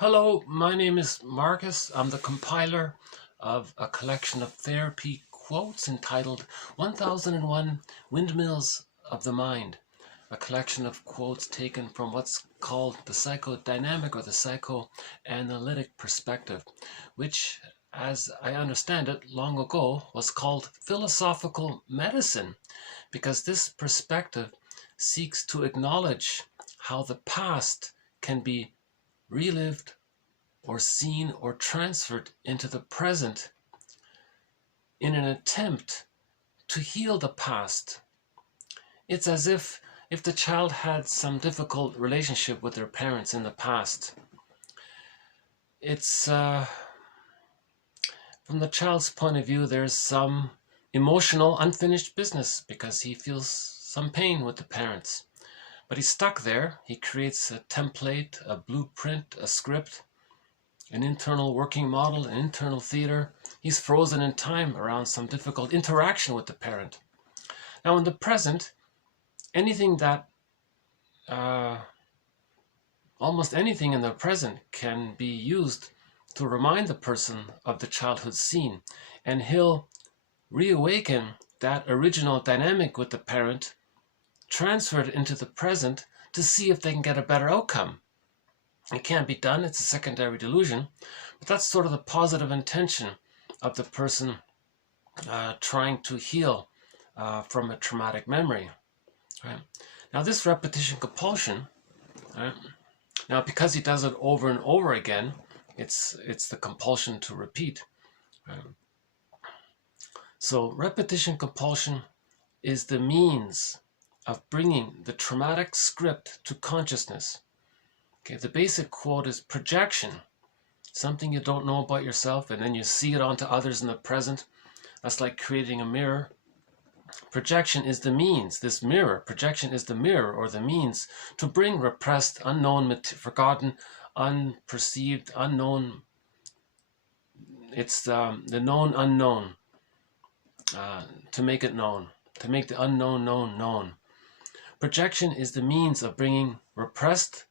Hello, my name is Marcus. I'm the compiler of a collection of therapy quotes entitled 1001 Windmills of the Mind, a collection of quotes taken from what's called the psychodynamic or the psychoanalytic perspective, which, as I understand it, long ago was called philosophical medicine, because this perspective seeks to acknowledge how the past can be relived or seen or transferred into the present in an attempt to heal the past. It's as if the child had some difficult relationship with their parents in the past. It's from the child's point of view, there's some emotional unfinished business because he feels some pain with the parents. But he's stuck there. He creates a template, a blueprint, a script, an internal working model, an internal theater. He's frozen in time around some difficult interaction with the parent. Now in the present, anything that, almost anything in the present can be used to remind the person of the childhood scene, and he'll reawaken that original dynamic with the parent, transfer it into the present to see if they can get a better outcome. It can't be done, it's a secondary delusion, but that's sort of the positive intention of the person trying to heal from a traumatic memory. Right? Now this repetition compulsion, right? Now because he does it over and over again, it's the compulsion to repeat. Right? So repetition compulsion is the means of bringing the traumatic script to consciousness. Okay, the basic quote is projection, something you don't know about yourself and then you see it onto others in the present. That's like creating a mirror. Projection is the means, this mirror, projection is the mirror or the means to bring repressed, unknown, forgotten, unperceived, unknown. It's the known unknown, to make it known, to make the unknown known. Projection is the means of bringing repressed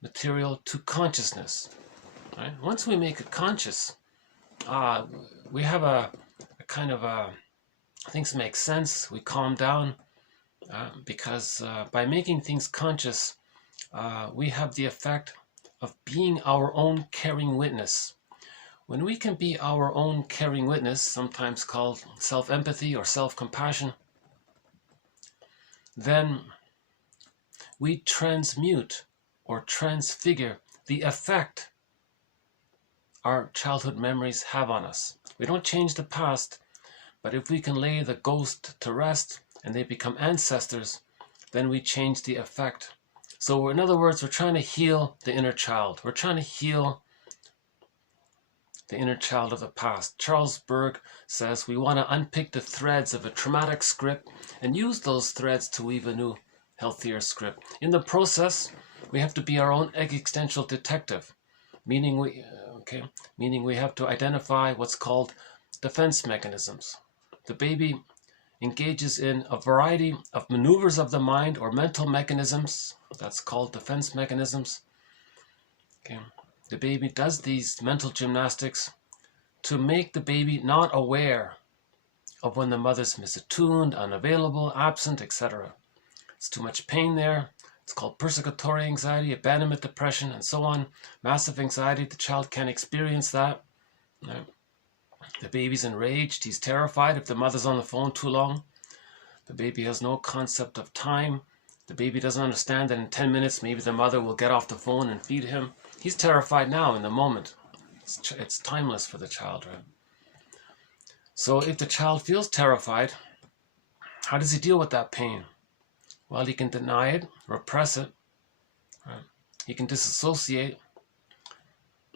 material to consciousness. Right? Once we make it conscious, we have a kind of things make sense. We calm down because by making things conscious, we have the effect of being our own caring witness. When we can be our own caring witness, sometimes called self-empathy or self-compassion, then we transmute or transfigure the effect our childhood memories have on us. We don't change the past, but if we can lay the ghost to rest and they become ancestors, then we change the effect. So in other words, we're trying to heal the inner child. We're trying to heal the inner child of the past. Charles Berg says we want to unpick the threads of a traumatic script and use those threads to weave a new, healthier script. In the process, we have to be our own existential detective, meaning we have to identify what's called defense mechanisms. The baby engages in a variety of maneuvers of the mind or mental mechanisms. That's called defense mechanisms. Okay. The baby does these mental gymnastics to make the baby not aware of when the mother's misattuned, unavailable, absent, etc. It's too much pain there. It's called persecutory anxiety, abandonment depression, and so on. Massive anxiety, the child can't experience that. Right? The baby's enraged, he's terrified if the mother's on the phone too long. The baby has no concept of time. The baby doesn't understand that in 10 minutes maybe the mother will get off the phone and feed him. He's terrified now in the moment. It's timeless for the child, right? So if the child feels terrified, how does he deal with that pain? Well, he can deny it, repress it. Right? He can disassociate.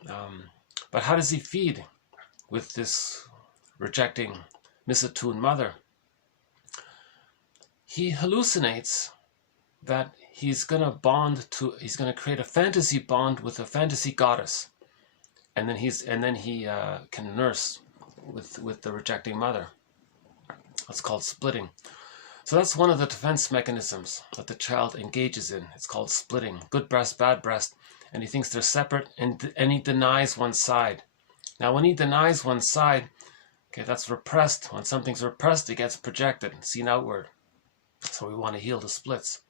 But how does he feed with this rejecting, misattuned mother? He hallucinates that he's going to create a fantasy bond with a fantasy goddess, and then he can nurse with the rejecting mother. That's called splitting. So that's one of the defense mechanisms that the child engages in. It's called splitting, good breast, bad breast, and he thinks they're separate, and he denies one side. Now, when he denies one side, okay, that's repressed. When something's repressed, it gets projected, seen outward. So we want to heal the splits.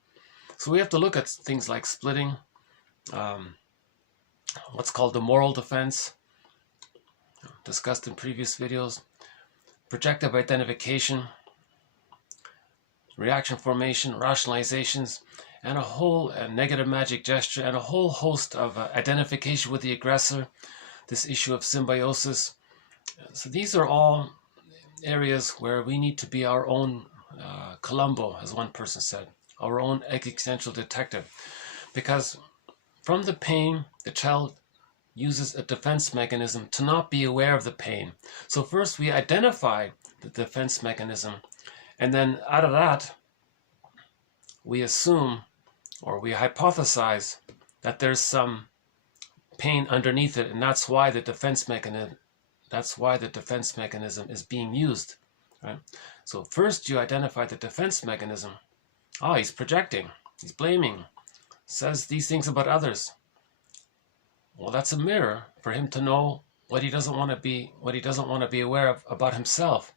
So we have to look at things like splitting, what's called the moral defense, discussed in previous videos, projective identification, reaction formation, rationalizations, and a whole negative magic gesture, and a whole host of identification with the aggressor, this issue of symbiosis. So these are all areas where we need to be our own Columbo, as one person said, our own existential detective. Because from the pain, the child uses a defense mechanism to not be aware of the pain. So first we identify the defense mechanism, and then out of that, we assume or we hypothesize that there's some pain underneath it, and that's why the defense mechanism is being used. Right? So first you identify the defense mechanism. Oh, he's projecting, he's blaming, says these things about others. Well, that's a mirror for him to know what he doesn't want to be aware of about himself.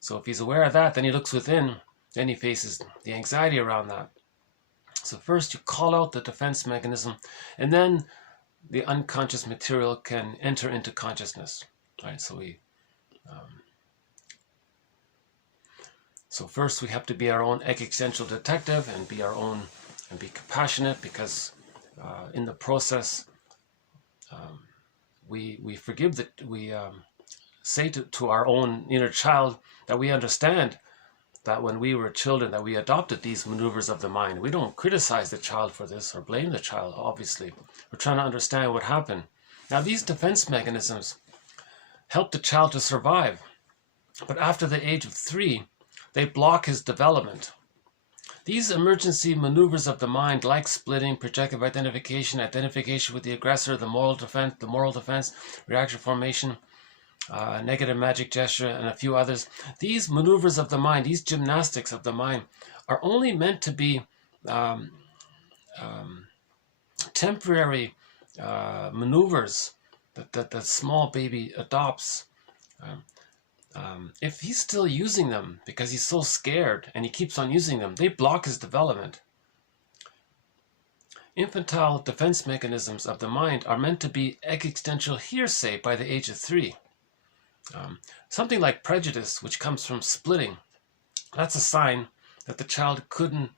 So if he's aware of that, then he looks within, then he faces the anxiety around that. So first you call out the defense mechanism, and then the unconscious material can enter into consciousness. Right? So first we have to be our own existential detective and be our own and be compassionate, because in the process we forgive, that we say to our own inner child that we understand that when we were children that we adopted these maneuvers of the mind. We don't criticize the child for this or blame the child, obviously. We're trying to understand what happened. Now these defense mechanisms help the child to survive, but after the age of 3, they block his development. These emergency maneuvers of the mind, like splitting, projective identification, identification with the aggressor, the moral defense, reaction formation, negative magic gesture, and a few others. These maneuvers of the mind, these gymnastics of the mind, are only meant to be temporary maneuvers that the small baby adopts. If he's still using them because he's so scared and he keeps on using them, they block his development. Infantile defense mechanisms of the mind are meant to be existential hearsay by the age of 3. Something like prejudice, which comes from splitting, that's a sign that the child couldn't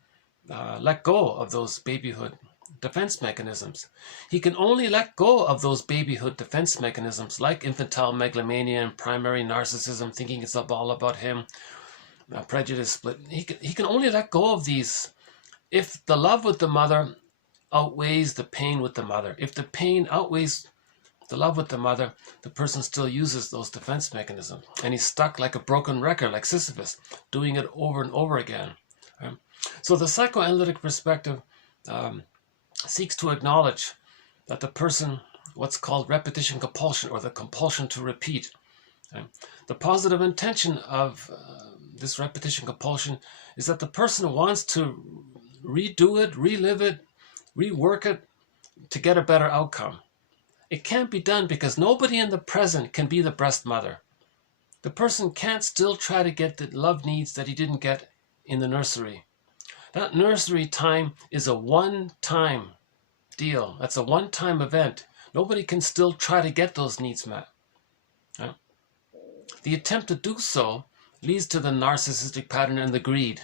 let go of those babyhood defense mechanisms. He can only let go of those babyhood defense mechanisms like infantile megalomania and primary narcissism, thinking it's all about him, prejudice, split. He can only let go of these if the love with the mother outweighs the pain with the mother. If the pain outweighs the love with the mother, the person still uses those defense mechanisms, and he's stuck like a broken record, like Sisyphus, doing it over and over again. Right? So the psychoanalytic perspective seeks to acknowledge that the person, what's called repetition compulsion, or the compulsion to repeat. Right? The positive intention of this repetition compulsion is that the person wants to redo it, relive it, rework it to get a better outcome. It can't be done because nobody in the present can be the breast mother. The person can't still try to get the love needs that he didn't get in the nursery. That nursery time is a one-time deal. That's a one-time event. Nobody can still try to get those needs met. Right? The attempt to do so leads to the narcissistic pattern and the greed,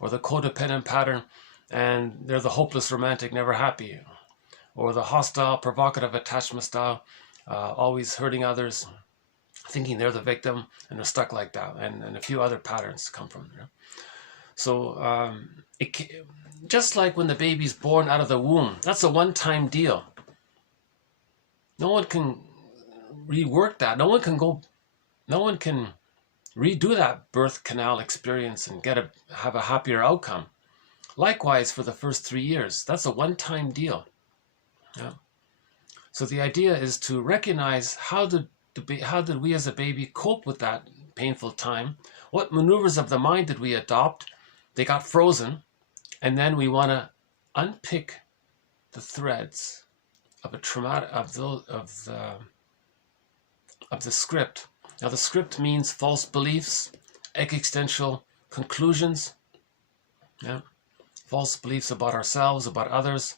or the codependent pattern, and they're the hopeless romantic, never happy, or the hostile, provocative attachment style, always hurting others, thinking they're the victim, and they're stuck like that, and a few other patterns come from there. So just like when the baby's born out of the womb, that's a one-time deal. No one can rework that. No one can redo that birth canal experience and have a happier outcome. Likewise, for the first 3 years, that's a one-time deal. Yeah. So the idea is to recognize how did we as a baby cope with that painful time? What maneuvers of the mind did we adopt? They got frozen, and then we want to unpick the threads of a traumatic of the script. Now the script means false beliefs, existential conclusions, yeah, false beliefs about ourselves, about others.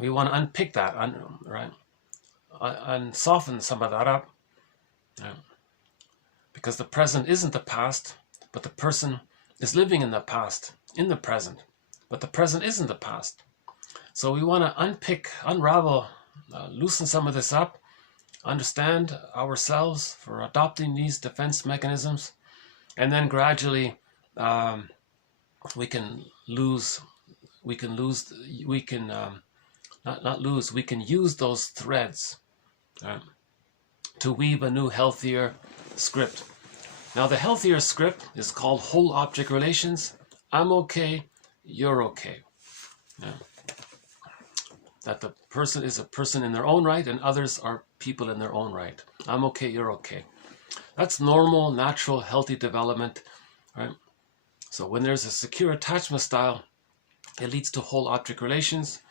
We want to unpick that, right, and soften some of that up, yeah. Because the present isn't the past, but the person is living in the past, in the present, but the present isn't the past. So we want to unpick, unravel, loosen some of this up, understand ourselves for adopting these defense mechanisms, and then gradually we can use those threads to weave a new, healthier script. Now the healthier script is called whole object relations. I'm okay, you're okay. Yeah. That the person is a person in their own right and others are people in their own right. I'm okay, you're okay. That's normal, natural, healthy development, right? So when there's a secure attachment style, it leads to whole object relations.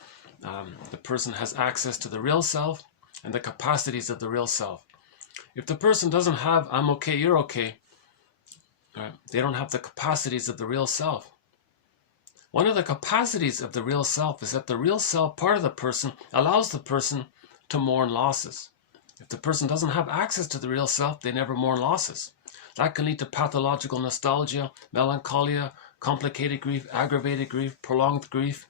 The person has access to the real self and the capacities of the real self. If the person doesn't have I'm okay, you're okay, right, they don't have the capacities of the real self. One of the capacities of the real self is that the real self part of the person allows the person to mourn losses. If the person doesn't have access to the real self, they never mourn losses. That can lead to pathological nostalgia, melancholia, complicated grief, aggravated grief, prolonged grief.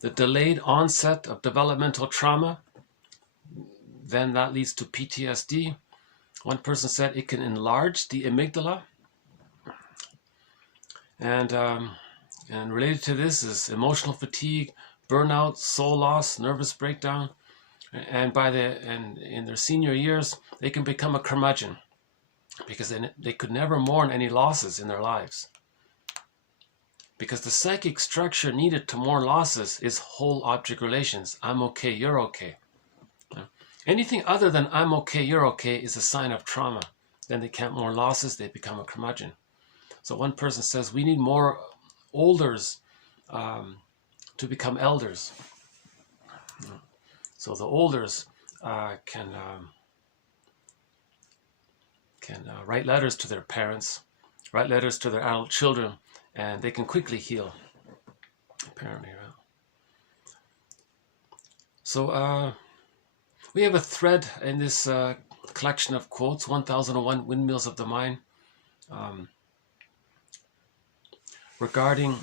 The delayed onset of developmental trauma, then that leads to PTSD. One person said it can enlarge the amygdala. And related to this is emotional fatigue, burnout, soul loss, nervous breakdown. And in their senior years, they can become a curmudgeon because they could never mourn any losses in their lives. Because the psychic structure needed to mourn losses is whole object relations. I'm okay, you're okay. Anything other than I'm okay, you're okay is a sign of trauma. Then they can't mourn losses, they become a curmudgeon. So one person says we need more olders to become elders. So the olders can write letters to their parents, write letters to their adult children, and they can quickly heal, apparently. Right? So we have a thread in this collection of quotes, 1001 Windmills of the Mind, regarding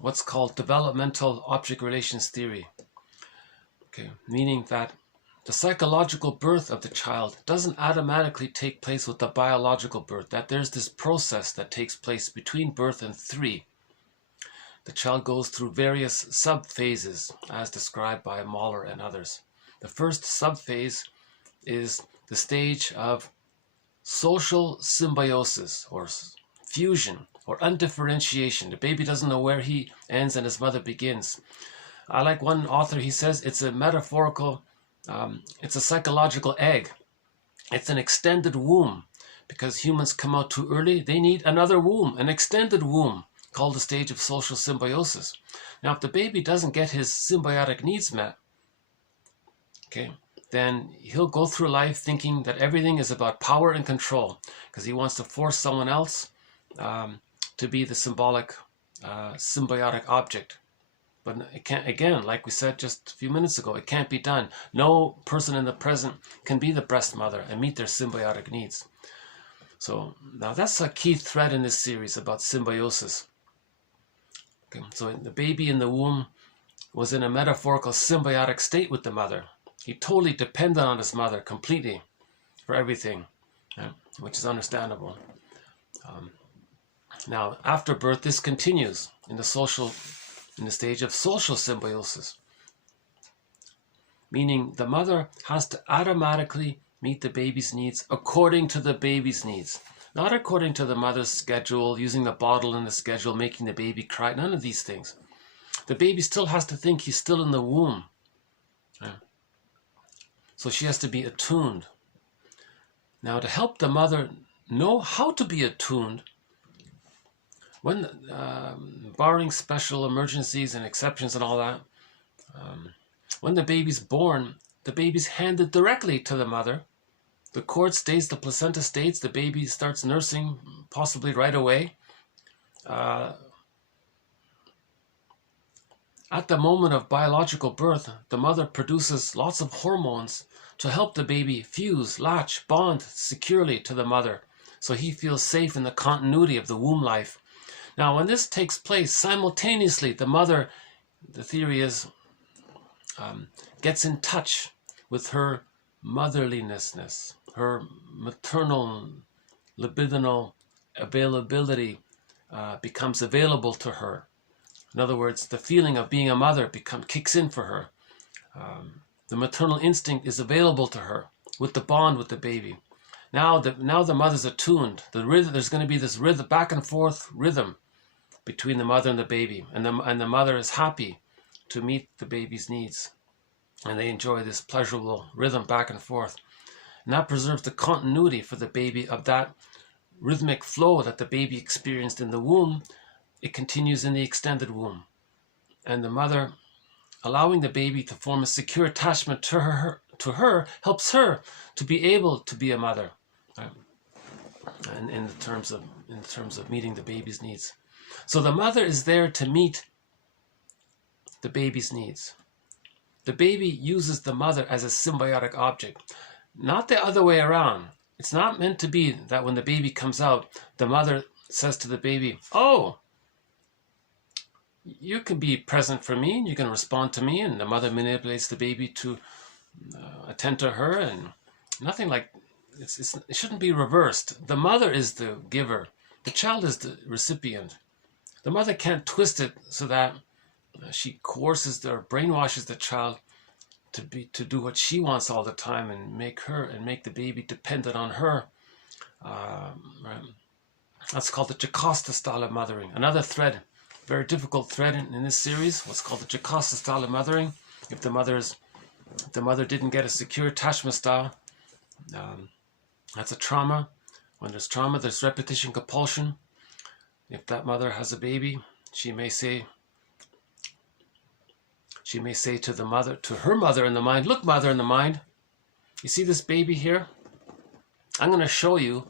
what's called developmental object relations theory. Okay, meaning that the psychological birth of the child doesn't automatically take place with the biological birth, that there's this process that takes place between birth and 3. The child goes through various sub-phases as described by Mahler and others. The first sub-phase is the stage of social symbiosis or fusion or undifferentiation. The baby doesn't know where he ends and his mother begins. I like one author, he says it's a metaphorical, it's a psychological egg. It's an extended womb. Because humans come out too early, they need another womb, an extended womb, called the stage of social symbiosis. Now, if the baby doesn't get his symbiotic needs met, okay, then he'll go through life thinking that everything is about power and control, because he wants to force someone else to be the symbolic, symbiotic object. But it can't, again, like we said just a few minutes ago, it can't be done. No person in the present can be the breast mother and meet their symbiotic needs. So now that's a key thread in this series about symbiosis. Okay, so the baby in the womb was in a metaphorical symbiotic state with the mother. He totally depended on his mother completely for everything, yeah, which is understandable. Now, after birth, this continues in the stage of social symbiosis, meaning the mother has to automatically meet the baby's needs according to the baby's needs, not according to the mother's schedule, using the bottle in the schedule, making the baby cry, none of these things. The baby still has to think he's still in the womb. Yeah. So she has to be attuned. Now, to help the mother know how to be attuned, when barring special emergencies and exceptions and all that, When the baby's born, the baby's handed directly to the mother. The cord states, the placenta states, the baby starts nursing possibly right away. At the moment of biological birth, the mother produces lots of hormones to help the baby fuse, latch, bond securely to the mother, so he feels safe in the continuity of the womb life. Now, when this takes place, simultaneously, the mother, the theory is, gets in touch with her motherlinessness, her maternal, libidinal availability becomes available to her. In other words, the feeling of being a mother kicks in for her. The maternal instinct is available to her with the bond with the baby. Now the mother's attuned. There's going to be this rhythm, back and forth rhythm between the mother and the baby, and the mother is happy to meet the baby's needs, and they enjoy this pleasurable rhythm back and forth, and that preserves the continuity for the baby of that rhythmic flow that the baby experienced in the womb. It continues in the extended womb, and the mother, allowing the baby to form a secure attachment to her helps her to be able to be a mother, and in terms of meeting the baby's needs. So the mother is there to meet the baby's needs. The baby uses the mother as a symbiotic object, not the other way around. It's not meant to be that when the baby comes out, the mother says to the baby, "Oh, you can be present for me and you can respond to me," and the mother manipulates the baby to attend to her, and nothing like it shouldn't be reversed. The mother is the giver, the child is the recipient. The mother can't twist it so that she coerces or brainwashes the child to do what she wants all the time and make the baby dependent on her. That's called the Jocasta style of mothering. Another thread, very difficult thread in this series, what's called the Jocasta style of mothering. If the mother didn't get a secure attachment style, that's a trauma. When there's trauma, there's repetition compulsion. If that mother has a baby, she may say to her mother in the mind, "Look, mother in the mind, you see this baby here? I'm going to show you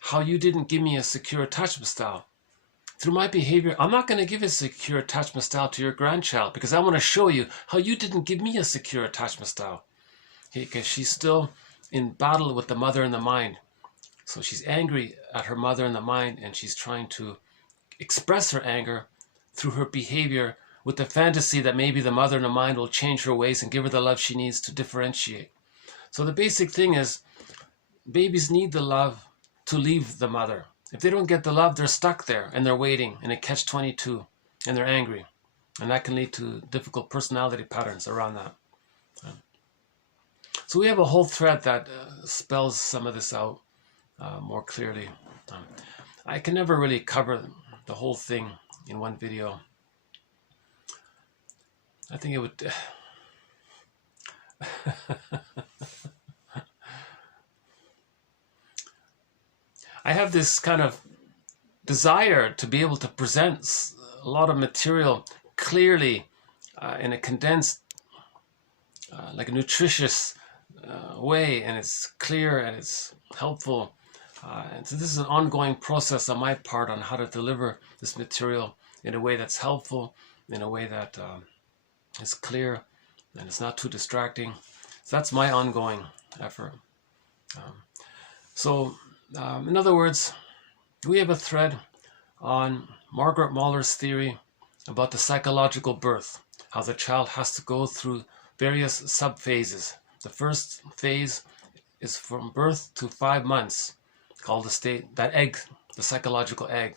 how you didn't give me a secure attachment style. Through my behavior, I'm not going to give a secure attachment style to your grandchild because I want to show you how you didn't give me a secure attachment style." Okay, because she's still in battle with the mother in the mind. So she's angry at her mother in the mind, and she's trying to express her anger through her behavior with the fantasy that maybe the mother in the mind will change her ways and give her the love she needs to differentiate. So the basic thing is, babies need the love to leave the mother. If they don't get the love, they're stuck there and they're waiting in a catch-22 and they're angry. And that can lead to difficult personality patterns around that. So we have a whole thread that spells some of this out more clearly. I can never really cover the whole thing in one video. I think it would... I have this kind of desire to be able to present a lot of material clearly in a condensed, like a nutritious way, and it's clear and it's helpful. And so this is an ongoing process on my part on how to deliver this material in a way that's helpful, in a way that is clear and it's not too distracting. So that's my ongoing effort. In other words, we have a thread on Margaret Mahler's theory about the psychological birth, how the child has to go through various sub-phases. The first phase is from birth to 5 months, called that egg, the psychological egg.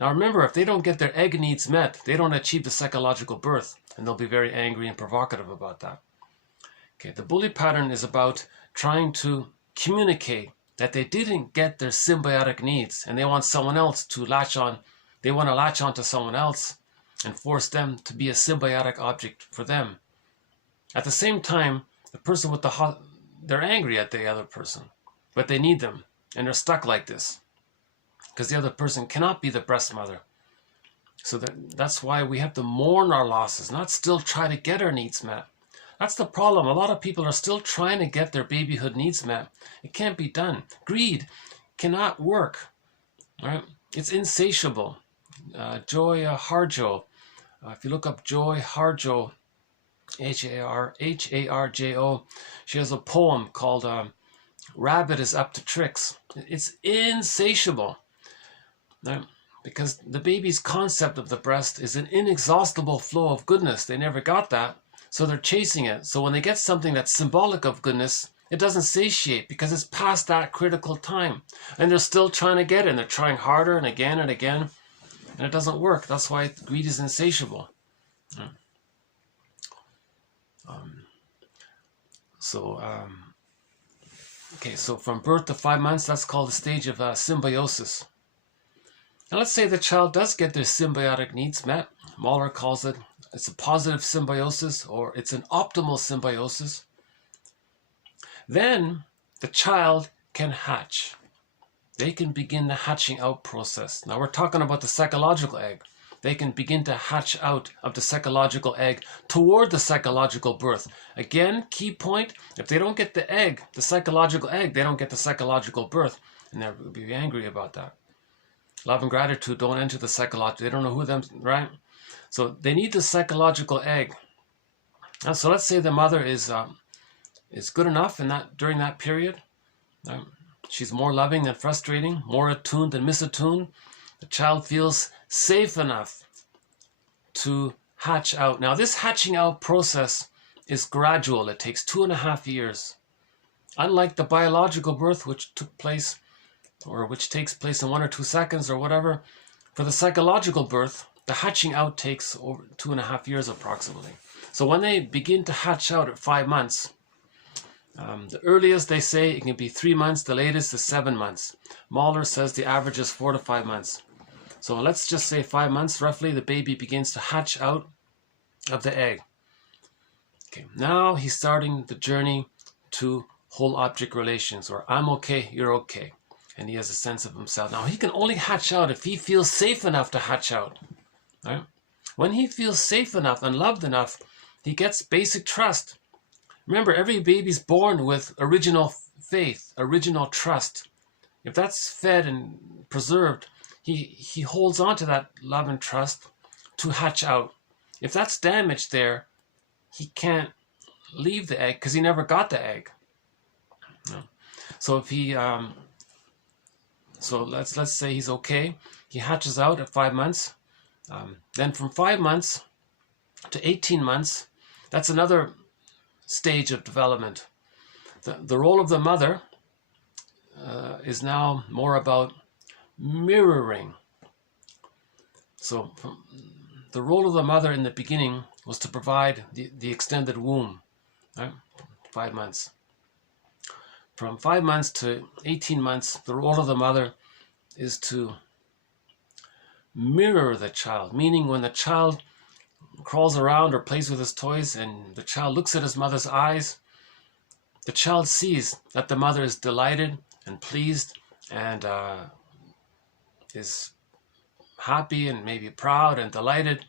Now remember, if they don't get their egg needs met, they don't achieve the psychological birth, and they'll be very angry and provocative about that. Okay, the bully pattern is about trying to communicate that they didn't get their symbiotic needs and they want someone else to latch on. They want to latch on to someone else and force them to be a symbiotic object for them. At the same time, the person with they're angry at the other person, but they need them and they're stuck like this because the other person cannot be the breast mother. So that's why we have to mourn our losses, not still try to get our needs met. That's the problem. A lot of people are still trying to get their babyhood needs met. It can't be done. Greed cannot work. Right? It's insatiable. Joy Harjo. If you look up Joy Harjo, Harjo, she has a poem called Rabbit is Up to Tricks. It's insatiable. Right? Because the baby's concept of the breast is an inexhaustible flow of goodness. They never got that, so they're chasing it. So when they get something that's symbolic of goodness, it doesn't satiate because it's past that critical time. And they're still trying to get it, and they're trying harder and again, and it doesn't work. That's why greed is insatiable. Okay, so from birth to 5 months, that's called the stage of symbiosis. Now let's say the child does get their symbiotic needs met. Mahler calls it's a positive symbiosis, or it's an optimal symbiosis. Then the child can hatch. They can begin the hatching out process. Now we're talking about the psychological egg. They can begin to hatch out of the psychological egg toward the psychological birth. Again, key point, if they don't get the egg, the psychological egg, they don't get the psychological birth. And they'll be angry about that. Love and gratitude don't enter the psychological. They don't know who them, right? So they need the psychological egg. And so let's say the mother is good enough during that period. She's more loving than frustrating, more attuned than misattuned. The child feels safe enough to hatch out. Now this hatching out process is gradual. It takes 2.5 years. Unlike the biological birth, which takes place in 1 or 2 seconds or whatever, for the psychological birth, the hatching out takes over 2.5 years approximately. So when they begin to hatch out at 5 months, the earliest they say it can be 3 months, the latest is 7 months. Mahler says the average is 4 to 5 months. So let's just say 5 months roughly, the baby begins to hatch out of the egg. Okay, now he's starting the journey to whole object relations, or I'm okay, you're okay. And he has a sense of himself. Now he can only hatch out if he feels safe enough to hatch out. Right? When he feels safe enough and loved enough, he gets basic trust. Remember, every baby's born with original faith, original trust. If that's fed and preserved, he holds on to that love and trust to hatch out. If that's damaged there, he can't leave the egg because he never got the egg. No. So if he so let's say he's okay. He hatches out at 5 months. Then from 5 months to 18 months, that's another stage of development. The role of the mother is now more about mirroring. So the role of the mother in the beginning was to provide the extended womb, right? 5 months. From 5 months to 18 months, the role of the mother is to mirror the child, meaning when the child crawls around or plays with his toys and the child looks at his mother's eyes, the child sees that the mother is delighted and pleased and is happy and maybe proud and delighted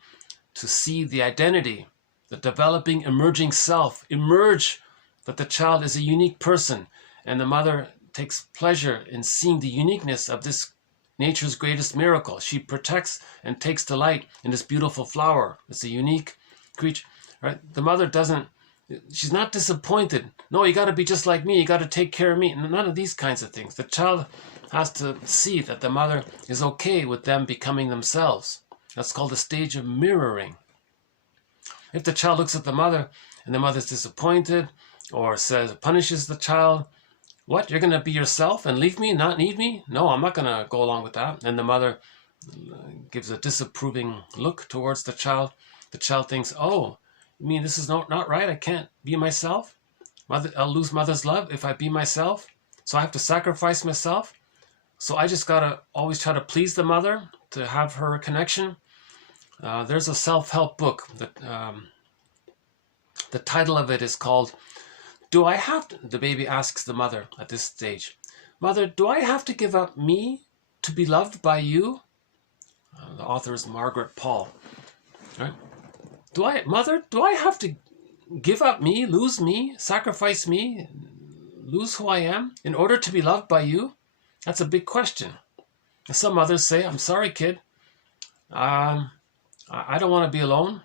to see the identity, the developing, emerging self emerge, that the child is a unique person. And the mother takes pleasure in seeing the uniqueness of this nature's greatest miracle. She protects and takes delight in this beautiful flower. It's a unique creature, right? The mother she's not disappointed. No, you got to be just like me. You got to take care of me. None of these kinds of things. The child has to see that the mother is okay with them becoming themselves. That's called the stage of mirroring. If the child looks at the mother and the mother's disappointed or punishes the child, what, you're going to be yourself and leave me, not need me? No, I'm not going to go along with that. And the mother gives a disapproving look towards the child. The child thinks, oh, you mean this is not right? I can't be myself? I'll lose mother's love if I be myself? So I have to sacrifice myself? So I just got to always try to please the mother to have her connection? There's a self-help book. The title of it is called, Do I Have to, the baby asks the mother at this stage, Mother, do I have to give up me to be loved by you? The author is Margaret Paul. Right? Mother, do I have to give up me, lose me, sacrifice me, lose who I am in order to be loved by you? That's a big question. Some mothers say, I'm sorry, kid. I don't want to be alone.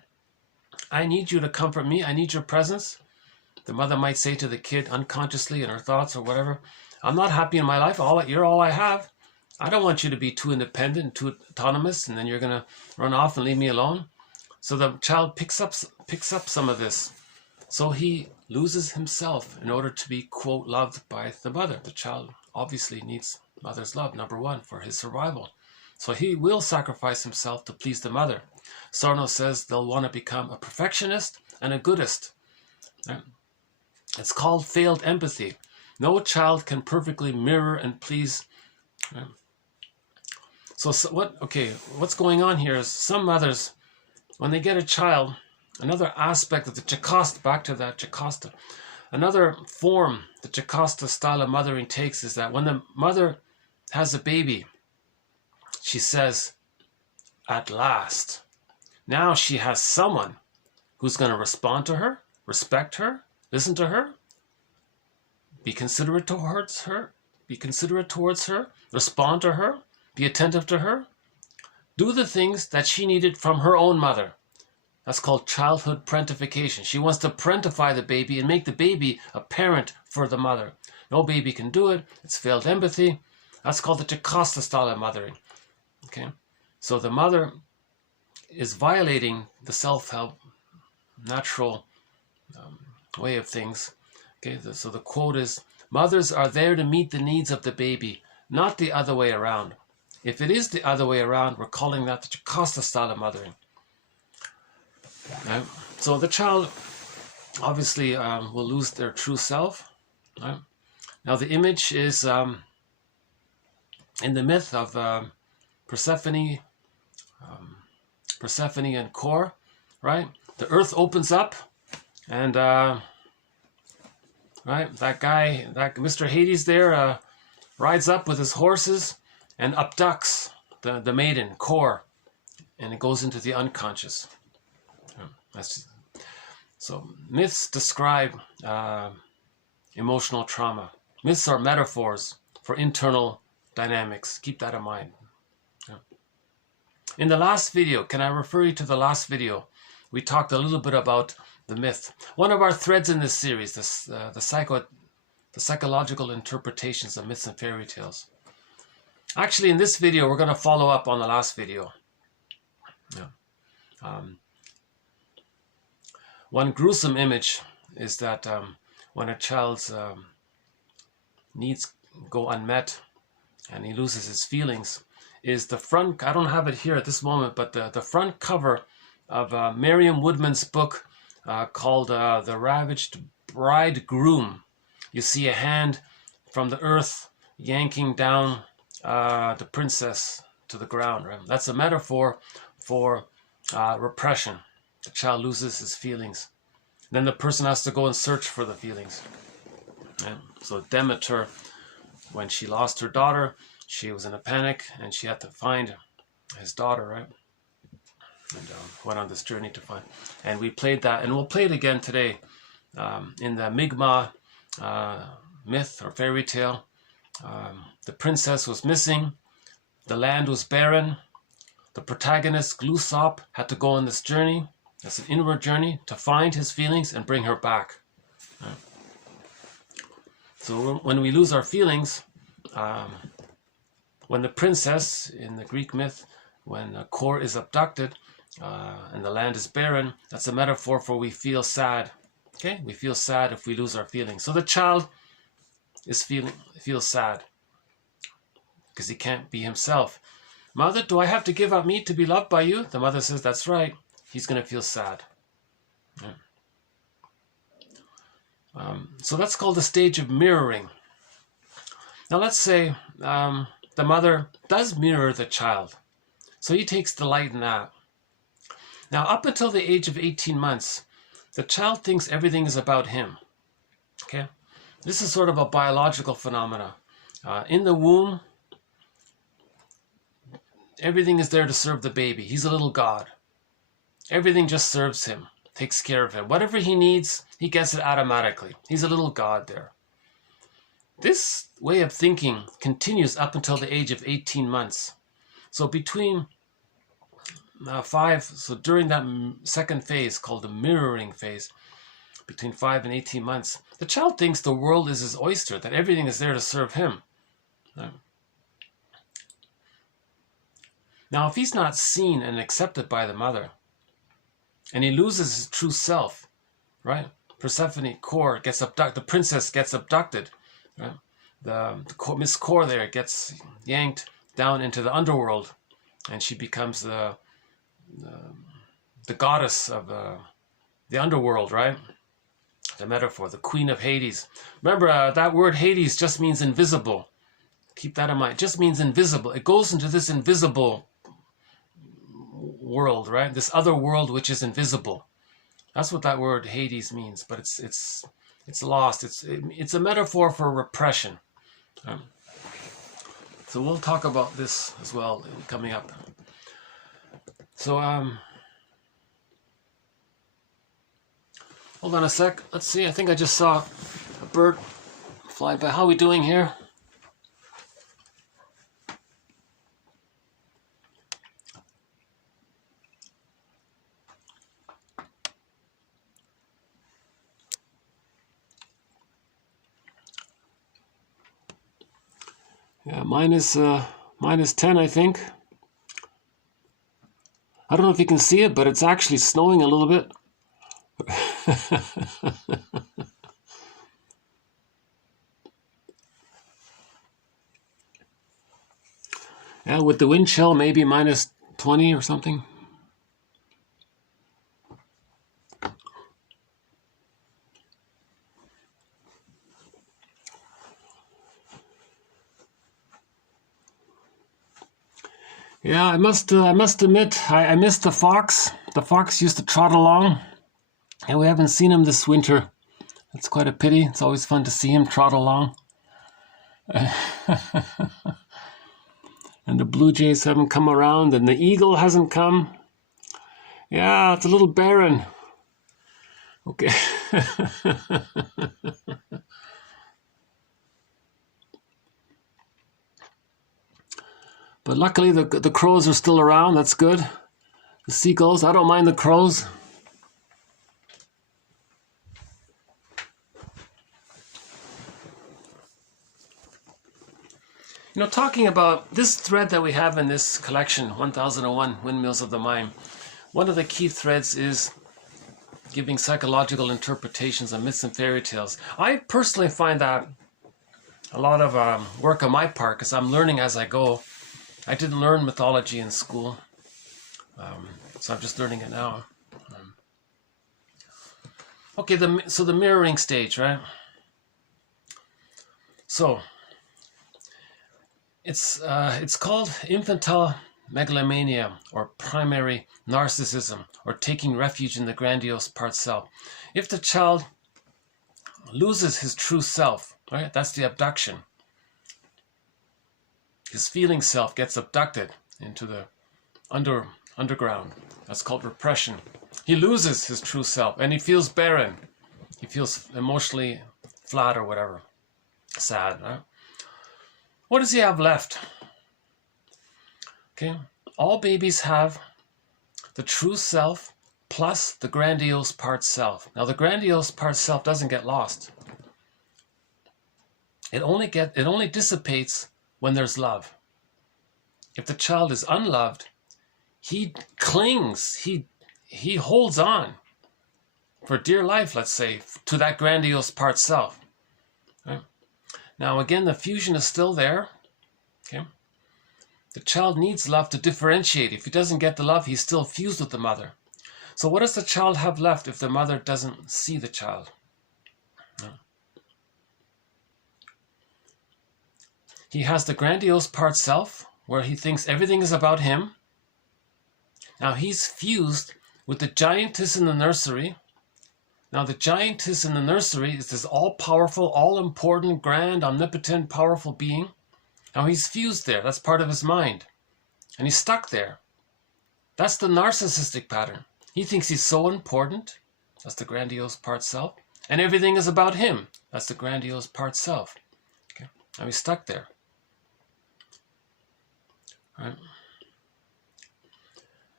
I need you to comfort me. I need your presence. The mother might say to the kid unconsciously in her thoughts or whatever, I'm not happy in my life. You're all I have. I don't want you to be too independent, too autonomous, and then you're going to run off and leave me alone. So the child picks up some of this. So he loses himself in order to be, quote, loved by the mother. The child obviously needs mother's love, number one, for his survival. So he will sacrifice himself to please the mother. Sarno says they'll want to become a perfectionist and a goodist. It's called failed empathy. No child can perfectly mirror and please. So what's going on here is some mothers, when they get a child, another aspect of the Jocasta, back to that Jocasta, another form the Jocasta style of mothering takes is that when the mother has a baby, she says, at last. Now she has someone who's going to respond to her, respect her, listen to her, be considerate towards her, respond to her, be attentive to her, do the things that she needed from her own mother. That's called childhood parentification. She wants to parentify the baby and make the baby a parent for the mother. No baby can do it. It's failed empathy. That's called the Jocasta style of mothering. Okay, so the mother is violating the self-help natural way of things. Okay, so the quote is, mothers are there to meet the needs of the baby, not the other way around. If it is the other way around, we're calling that the Jocasta style of mothering. Right? So the child obviously will lose their true self. Right? Now the image is in the myth of Persephone and Kor, right? The earth opens up, and right, that guy, that Mr. Hades there, rides up with his horses and abducts the maiden Kor, and it goes into the unconscious. So myths describe emotional trauma. Myths are metaphors for internal dynamics. Keep that in mind. In the last video, can I refer you to the last video? We talked a little bit about the myth. One of our threads in this series, the psychological interpretations of myths and fairy tales. Actually, in this video, we're going to follow up on the last video. One gruesome image is that when a child's needs go unmet and he loses his feelings, is the front, I don't have it here at this moment, but the front cover of Merriam Woodman's book called The Ravaged Bridegroom. You see a hand from the earth yanking down the princess to the ground. Right? That's a metaphor for repression. The child loses his feelings. Then the person has to go and search for the feelings. Right? So Demeter, when she lost her daughter, she was in a panic and she had to find his daughter, right? And went on this journey to find. And we played that, and we'll play it again today in the Mi'kmaq myth or fairy tale. The princess was missing. The land was barren. The protagonist, Glooskap, had to go on this journey. It's an inward journey to find his feelings and bring her back. Right? So when we lose our feelings, when the princess in the Greek myth, when Kor is abducted and the land is barren, that's a metaphor for we feel sad. Okay, we feel sad if we lose our feelings. So the child feels sad because he can't be himself. Mother, do I have to give up me to be loved by you? The mother says, that's right. He's going to feel sad. Yeah. So that's called the stage of mirroring. Now let's say the mother does mirror the child. So he takes delight in that. Now up until the age of 18 months, the child thinks everything is about him. Okay? This is sort of a biological phenomena. In the womb, everything is there to serve the baby. He's a little god. Everything just serves him, takes care of him. Whatever he needs, he gets it automatically. He's a little god there. This way of thinking continues up until the age of 18 months. So between during that second phase called the mirroring phase, between 5 and 18 months, the child thinks the world is his oyster, that everything is there to serve him. Now, if he's not seen and accepted by the mother, and he loses his true self, right? Persephone Core gets abducted, the princess gets abducted, right? The Miss Core there gets yanked down into the underworld, and she becomes the goddess of the underworld, right? The metaphor, the queen of Hades. Remember, that word Hades just means invisible. Keep that in mind. It just means invisible. It goes into this invisible world, right? This other world which is invisible. That's what that word Hades means. But it's lost. It's a metaphor for repression. So we'll talk about this as well coming up. So hold on a sec. Let's see. I think I just saw a bird fly by. How are we doing here? Yeah, minus 10, I think. I don't know if you can see it, but it's actually snowing a little bit. Yeah, with the wind chill, maybe minus 20 or something. Yeah, I must admit, I missed the fox. The fox used to trot along, and we haven't seen him this winter. That's quite a pity. It's always fun to see him trot along. And the blue jays haven't come around, and the eagle hasn't come. Yeah, it's a little barren. Okay. But luckily the crows are still around. That's good. The seagulls, I don't mind the crows. You know, talking about this thread that we have in this collection, 1001 Windmills of the Mind, one of the key threads is giving psychological interpretations of myths and fairy tales. I personally find that a lot of work on my part, because I'm learning as I go. I didn't learn mythology in school, so I'm just learning it now. Okay, so the mirroring stage, right? So it's called infantile megalomania, or primary narcissism, or taking refuge in the grandiose part self. If the child loses his true self, right, that's the abduction. His feeling self gets abducted into the underground. That's called repression. He loses his true self, and he feels barren. He feels emotionally flat or whatever, sad. Right? What does he have left? Okay, all babies have the true self plus the grandiose part self. Now, the grandiose part self doesn't get lost. It only dissipates when there's love. If the child is unloved, he clings, he holds on for dear life, let's say, to that grandiose part self. Right? Now, again, the fusion is still there. Okay? The child needs love to differentiate. If he doesn't get the love, he's still fused with the mother. So what does the child have left if the mother doesn't see the child? No. He has the grandiose part self, where he thinks everything is about him. Now he's fused with the giantess in the nursery. Now the giantess in the nursery is this all-powerful, all-important, grand, omnipotent, powerful being. Now he's fused there. That's part of his mind. And he's stuck there. That's the narcissistic pattern. He thinks he's so important. That's the grandiose part self. And everything is about him. That's the grandiose part self. Okay. And he's stuck there. Right?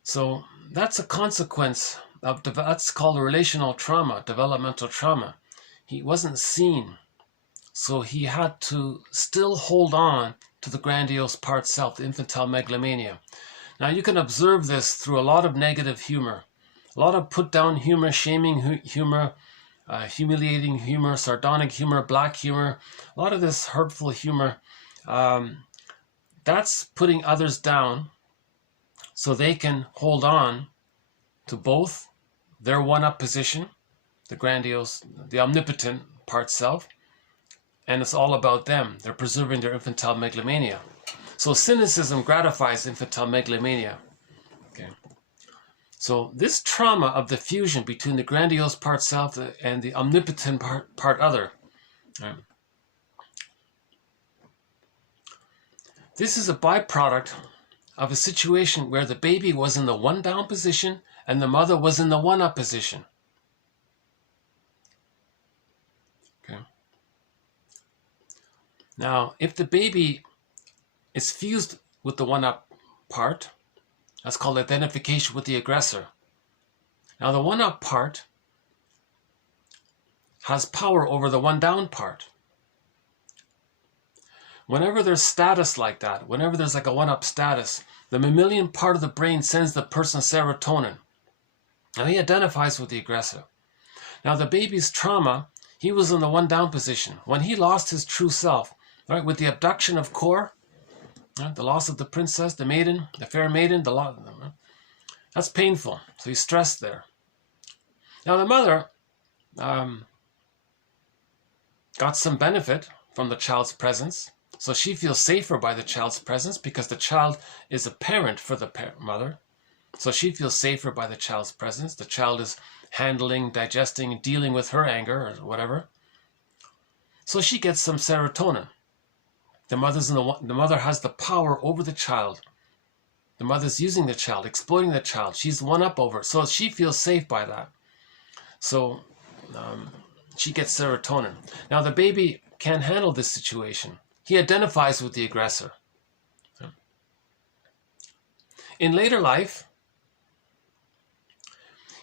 So that's a consequence of, that's called relational trauma, developmental trauma. He wasn't seen. So he had to still hold on to the grandiose part self, the infantile megalomania. Now you can observe this through a lot of negative humor, a lot of put down humor, shaming humor, humiliating humor, sardonic humor, black humor, a lot of this hurtful humor. That's putting others down so they can hold on to both their one-up position, the grandiose, the omnipotent part self, and it's all about them. They're preserving their infantile megalomania. So cynicism gratifies infantile megalomania. Okay. So this trauma of the fusion between the grandiose part self and the omnipotent part other, right? This is a byproduct of a situation where the baby was in the one down position and the mother was in the one up position. Okay. Now, if the baby is fused with the one up part, that's called identification with the aggressor. Now, the one up part has power over the one down part. Whenever there's status like that, whenever there's like a one-up status, the mammalian part of the brain sends the person serotonin. Now he identifies with the aggressor. Now the baby's trauma, he was in the one-down position. When he lost his true self, right, with the abduction of Kor, right, the loss of the princess, the maiden, the fair maiden, that's painful. So he's stressed there. Now the mother got some benefit from the child's presence. So she feels safer by the child's presence because the child is a parent for the mother. So she feels safer by the child's presence. The child is handling, digesting, dealing with her anger or whatever. So she gets some serotonin. The mother has the power over the child. The mother's using the child, exploiting the child. She's one up over it. So she feels safe by that. So she gets serotonin. Now the baby can't handle this situation. He identifies with the aggressor. In later life,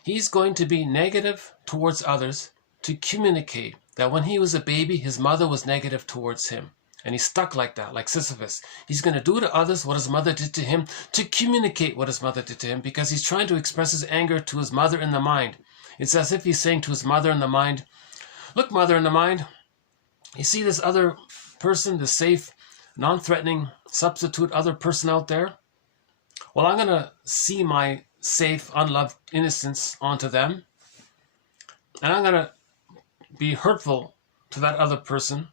he's going to be negative towards others to communicate that when he was a baby, his mother was negative towards him. And he's stuck like that, like Sisyphus. He's going to do to others what his mother did to him to communicate what his mother did to him because he's trying to express his anger to his mother in the mind. It's as if he's saying to his mother in the mind, look, mother in the mind, you see this other person, the safe, non-threatening substitute other person out there? Well, I'm going to see my safe, unloved innocence onto them. And I'm going to be hurtful to that other person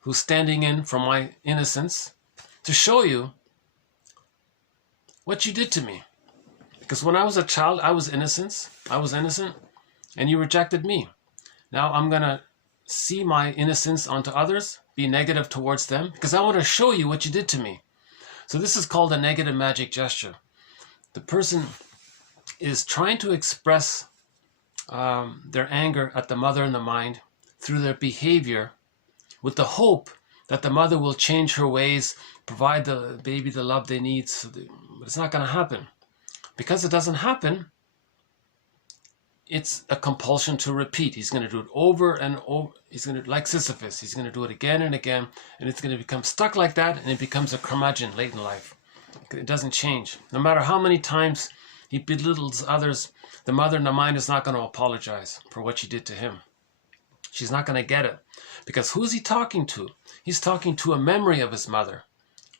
who's standing in for my innocence to show you what you did to me. Because when I was a child, I was innocent, and you rejected me. Now I'm going to see my innocence onto others, be negative towards them, because I want to show you what you did to me. So this is called a negative magic gesture. The person is trying to express their anger at the mother in the mind through their behavior with the hope that the mother will change her ways, provide the baby the love they need. But it's not going to happen. Because it doesn't happen, it's a compulsion to repeat. He's going to do it over and over. He's going to, like Sisyphus, he's going to do it again and again, and it's going to become stuck like that, and it becomes a curmudgeon late in life. It doesn't change. No matter how many times he belittles others, the mother in the mind is not going to apologize for what she did to him. She's not going to get it. Because who's he talking to? He's talking to a memory of his mother.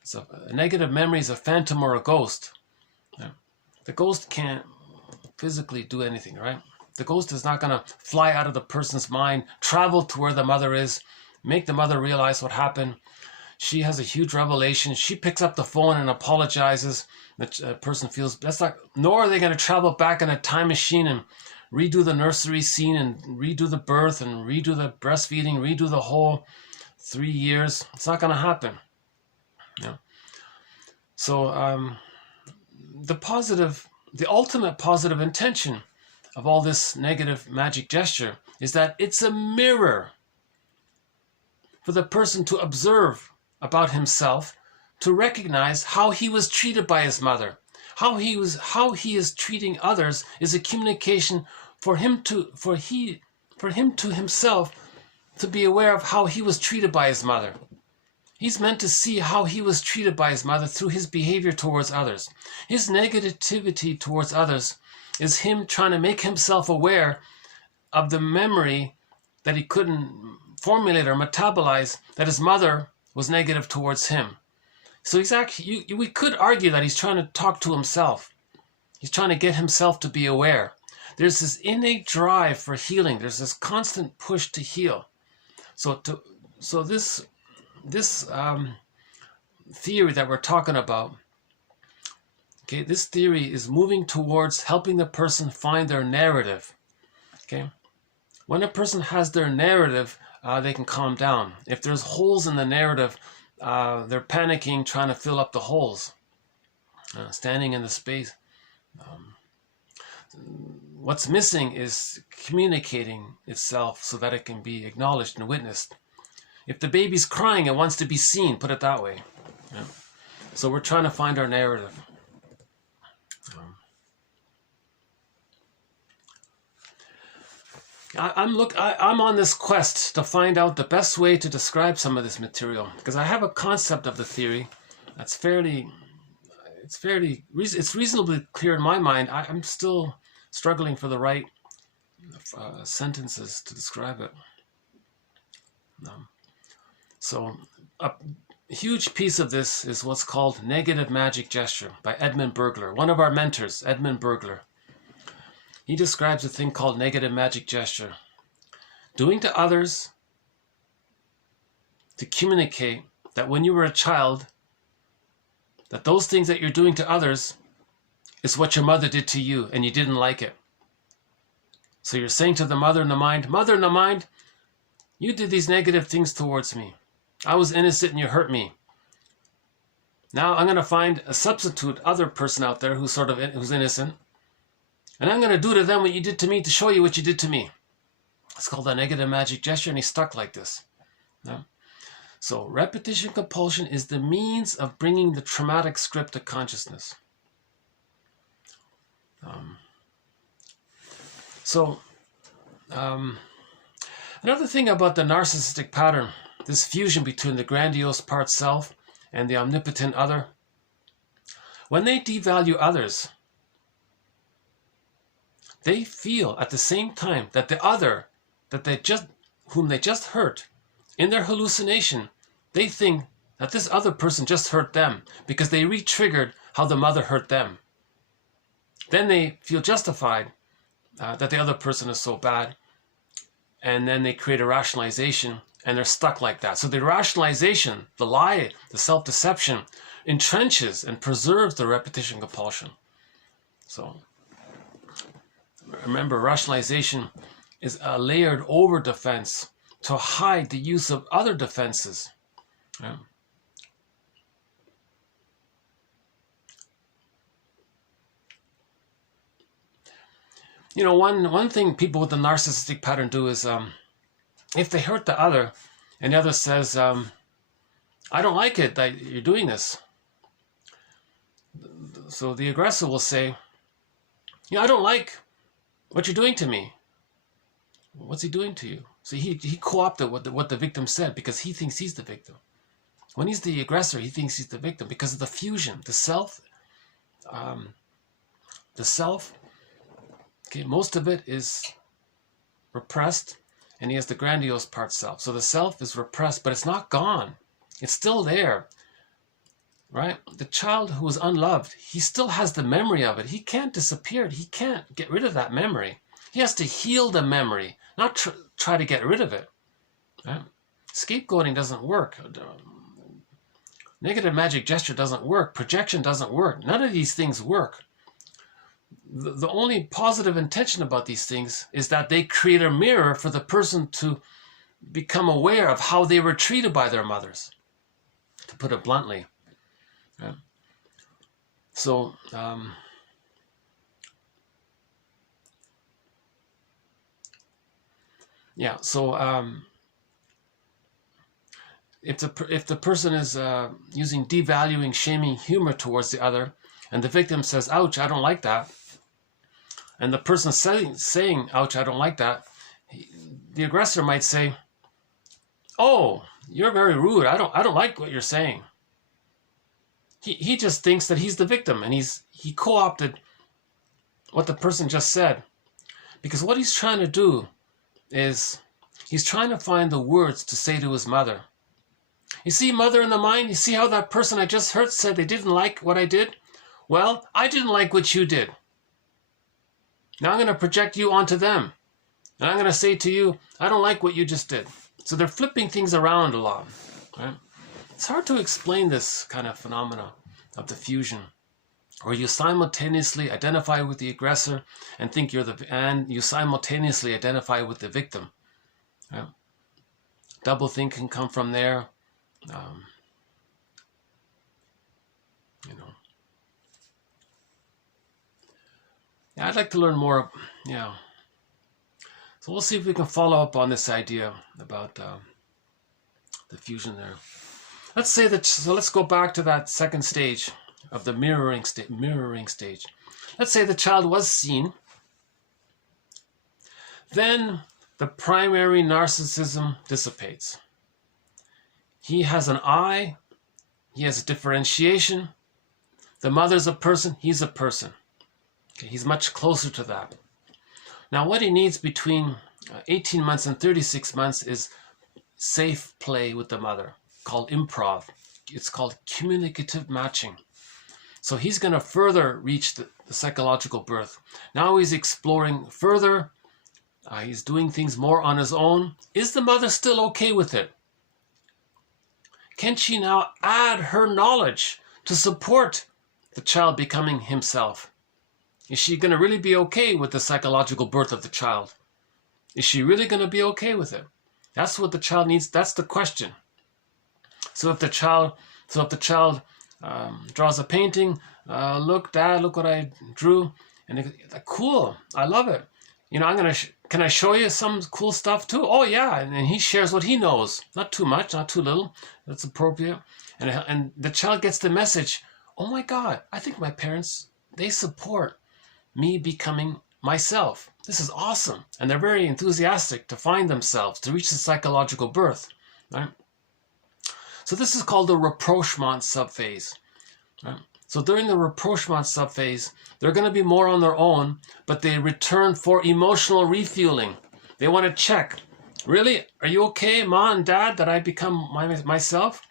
So a negative memory is a phantom or a ghost. The ghost can't physically do anything, right? The ghost is not going to fly out of the person's mind, travel to where the mother is, make the mother realize what happened. She has a huge revelation. She picks up the phone and apologizes. The person feels, that's not, nor are they going to travel back in a time machine and redo the nursery scene and redo the birth and redo the breastfeeding, redo the whole 3 years. It's not going to happen. Yeah. So the ultimate positive intention of all this negative magic gesture is that it's a mirror for the person to observe about himself, to recognize how he was treated by his mother. How he is treating others is a communication for him to himself to be aware of how he was treated by his mother. He's meant to see how he was treated by his mother through his behavior towards others. His negativity towards others is him trying to make himself aware of the memory that he couldn't formulate or metabolize, that his mother was negative towards him. So we could argue that he's trying to talk to himself. He's trying to get himself to be aware. There's this innate drive for healing. There's this constant push to heal. So this theory that we're talking about, okay, this theory is moving towards helping the person find their narrative. Okay, when a person has their narrative, they can calm down. If there's holes in the narrative, they're panicking, trying to fill up the holes, standing in the space. What's missing is communicating itself so that it can be acknowledged and witnessed. If the baby's crying, it wants to be seen, put it that way. Yeah. So we're trying to find our narrative. I'm on this quest to find out the best way to describe some of this material, because I have a concept of the theory that's it's reasonably clear in my mind. I'm still struggling for the right sentences to describe it. So a huge piece of this is what's called negative magic gesture by Edmund Burglar, one of our mentors, Edmund Burglar. He describes a thing called negative magic gesture. Doing to others to communicate that when you were a child, that those things that you're doing to others is what your mother did to you and you didn't like it. So you're saying to the mother in the mind, you did these negative things towards me. I was innocent and you hurt me. Now I'm going to find a substitute other person out there who's innocent. And I'm going to do to them what you did to me to show you what you did to me. It's called a negative magic gesture, and he's stuck like this. Yeah? So repetition compulsion is the means of bringing the traumatic script to consciousness. Another thing about the narcissistic pattern, this fusion between the grandiose part self and the omnipotent other, when they devalue others, they feel at the same time that the other, whom they just hurt, in their hallucination, they think that this other person just hurt them because they re-triggered how the mother hurt them. Then they feel justified that the other person is so bad, and then they create a rationalization, and they're stuck like that. So the rationalization, the lie, the self-deception, entrenches and preserves the repetition compulsion. So remember, rationalization is a layered over defense to hide the use of other defenses. Yeah. You know, one thing people with the narcissistic pattern do is, if they hurt the other, and the other says, I don't like it that you're doing this. So the aggressor will say, I don't like what you're doing to me. What's he doing to you? So he co-opted what the victim said because he thinks he's the victim. When he's the aggressor, he thinks he's the victim because of the fusion, the self. Okay, most of it is repressed, and he has the grandiose part self. So the self is repressed, but it's not gone. It's still there, right? The child who is unloved, he still has the memory of it. He can't disappear. He can't get rid of that memory. He has to heal the memory, not try to get rid of it. Right? Scapegoating doesn't work. Negative magic gesture doesn't work. Projection doesn't work. None of these things work. The only positive intention about these things is that they create a mirror for the person to become aware of how they were treated by their mothers, to put it bluntly. Yeah. So yeah, so if the person is using devaluing, shaming humor towards the other, and the victim says, "Ouch, I don't like that," and the person saying, "Ouch, I don't like that," the aggressor might say, "Oh, you're very rude. I don't like what you're saying." He just thinks that he's the victim, and he co-opted what the person just said, because what he's trying to do is he's trying to find the words to say to his mother. You see, mother in the mind, you see how that person I just heard said they didn't like what I did? Well, I didn't like what you did. Now I'm going to project you onto them. And I'm going to say to you, I don't like what you just did. So they're flipping things around a lot. Right? It's hard to explain this kind of phenomena of diffusion, where you simultaneously identify with the aggressor and think and you simultaneously identify with the victim. Right? Double think can come from there. Yeah, I'd like to learn more. Yeah. So we'll see if we can follow up on this idea about diffusion there. Let's say that. So let's go back to that second stage of the mirroring stage. Let's say the child was seen. Then the primary narcissism dissipates. He has an I. He has a differentiation. The mother's a person. He's a person. Okay, he's much closer to that. Now, what he needs between 18 months and 36 months is safe play with the mother, called improv. It's called communicative matching. So he's going to further reach the psychological birth. Now he's exploring further. He's doing things more on his own. Is the mother still okay with it? Can she now add her knowledge to support the child becoming himself? Is she going to really be okay with the psychological birth of the child? Is she really going to be okay with it? That's what the child needs. That's the question. So if the child draws a painting, look, Dad, look what I drew, and cool, I love it. You know, can I show you some cool stuff too? Oh yeah, and he shares what he knows. Not too much, not too little. That's appropriate. And the child gets the message. Oh my God, I think my parents, they support me becoming myself. This is awesome. And they're very enthusiastic to find themselves, to reach the psychological birth. Right? So this is called the rapprochement subphase. Right? So during the rapprochement subphase, they're going to be more on their own, but they return for emotional refueling. They want to check. Really? Are you okay, Mom and Dad, that I become myself?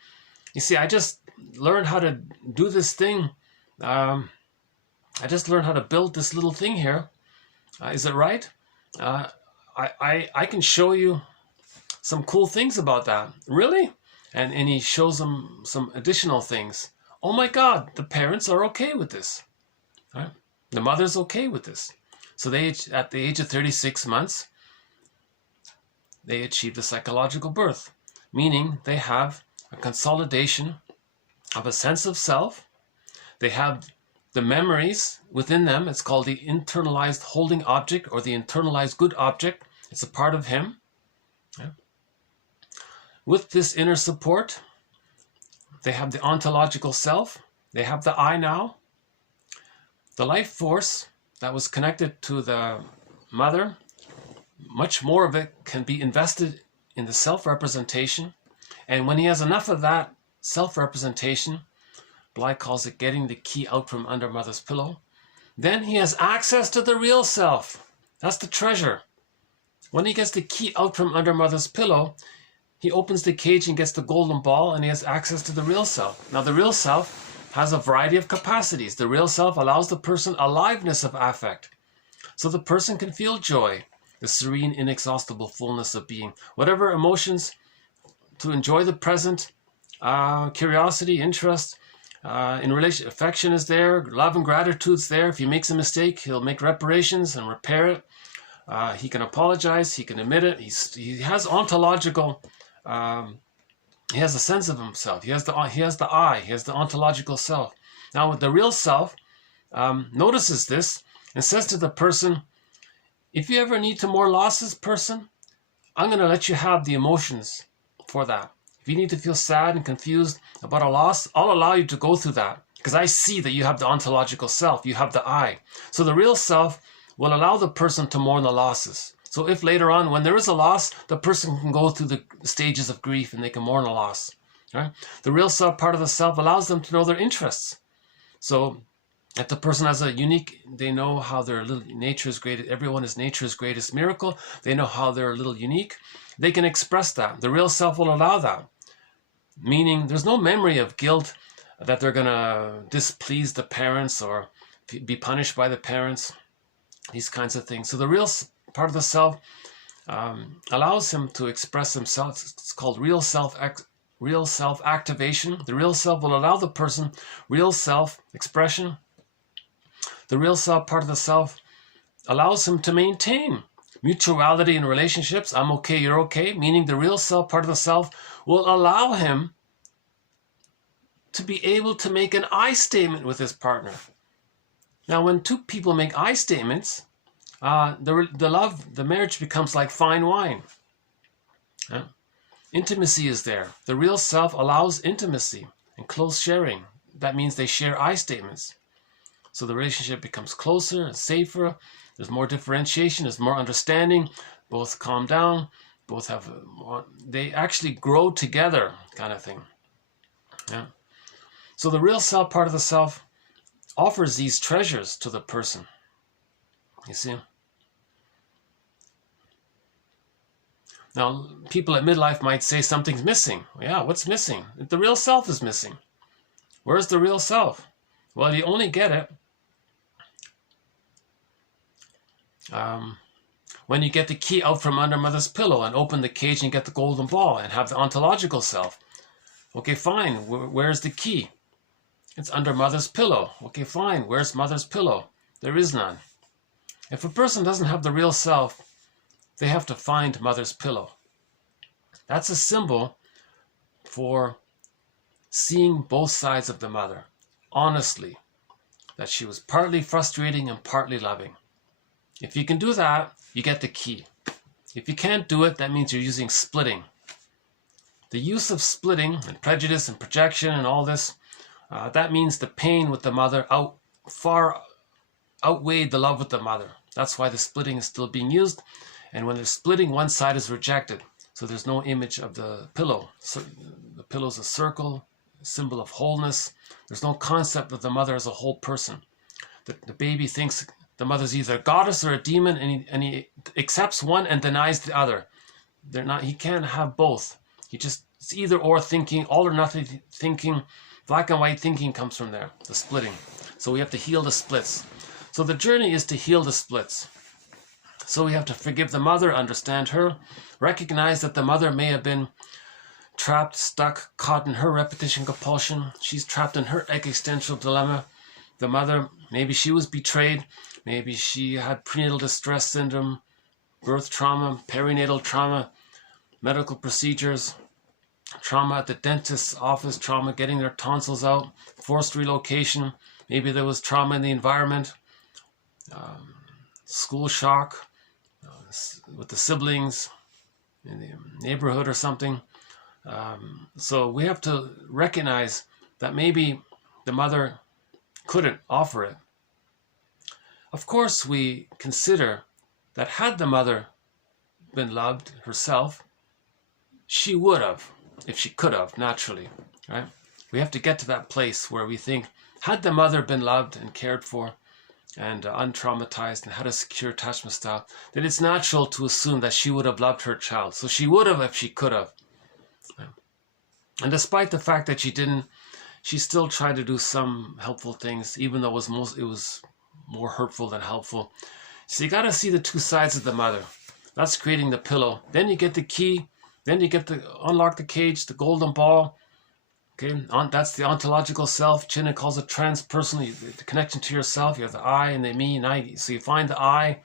You see, I just learned how to do this thing. I just learned how to build this little thing here. Is it right? I can show you some cool things about that. Really? And he shows them some additional things. Oh my God, the parents are okay with this. Right? The mother's okay with this. So at the age of 36 months, they achieve the psychological birth, meaning they have a consolidation of a sense of self. They have the memories within them. It's called the internalized holding object or the internalized good object. It's a part of him. Yeah. With this inner support, they have the ontological self. They have the I now. The life force that was connected to the mother, much more of it can be invested in the self-representation. And when he has enough of that self-representation, Bly calls it getting the key out from under mother's pillow, then he has access to the real self. That's the treasure. When he gets the key out from under mother's pillow, he opens the cage and gets the golden ball, and he has access to the real self. Now, the real self has a variety of capacities. The real self allows the person aliveness of affect. So the person can feel joy, the serene, inexhaustible fullness of being. Whatever emotions to enjoy the present, curiosity, interest, in relation, affection is there, love and gratitude's there. If he makes a mistake, he'll make reparations and repair it. He can apologize, he can admit it. He has ontological, he has a sense of himself. He has the I, he has the ontological self. Now, the real self notices this and says to the person, if you ever need to more losses, person, I'm going to let you have the emotions for that. If you need to feel sad and confused about a loss, I'll allow you to go through that, because I see that you have the ontological self, you have the I. So the real self will allow the person to mourn the losses. So if later on, when there is a loss, the person can go through the stages of grief and they can mourn a loss. Right? The real self part of the self allows them to know their interests. So if the person has a unique, they know how their little nature is great. Everyone is nature's greatest miracle. They know how they're a little unique. They can express that. The real self will allow that. Meaning there's no memory of guilt that they're going to displease the parents or be punished by the parents. These kinds of things. So the real part of the self allows him to express himself. It's called real self activation. The real self will allow the person real self expression. The real self part of the self allows him to maintain mutuality in relationships. I'm okay, you're okay. Meaning the real self part of the self will allow him to be able to make an I statement with his partner. Now, when two people make I statements, the marriage becomes like fine wine. Yeah? Intimacy is there. The real self allows intimacy and close sharing. That means they share I statements. So the relationship becomes closer and safer. There's more differentiation. There's more understanding. Both calm down. Both have they actually grow together, kind of thing. Yeah. So the real self part of the self offers these treasures to the person. You see? Now, people at midlife might say something's missing. Yeah, what's missing? The real self is missing. Where's the real self? Well, you only get it when you get the key out from under mother's pillow and open the cage and get the golden ball and have the ontological self. Okay, fine. Where's the key? It's under mother's pillow. Okay, fine. Where's mother's pillow? There is none. If a person doesn't have the real self, they have to find mother's pillow. That's a symbol for seeing both sides of the mother, honestly, that she was partly frustrating and partly loving. If you can do that, you get the key. If you can't do it, that means you're using splitting. The use of splitting and prejudice and projection and all this, that means the pain with the mother far outweighed the love with the mother. That's why the splitting is still being used. And when they're splitting, one side is rejected. So there's no image of the pillow. So the pillow is a circle, a symbol of wholeness. There's no concept of the mother as a whole person. The baby thinks the mother's either a goddess or a demon, and he accepts one and denies the other. They're not. He can't have both. It's either or thinking, all or nothing thinking. Black and white thinking comes from there, the splitting. So we have to heal the splits. So the journey is to heal the splits. So we have to forgive the mother, understand her, recognize that the mother may have been trapped, stuck, caught in her repetition compulsion. She's trapped in her existential dilemma. The mother, maybe she was betrayed. Maybe she had prenatal distress syndrome, birth trauma, perinatal trauma, medical procedures, trauma at the dentist's office, trauma getting their tonsils out, forced relocation. Maybe there was trauma in the environment, school shock, with the siblings in the neighborhood or something. So we have to recognize that maybe the mother couldn't offer it. Of course, we consider that had the mother been loved herself, she would have, if she could have, naturally, right? We have to get to that place where we think, had the mother been loved and cared for and untraumatized and had a secure attachment style, then it's natural to assume that she would have loved her child. So she would have if she could have. And despite the fact that she didn't, she still tried to do some helpful things, even though it was more hurtful than helpful. So you got to see the two sides of the mother. That's creating the pillow. Then you get the key. Then you get to unlock the cage, the golden ball. Okay, that's the ontological self. Chinen calls it transpersonal, the connection to yourself. You have the I and the me and I. So you find the I.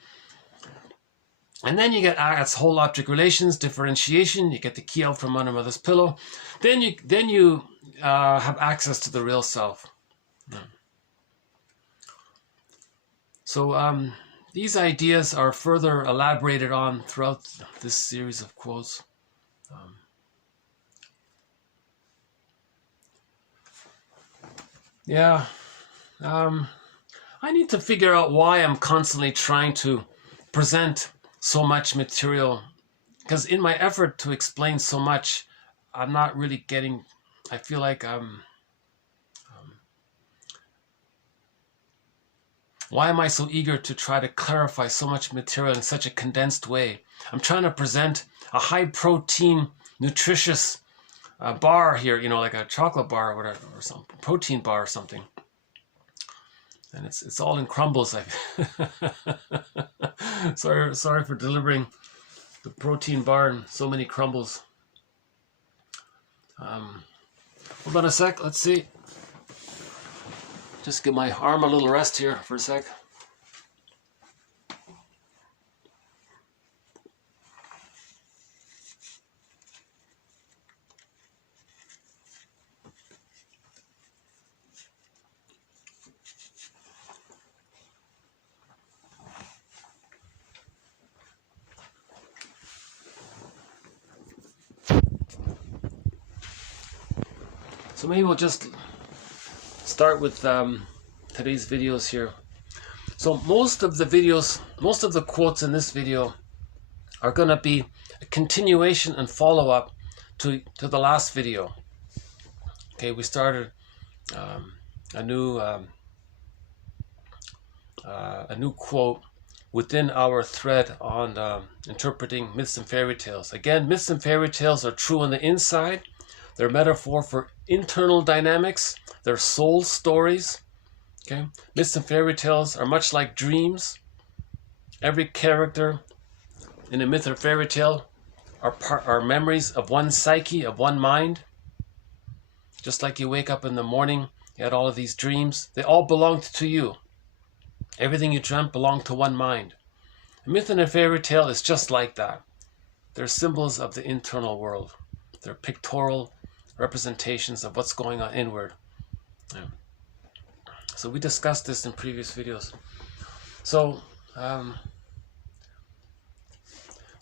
And then you get that's whole object relations, differentiation. You get the key out from under mother's pillow. Then you have access to the real self. So these ideas are further elaborated on throughout this series of quotes. I need to figure out why I'm constantly trying to present so much material, because in my effort to explain so much, I'm not really getting, I feel like why am I so eager to try to clarify so much material in such a condensed way? I'm trying to present a high protein, nutritious bar here, you know, like a chocolate bar or whatever, or some protein bar or something. And it's all in crumbles. Sorry for delivering the protein bar in so many crumbles. Hold on a sec. Let's see. Just give my arm a little rest here for a sec. So maybe we'll just start with today's videos here. So most of the quotes in this video are going to be a continuation and follow-up to the last video. Okay, we started a new quote within our thread on interpreting myths and fairy tales. Again, myths and fairy tales are true on the inside. They're metaphor for internal dynamics. They're soul stories. Okay, myths and fairy tales are much like dreams. Every character in a myth or fairy tale are memories of one psyche, of one mind. Just like you wake up in the morning, you had all of these dreams. They all belonged to you. Everything you dreamt belonged to one mind. A myth and a fairy tale is just like that. They're symbols of the internal world. They're pictorial representations of what's going on inward. Yeah. So we discussed this in previous videos. So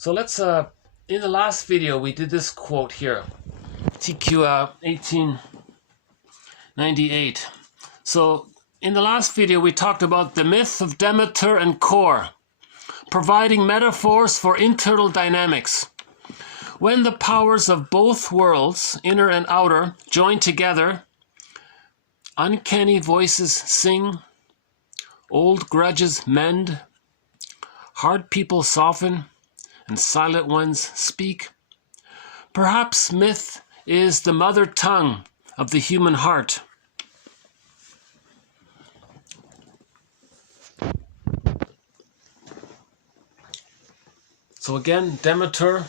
let's in the last video we did this quote here, TQ 1898. So in the last video we talked about the myth of Demeter and Core, providing metaphors for internal dynamics. When the powers of both worlds, inner and outer, join together, uncanny voices sing, old grudges mend, hard people soften, and silent ones speak. Perhaps myth is the mother tongue of the human heart. So again, Demeter.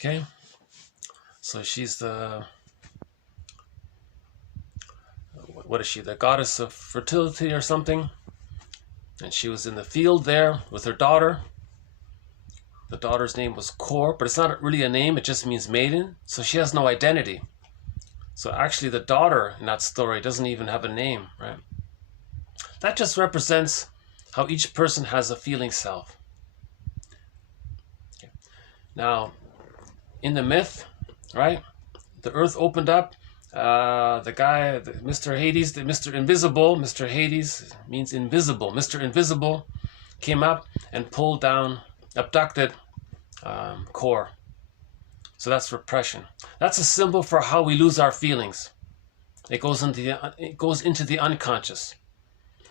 Okay, so she's the, what is she, the goddess of fertility or something? And she was in the field there with her daughter. The daughter's name was Core, but it's not really a name, it just means maiden. So she has no identity. So actually the daughter in that story doesn't even have a name, right? That just represents how each person has a feeling self. Okay. Now, in the myth, right, the earth opened up, the guy, Mr. Hades, Mr. Invisible, Mr. Hades means invisible, Mr. Invisible came up and pulled down, abducted Core. So that's repression. That's a symbol for how we lose our feelings. It goes into the unconscious.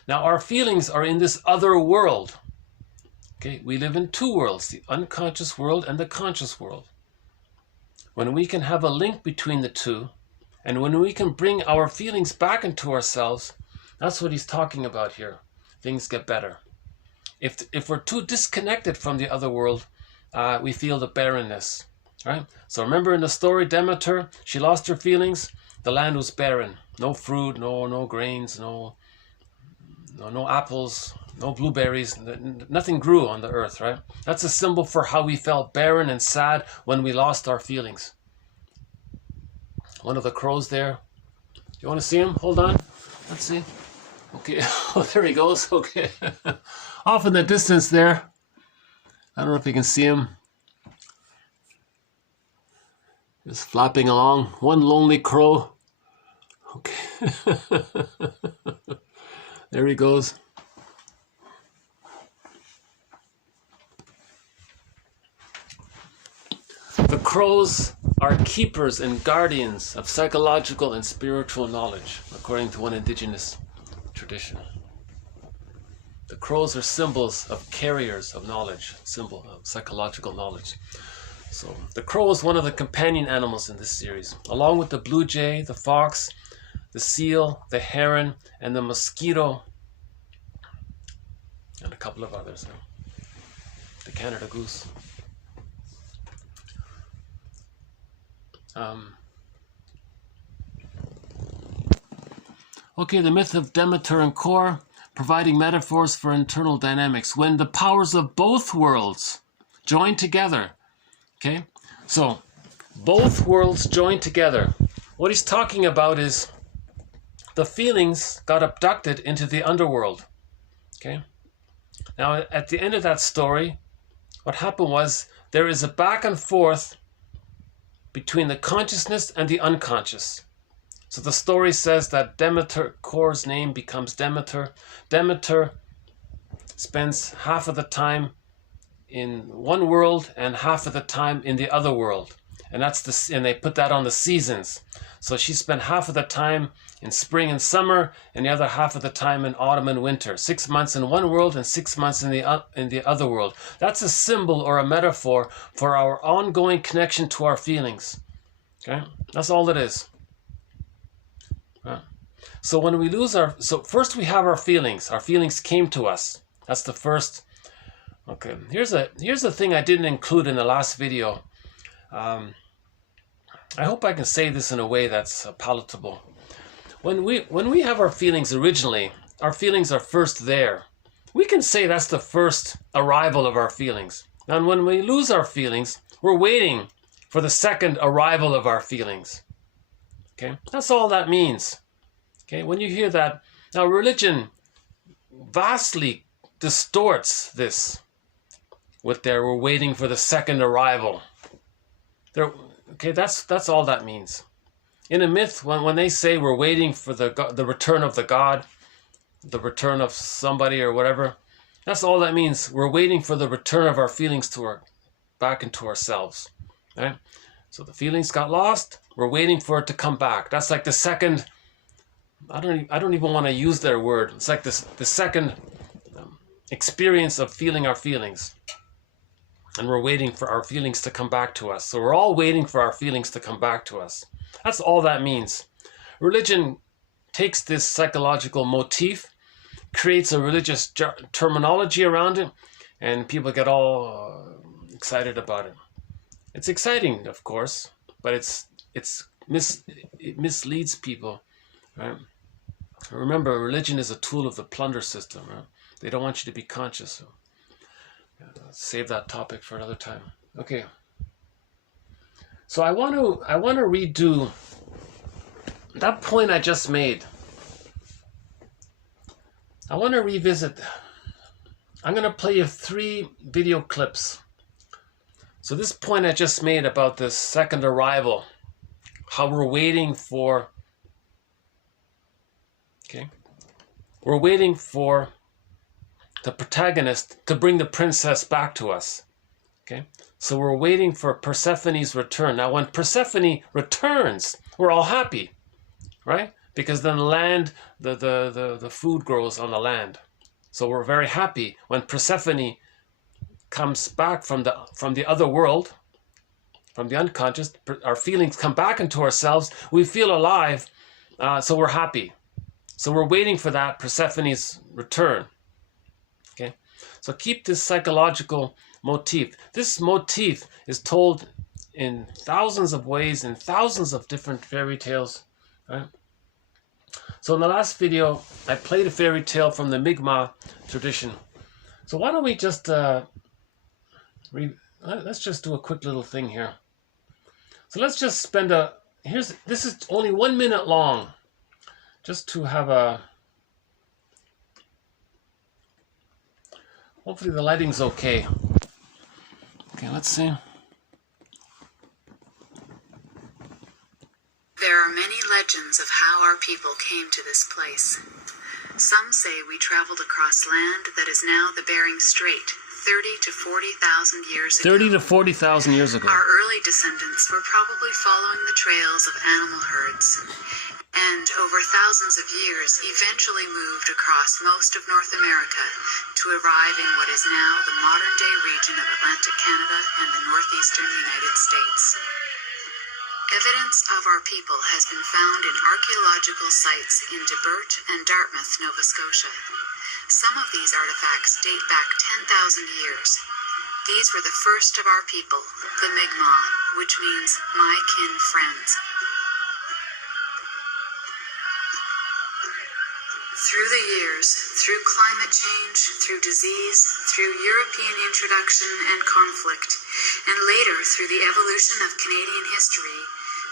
Now our feelings are in this other world. Okay, we live in two worlds, the unconscious world and the conscious world. When we can have a link between the two, and when we can bring our feelings back into ourselves, that's what he's talking about here. Things get better. If we're too disconnected from the other world, we feel the barrenness, right? So remember in the story, Demeter, she lost her feelings. The land was barren. No fruit, no grains, no apples, no blueberries. Nothing grew on the earth, right? That's a symbol for how we felt barren and sad when we lost our feelings. One of the crows there. You want to see him? Hold on. Let's see. Okay, oh, there he goes. Okay, off in the distance there. I don't know if you can see him. Just flapping along. One lonely crow. Okay. There he goes. The crows are keepers and guardians of psychological and spiritual knowledge, according to one indigenous tradition. The crows are symbols of carriers of knowledge, symbol of psychological knowledge. So the crow is one of the companion animals in this series, along with the blue jay, the fox, the seal, the heron, and the mosquito, and a couple of others. The Canada goose. Okay, the myth of Demeter and Core, providing metaphors for internal dynamics. When the powers of both worlds join together, okay? So, both worlds join together. What he's talking about is the feelings got abducted into the underworld, okay? Now, at the end of that story, what happened was there is a back and forth between the consciousness and the unconscious. So the story says that Demeter, Core's name becomes Demeter. Demeter spends half of the time in one world and half of the time in the other world. And and they put that on the seasons. So she spent half of the time in spring and summer and the other half of the time in autumn and winter. 6 months in one world and 6 months in the other world. That's a symbol or a metaphor for our ongoing connection to our feelings. Okay? That's all it is. So when we lose so first we have our feelings. Our feelings came to us. That's the first. Okay, here's a thing I didn't include in the last video. I hope I can say this in a way that's palatable. When we have our feelings originally, our feelings are first there. We can say that's the first arrival of our feelings. And when we lose our feelings, we're waiting for the second arrival of our feelings. Okay, that's all that means. Okay, when you hear that, now religion vastly distorts this with we're waiting for the second arrival. Okay, that's all that means. In a myth, when they say we're waiting for the return of the god, the return of somebody or whatever, that's all that means. We're waiting for the return of our feelings back into ourselves. Right? So the feelings got lost. We're waiting for it to come back. That's like the second. I don't even want to use their word. It's like the second experience of feeling our feelings. And we're waiting for our feelings to come back to us. So we're all waiting for our feelings to come back to us. That's all that means. Religion takes this psychological motif, creates a religious terminology around it, and people get all excited about it. It's exciting, of course, but it misleads people. Right? Remember, religion is a tool of the plunder system. Right? They don't want you to be conscious. So save that topic for another time. Okay. So I want to redo that point I just made. I want to revisit. I'm going to play you 3 video clips. So this point I just made about the second arrival, how we're waiting for. Okay, we're waiting for the protagonist to bring the princess back to us. Okay, so we're waiting for Persephone's return. Now, when Persephone returns, we're all happy, right? Because then land, the food grows on the land. So we're very happy when Persephone comes back from the other world, from the unconscious. Our feelings come back into ourselves. We feel alive, so we're happy. So we're waiting for that Persephone's return. Okay, so keep this psychological motif. This motif is told in thousands of ways, in thousands of different fairy tales. Right? So in the last video, I played a fairy tale from the Mi'kmaq tradition. So why don't we just let's just do a quick little thing here. So let's just spend this is only 1 minute long, just to have Hopefully the lighting's okay. Okay, let's see. There are many legends of how our people came to this place. Some say we traveled across land that is now the Bering Strait 30 to 40,000 years ago. 30 to 40,000 years ago. Our early descendants were probably following the trails of animal herds, and over thousands of years eventually moved across most of North America to arrive in what is now the modern-day region of Atlantic Canada and the northeastern United States. Evidence of our people has been found in archaeological sites in Demeter and Dartmouth, Nova Scotia. Some of these artifacts date back 10,000 years. These were the first of our people, the Mi'kmaq, which means my kin friends. Through the years, through climate change, through disease, through European introduction and conflict, and later through the evolution of Canadian history,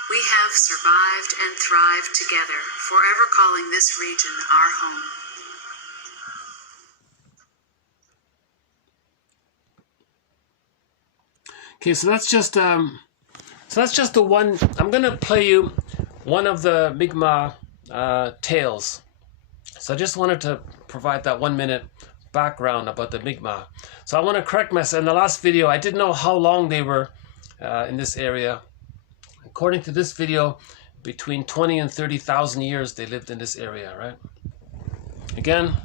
we have survived and thrived together, forever calling this region our home. Okay, so that's just the one. I'm gonna play you one of the Mi'kmaq tales. So I just wanted to provide that 1 minute background about the Mi'kmaq. So I want to correct myself. In the last video, I didn't know how long they were in this area. According to this video, between 20 and 30,000 years they lived in this area, right? Again.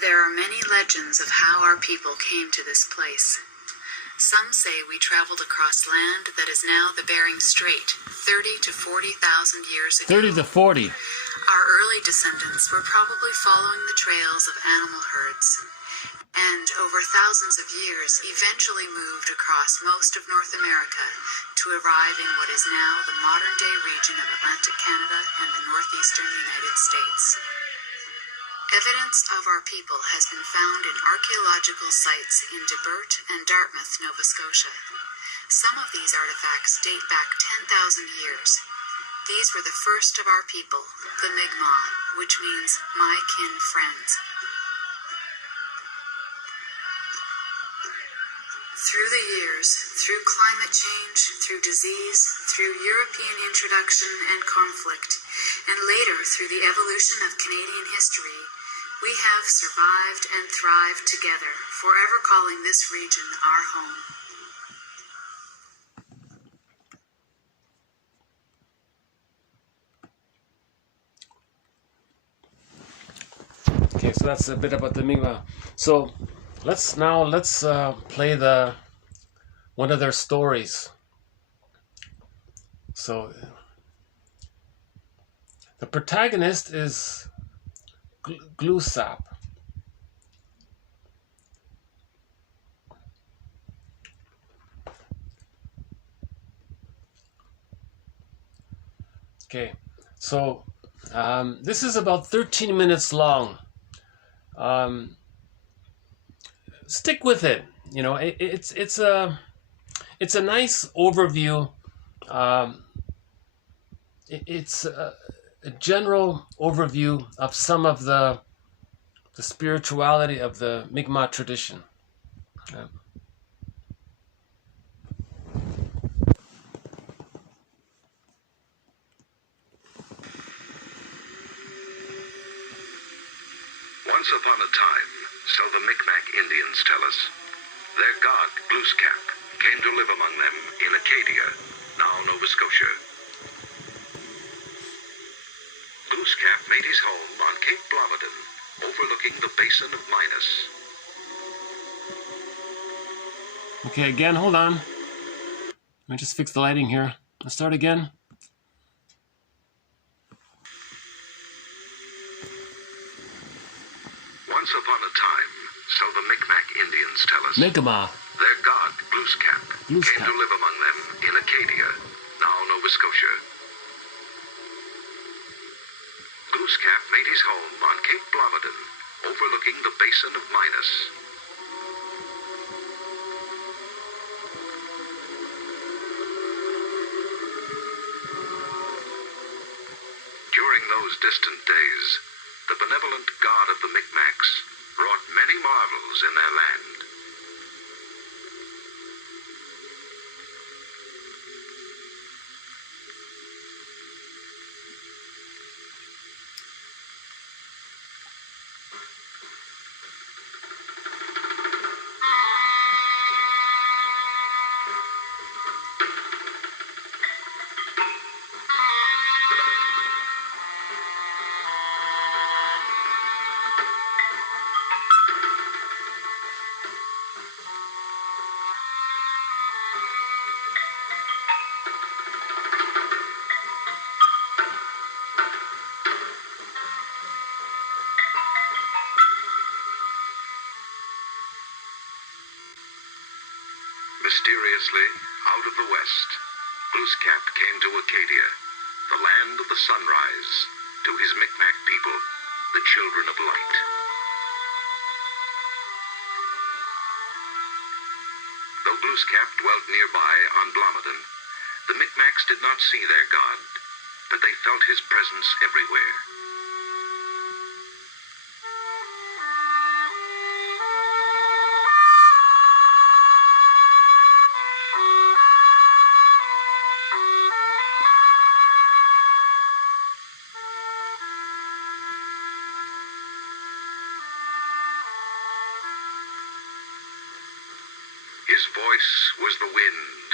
There are many legends of how our people came to this place. Some say we traveled across land that is now the Bering Strait 30 to 40,000 years ago. 30 to 40. Our early descendants were probably following the trails of animal herds, and over thousands of years eventually moved across most of North America to arrive in what is now the modern-day region of Atlantic Canada and the northeastern United States. Evidence of our people has been found in archaeological sites in Demeter and Dartmouth, Nova Scotia. Some of these artifacts date back 10,000 years. These were the first of our people, the Mi'kmaq, which means my kin friends. Through the years, through climate change, through disease, through European introduction and conflict, and later through the evolution of Canadian history, we have survived and thrived together, forever calling this region our home. Okay, so that's a bit about the Mi'kmaq. So let's play one of their stories. So the protagonist is Glooskap. Okay, so this is about 13 minutes long. Stick with it. You know, it's a nice overview. It's a general overview of some of the spirituality of the Mi'kmaq tradition. Once upon a time, so the Micmac Indians tell us, their god, Glooskap, came to live among them in Acadia, now Nova Scotia. Glooskap made his home on Cape Blomidon, overlooking the basin of Minas. Okay, again, hold on. Let me just fix the lighting here. Let's start again. Once upon a time, so the Micmac Indians tell us, Mi'kmaq. their god, Glooskap, came to live among them in Acadia, now Nova Scotia. Glooskap made his home on Cape Blomidon, overlooking the basin of Minas. During those distant days, the benevolent god of the Micmacs wrought many marvels in their land. Mysteriously, out of the west, Glooskap came to Acadia, the land of the sunrise, to his Micmac people, the children of light. Though Glooskap dwelt nearby on Blomidon, the Micmacs did not see their god, but they felt his presence everywhere. His voice was the wind.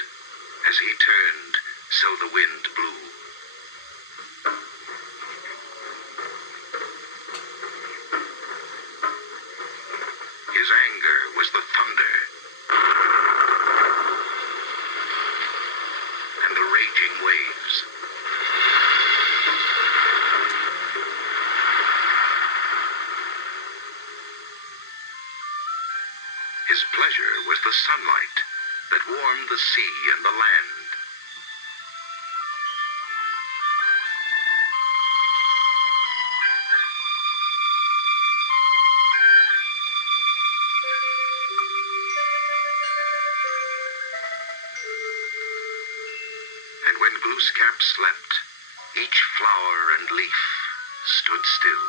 As he turned, so the wind blew. His anger was the thunder and the raging waves. His pleasure was the sunlight that warmed the sea and the land. And when Glooskap slept, each flower and leaf stood still.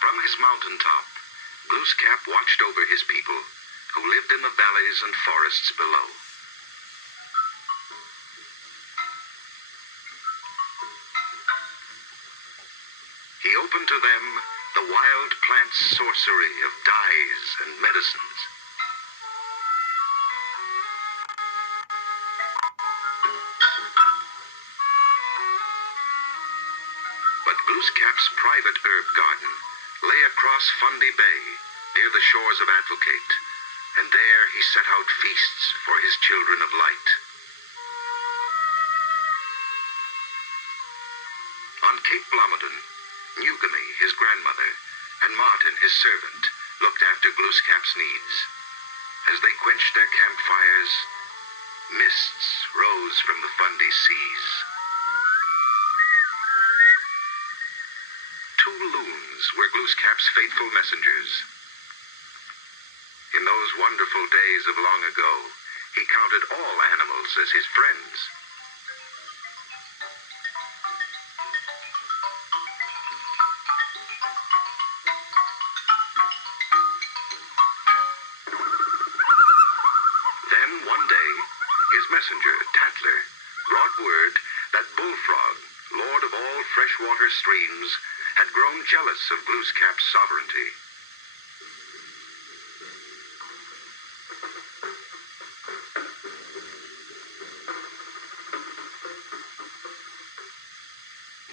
From his mountaintop, Glooskap watched over his people, who lived in the valleys and forests below. He opened to them the wild plant sorcery of dyes and medicines. But Glooskap's private herb garden lay across Fundy Bay, near the shores of Advocate, and there he set out feasts for his children of light. On Cape Blomidon, Nugamy, his grandmother, and Martin, his servant, looked after Glooskap's needs. As they quenched their campfires, mists rose from the Fundy seas. Two loons were Glooskap's faithful messengers. In those wonderful days of long ago, he counted all animals as his friends. Then one day, his messenger, Tatler, brought word that Bullfrog, lord of all freshwater streams, had grown jealous of Glooskap's sovereignty.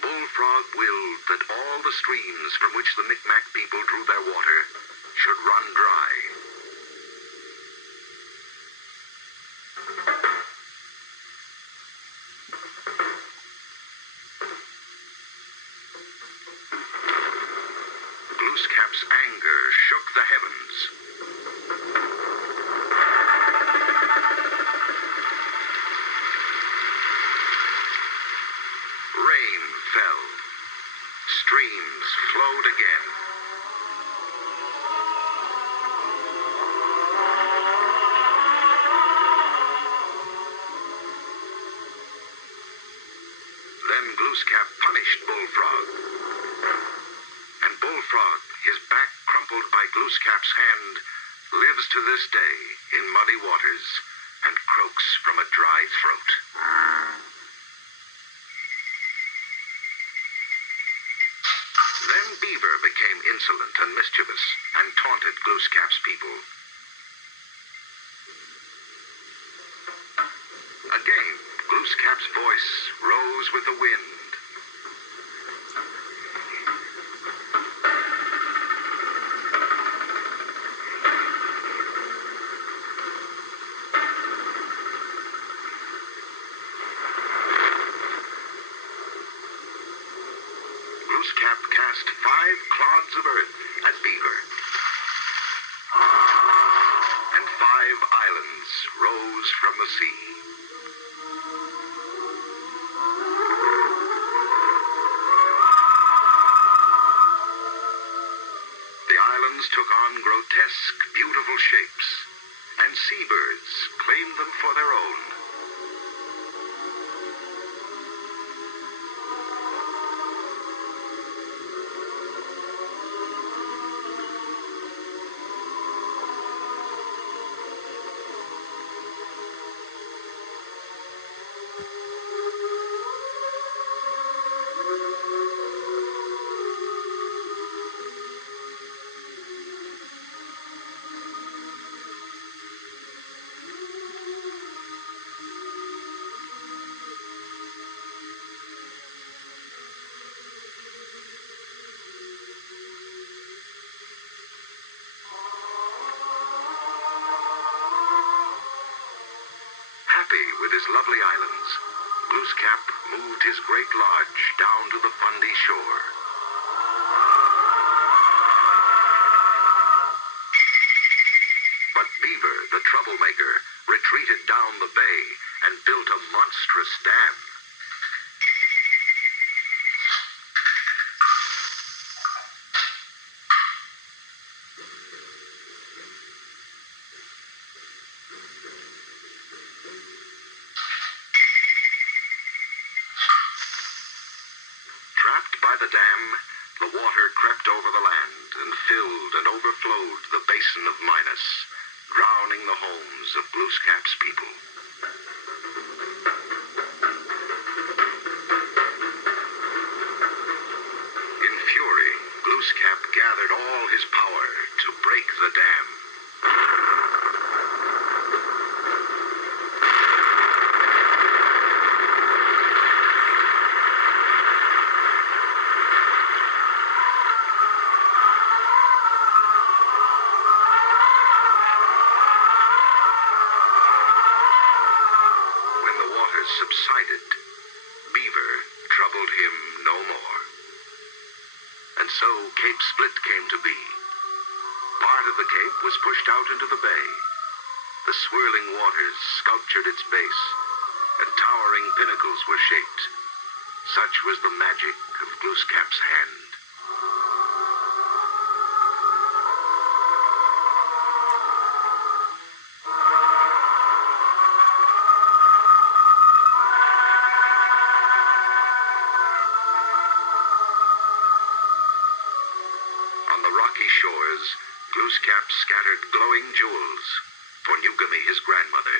Bullfrog willed that all the streams from which the Micmac people drew their water should run dry. Glooskap's anger shook the heavens. Rain fell. trampled by Glooskap's hand, lives to this day in muddy waters and croaks from a dry throat. Then Beaver became insolent and mischievous and taunted Glooskap's people. Again, Glooskap's voice rose with the wind. Glooskap cast 5 clods of earth at Beaver, and 5 islands rose from the sea. The islands took on grotesque, beautiful shapes, and seabirds claimed them for their own. Happy with his lovely islands, Glooskap moved his great lodge down to the Fundy shore. But Beaver, the troublemaker, retreated down the bay and built a monstrous dam. Trapped by the dam, the water crept over the land and filled and overflowed the basin of Minas, drowning the homes of Glooskap's people. In fury, Glooskap gathered all his power to break the dam. When the waters subsided, Beaver troubled him no more. And so Cape Split came to be. Part of the cape was pushed out into the bay. The swirling waters sculptured its base, and towering pinnacles were shaped. Such was the magic of Glooskap's hand. On the rocky shores, Glooskap scattered glowing jewels for Nugami, his grandmother,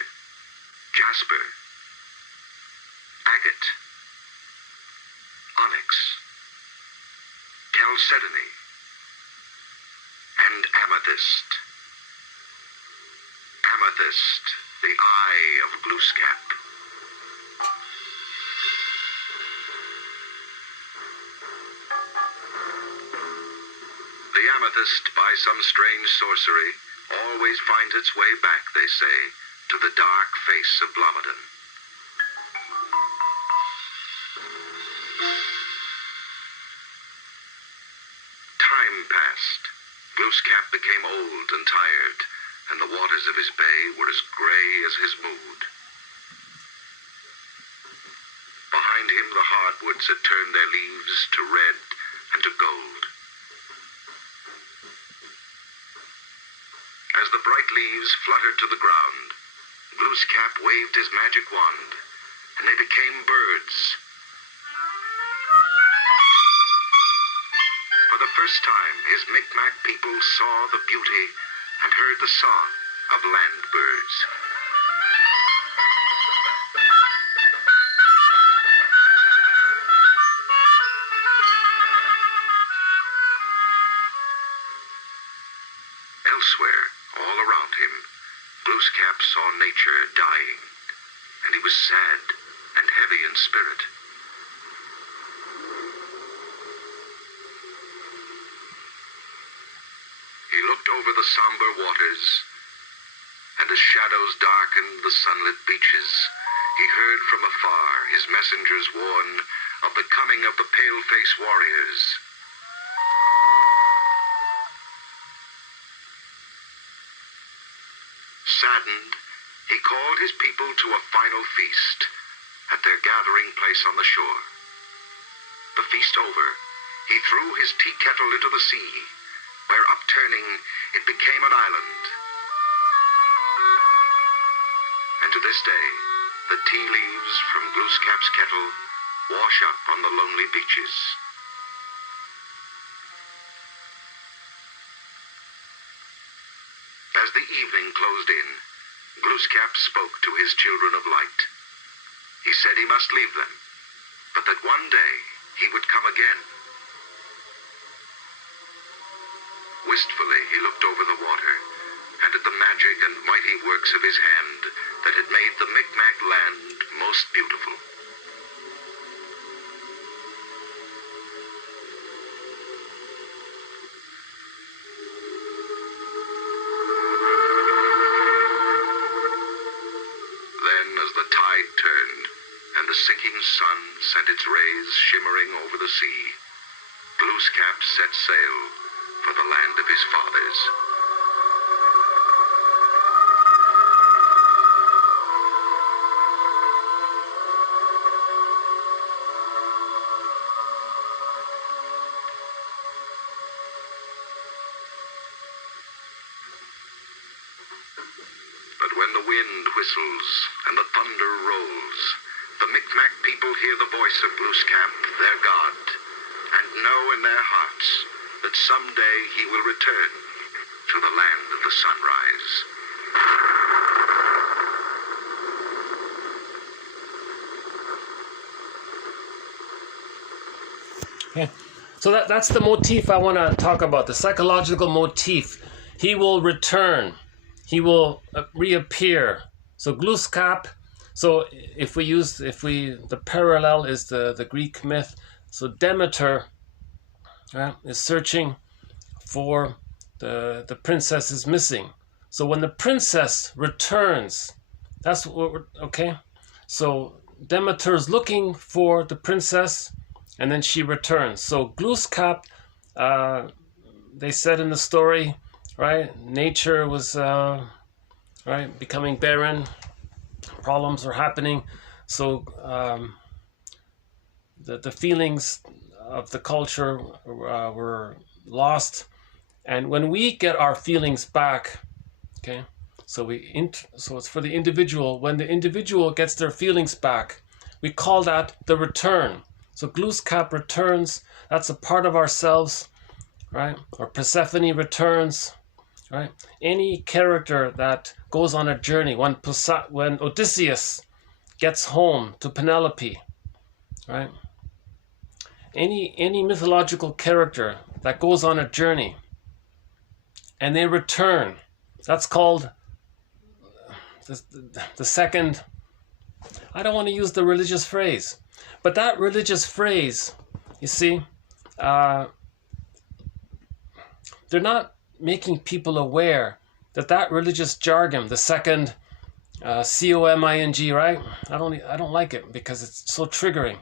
jasper, agate, onyx, chalcedony, and amethyst. Amethyst, the eye of Glooskap. The amethyst, by some strange sorcery, always finds its way back, they say, to the dark face of Blomidon. Time passed. Glooskap became old and tired, and the waters of his bay were as gray as his mood. Behind him, the hardwoods had turned their leaves to red and to gold. As the bright leaves fluttered to the ground, Glooskap waved his magic wand, and they became birds. For For the first time, his Micmac people saw the beauty and heard the song of land birds. Elsewhere, all around him, Glooskap saw nature dying, and he was sad and heavy in spirit. He looked over the somber waters, and as shadows darkened the sunlit beaches, he heard from afar his messengers warn of the coming of the pale-face warriors. Saddened, he called his people to a final feast at their gathering place on the shore. The feast over, he threw his tea kettle into the sea, where upturning it became an island. And to this day, the tea leaves from Glooskap's kettle wash up on the lonely beaches. As the evening closed in, Glooskap spoke to his children of light. He said he must leave them, but that one day he would come again. Wistfully he looked over the water, and at the magic and mighty works of his hand that had made the Micmac land most beautiful. Then, as the tide turned, and the sinking sun sent its rays shimmering over the sea, Glooskap set sail for the land of his fathers. But when the wind whistles and the thunder rolls, the Micmac people hear the voice of Glooskap, their god, and know in their hearts that someday he will return to the land of the sunrise. Okay, so that's the motif I want to talk about, the psychological motif. He will return. He will reappear. So Glooskap. So the parallel is the Greek myth. So Demeter is searching for the princess is missing. So when the princess returns, that's what we're, okay. So Demeter is looking for the princess, and then she returns. So Glooskap, they said in the story, right? Nature was becoming barren. Problems were happening. So the feelings of the culture were lost. And when we get our feelings back, okay, so it's for the individual. When the individual gets their feelings back, we call that the return. So Glooskap returns. That's a part of ourselves, right? Or Persephone returns, right? Any character that goes on a journey. When Odysseus gets home to Penelope, right? Any mythological character that goes on a journey and they return, that's called the second. I don't want to use the religious phrase, but that religious phrase, you see, they're not making people aware that religious jargon, the second coming, right? I don't like it because it's so triggering.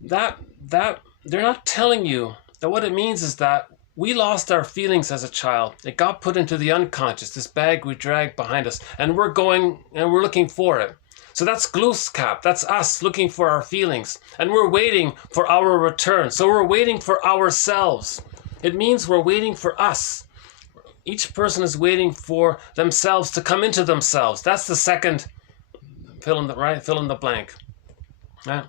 That they're not telling you that what it means is that we lost our feelings as a child. It got put into the unconscious, this bag we drag behind us, and we're looking for it. So that's Glooskap. That's us looking for our feelings, and we're waiting for our return. So we're waiting for ourselves. It means we're waiting for us. Each person is waiting for themselves to come into themselves. That's the second fill in the blank. Right?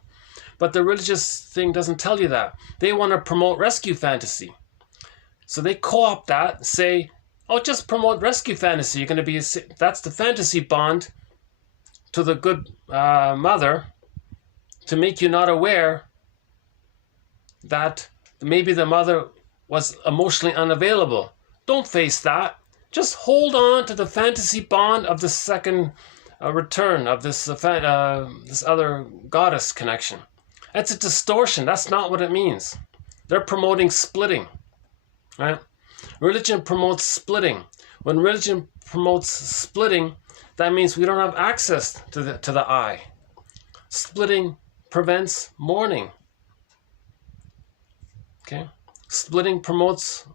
But the religious thing doesn't tell you that. They want to promote rescue fantasy. So they co-opt that, say, oh, just promote rescue fantasy. You're going to be that's the fantasy bond to the good mother, to make you not aware that maybe the mother was emotionally unavailable. Don't face that. Just hold on to the fantasy bond of the second return of this this other goddess connection. That's a distortion. That's not what it means. They're promoting splitting, right? Religion promotes splitting. When religion promotes splitting, that means we don't have access to the I. Splitting prevents mourning. Okay, splitting promotes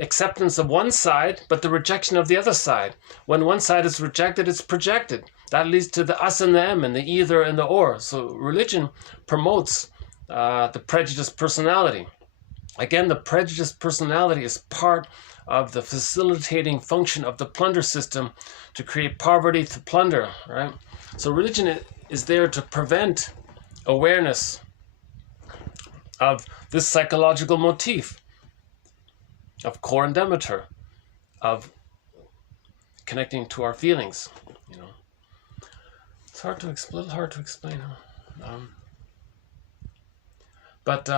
acceptance of one side, but the rejection of the other side. When one side is rejected, it's projected. That leads to the us and the them, and the either and the or. So religion promotes the prejudiced personality. Again, the prejudiced personality is part of the facilitating function of the plunder system to create poverty to plunder, right? So religion is there to prevent awareness of this psychological motif of core and Demeter, of connecting to our feelings. You know, it's hard to explain. A little hard to explain. But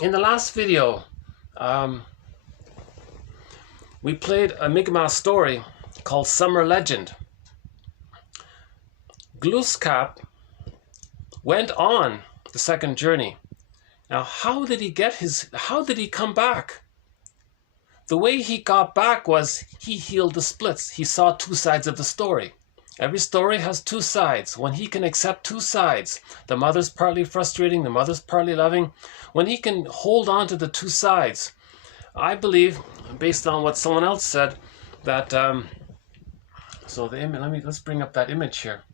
in the last video, we played a Mi'kmaq story called Summer Legend. Glooskap went on the second journey. Now, how did he come back? The way he got back was he healed the splits. He saw two sides of the story. Every story has two sides. When he can accept two sides, the mother's partly frustrating, the mother's partly loving, when he can hold on to the two sides, I believe, based on what someone else said, that, so the image, let's bring up that image here.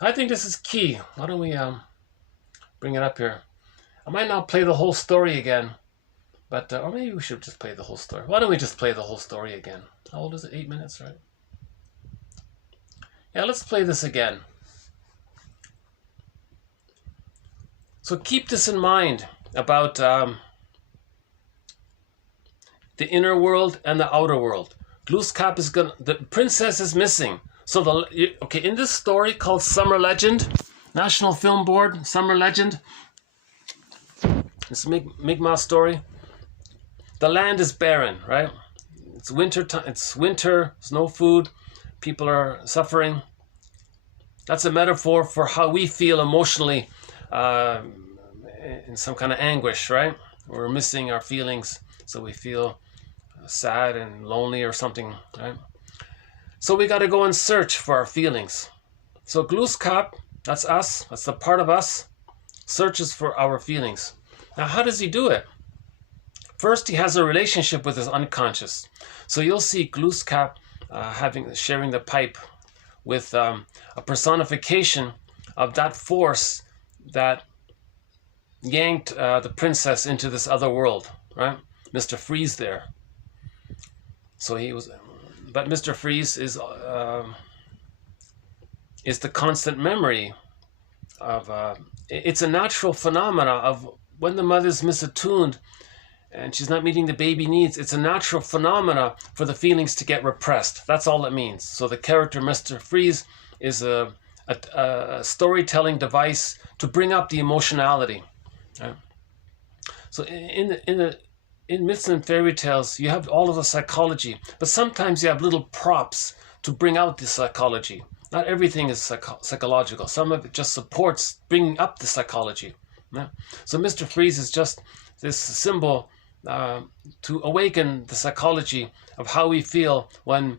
I think this is key. Why don't we bring it up here? I might not play the whole story again, but, or maybe we should just play the whole story. Why don't we just play the whole story again? How old is it? 8 minutes, right? Yeah, let's play this again. So keep this in mind about the inner world and the outer world. Glooskap is gonna, the princess is missing. So in this story called Summer Legend, National Film Board, Summer Legend, this Mi'kmaq story, the land is barren, right? It's winter time. It's winter. There's no food. People are suffering. That's a metaphor for how we feel emotionally in some kind of anguish, right? We're missing our feelings, so we feel sad and lonely or something, right? So we got to go and search for our feelings. So Glooskap, that's us. That's the part of us, searches for our feelings. Now, how does he do it? First, he has a relationship with his unconscious. So you'll see Glooskap sharing the pipe with a personification of that force that yanked the princess into this other world, right? Mr. Freeze there. So he was, but Mr. Freeze is the constant memory of. It's a natural phenomena of when the mother's misattuned and she's not meeting the baby needs. It's a natural phenomena for the feelings to get repressed. That's all it means. So the character Mr. Freeze is a storytelling device to bring up the emotionality. Right? So in myths and fairy tales, you have all of the psychology, but sometimes you have little props to bring out the psychology. Not everything is psychological. Some of it just supports bringing up the psychology. Yeah? So Mr. Freeze is just this symbol to awaken the psychology of how we feel when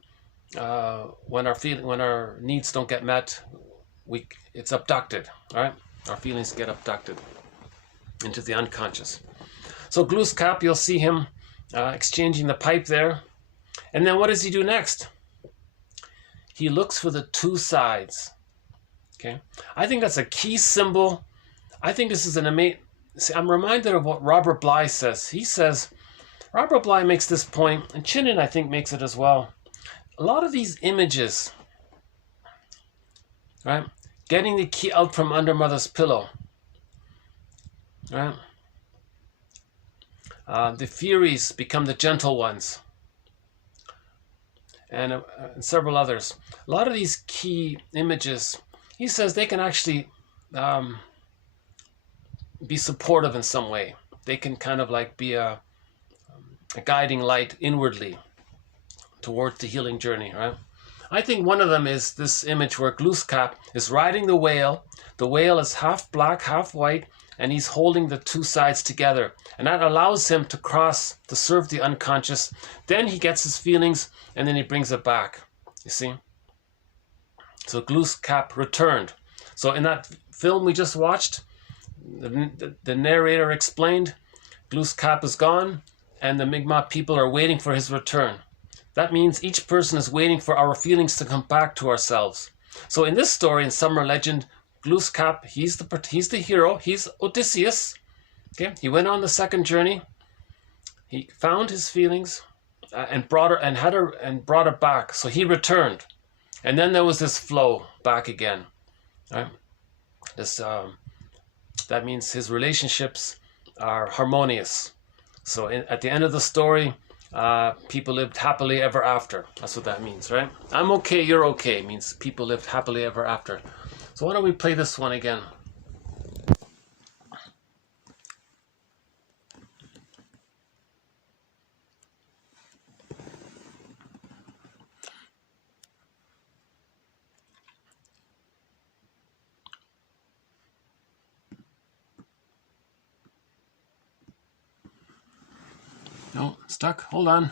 our needs don't get met. It's abducted, right? Our feelings get abducted into the unconscious. So Glooskap, you'll see him exchanging the pipe there. And then what does he do next? He looks for the two sides. Okay, I think that's a key symbol. I think this is an amazing. See, I'm reminded of what Robert Bly says. He says, Robert Bly makes this point, and Chinen, I think, makes it as well. A lot of these images, right? Getting the key out from under mother's pillow, right? The Furies become the gentle ones, and several others. A lot of these key images, he says, they can actually be supportive in some way. They can kind of like be a guiding light inwardly towards the healing journey, right? I think one of them is this image where Glooskap is riding the whale. The whale is half black, half white, and he's holding the two sides together. And that allows him to cross, to serve the unconscious. Then he gets his feelings, and then he brings it back. You see? So Glooskap returned. So in that film we just watched, the narrator explained, Glooskap is gone, and the Mi'kmaq people are waiting for his return. That means each person is waiting for our feelings to come back to ourselves. So in this story, in Summer Legend, Glooskap, he's the hero. He's Odysseus. Okay, he went on the second journey. He found his feelings and brought it back. So he returned, and then there was this flow back again. Right? That means his relationships are harmonious. So at the end of the story, people lived happily ever after. That's what that means, right? I'm okay, you're okay means people lived happily ever after. So why don't we play this one again? No, stuck. Hold on.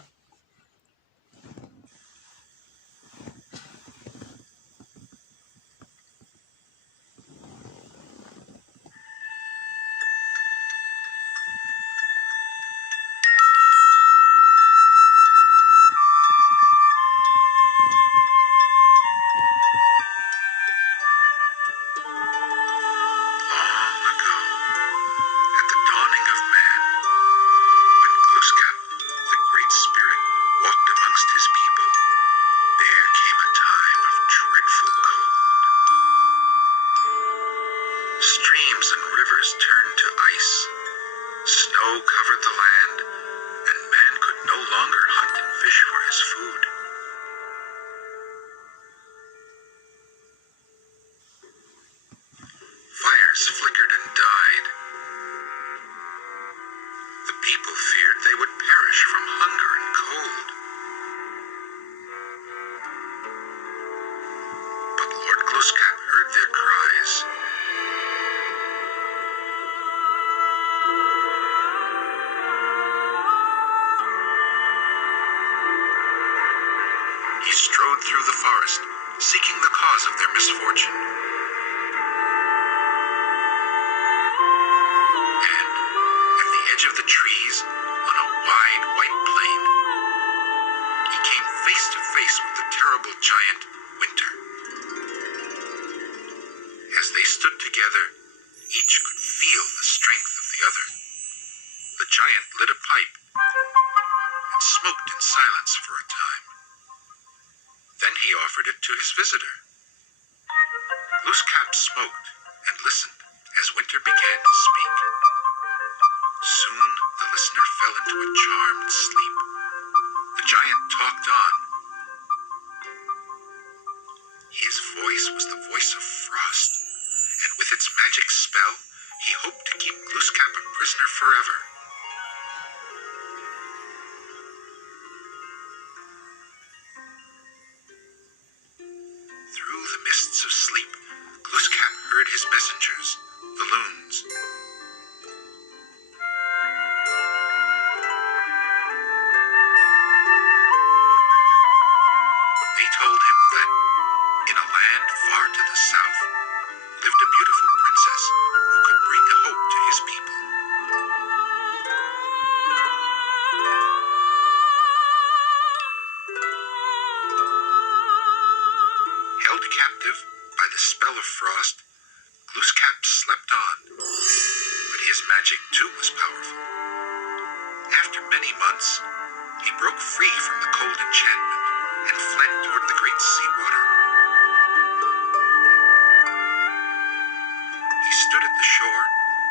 Stood at the shore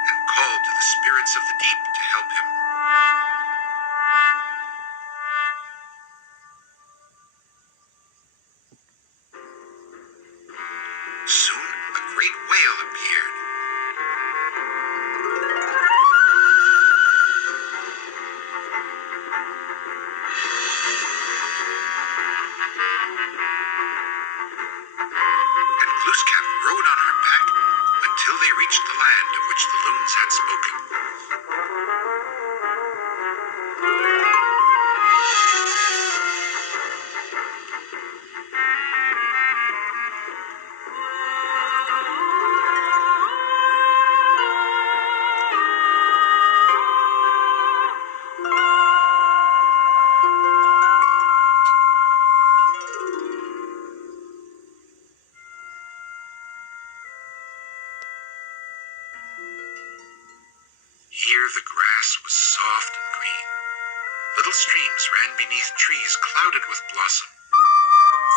and called to the spirits of the deep to help him. Soon a great whale appeared. And Glooskap rode on her back until they reached the land of which the loons had spoken. Here the grass was soft and green. Little streams ran beneath trees clouded with blossom.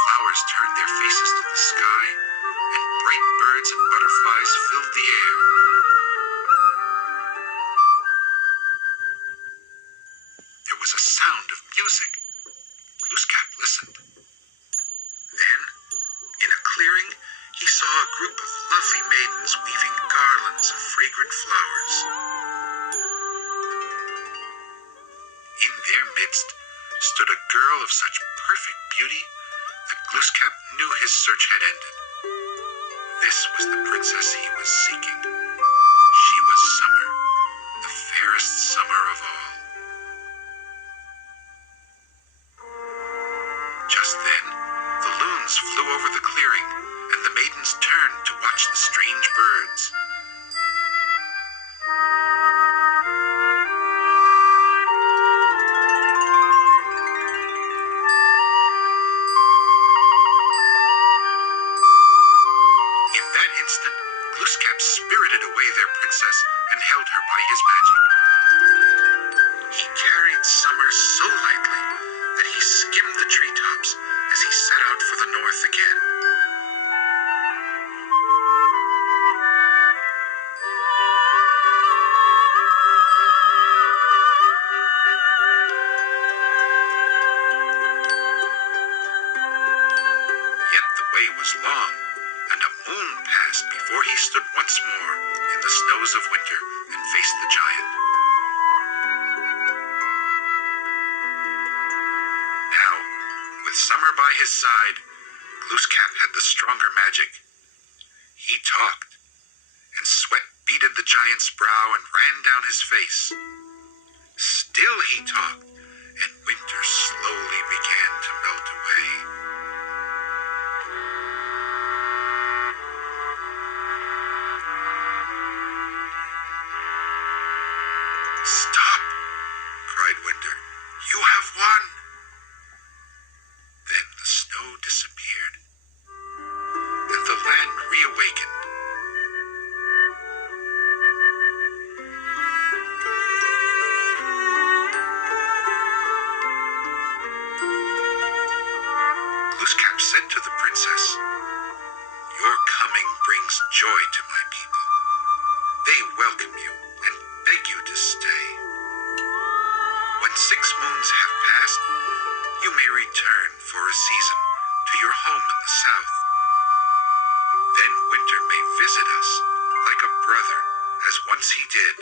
Flowers turned their faces to the sky, and bright birds and butterflies filled the air. There was a sound of music. Glooskap listened. Then, in a clearing, he saw a group of lovely maidens weaving garlands of fragrant flowers. In their midst stood a girl of such perfect beauty that Glooskap knew his search had ended. This was the princess he was seeking. She was Summer, the fairest summer of all. Just then, the loons flew over the clearing, and the maidens turned to watch the strange birds. Glooskap spirited away their princess and held her by his magic. He carried Summer so lightly that he skimmed the treetops as he set out for the north again. Yet the way was long, and a moon passed before he stood once more in the snows of winter and faced the giant. Now, with Summer by his side, Glooskap had the stronger magic. He talked, and sweat beaded the giant's brow and ran down his face. Still he talked, and winter slowly began to melt away. "Stop!" cried Winter. "You have won!" Then the snow disappeared, and the land reawakened. Glooskap said to the princess, "Your coming brings joy to my people. They welcome you and beg you to stay. When 6 moons have passed, you may return for a season to your home in the south. Then winter may visit us like a brother, as once he did."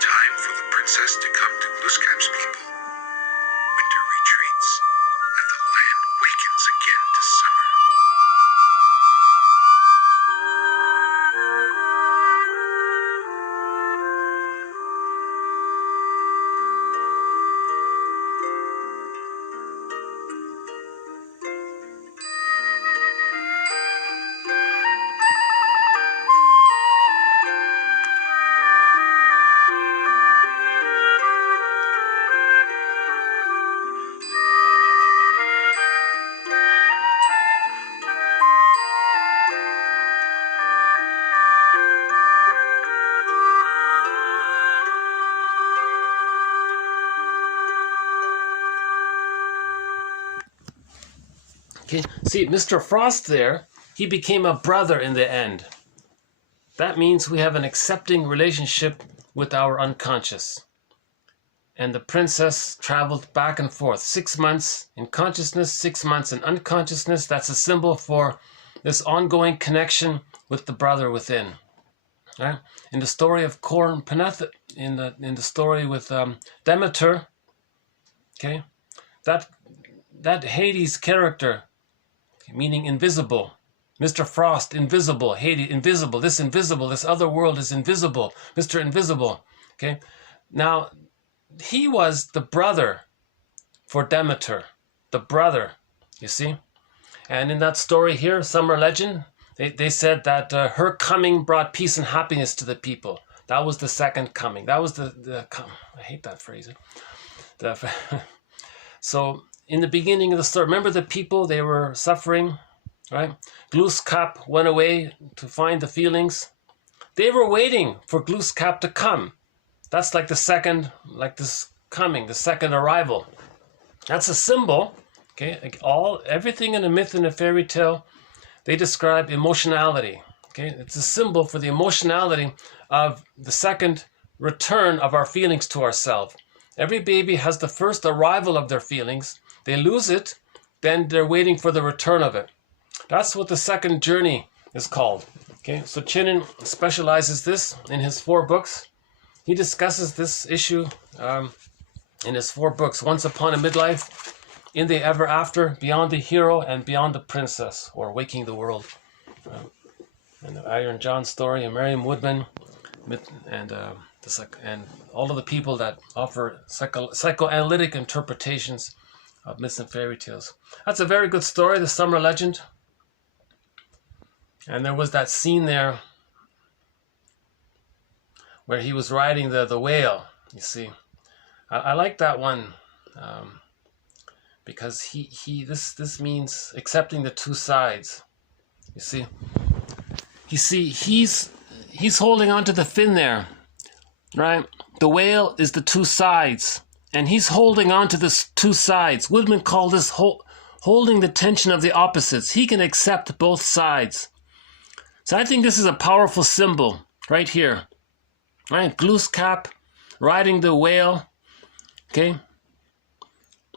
Time for the princess to come to Glooskap's people. Winter retreats, and the land wakens again to summer. Okay, see, Mr. Frost there, he became a brother in the end. That means we have an accepting relationship with our unconscious. And the princess traveled back and forth. 6 months in consciousness, 6 months in unconsciousness. That's a symbol for this ongoing connection with the brother within. Right? In the story of Corn Peneth, in the story with Demeter, okay, that Hades character, meaning invisible. Mr. Frost, invisible. Hades, invisible. This other world is invisible. Mr. Invisible. Okay. Now, he was the brother for Demeter. The brother, you see. And in that story here, Summer Legend, they said that her coming brought peace and happiness to the people. That was the second coming. That was I hate that phrase. So, in the beginning of the story, remember the people, they were suffering, right? Glooskap went away to find the feelings. They were waiting for Glooskap to come. That's like the second arrival. That's a symbol, okay? Everything in a myth and a fairy tale, they describe emotionality, okay? It's a symbol for the emotionality of the second return of our feelings to ourselves. Every baby has the first arrival of their feelings. They lose it, then they're waiting for the return of it. That's what the second journey is called. Okay, so Chinen specializes this in his 4 books. He discusses this issue in his 4 books: Once Upon a Midlife, In the Ever After, Beyond the Hero, and Beyond the Princess, or Waking the World. And the Iron John story, and Merriam Woodman, and all of the people that offer psychoanalytic interpretations of myths and fairy tales. That's a very good story, the Summer Legend. And there was that scene there where he was riding the whale, you see. I like that one because this means accepting the 2 sides, you see. You see, he's holding on to the fin there, right? The whale is the 2 sides, and he's holding on to the 2 sides. Woodman called this holding the tension of the opposites. He can accept both sides. So I think this is a powerful symbol right here. Right? Glooskap riding the whale. Okay?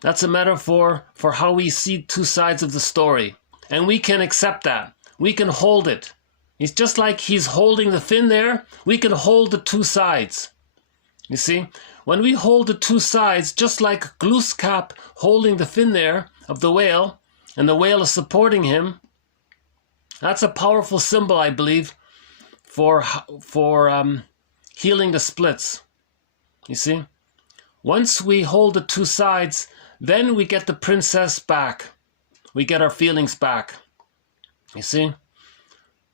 That's a metaphor for how we see 2 sides of the story. And we can accept that. We can hold it. It's just like he's holding the fin there. We can hold the 2 sides. You see? When we hold the 2 sides, just like Glooskap holding the fin there of the whale, and the whale is supporting him, that's a powerful symbol, I believe, for healing the splits. You see? Once we hold the 2 sides, then we get the princess back. We get our feelings back. You see?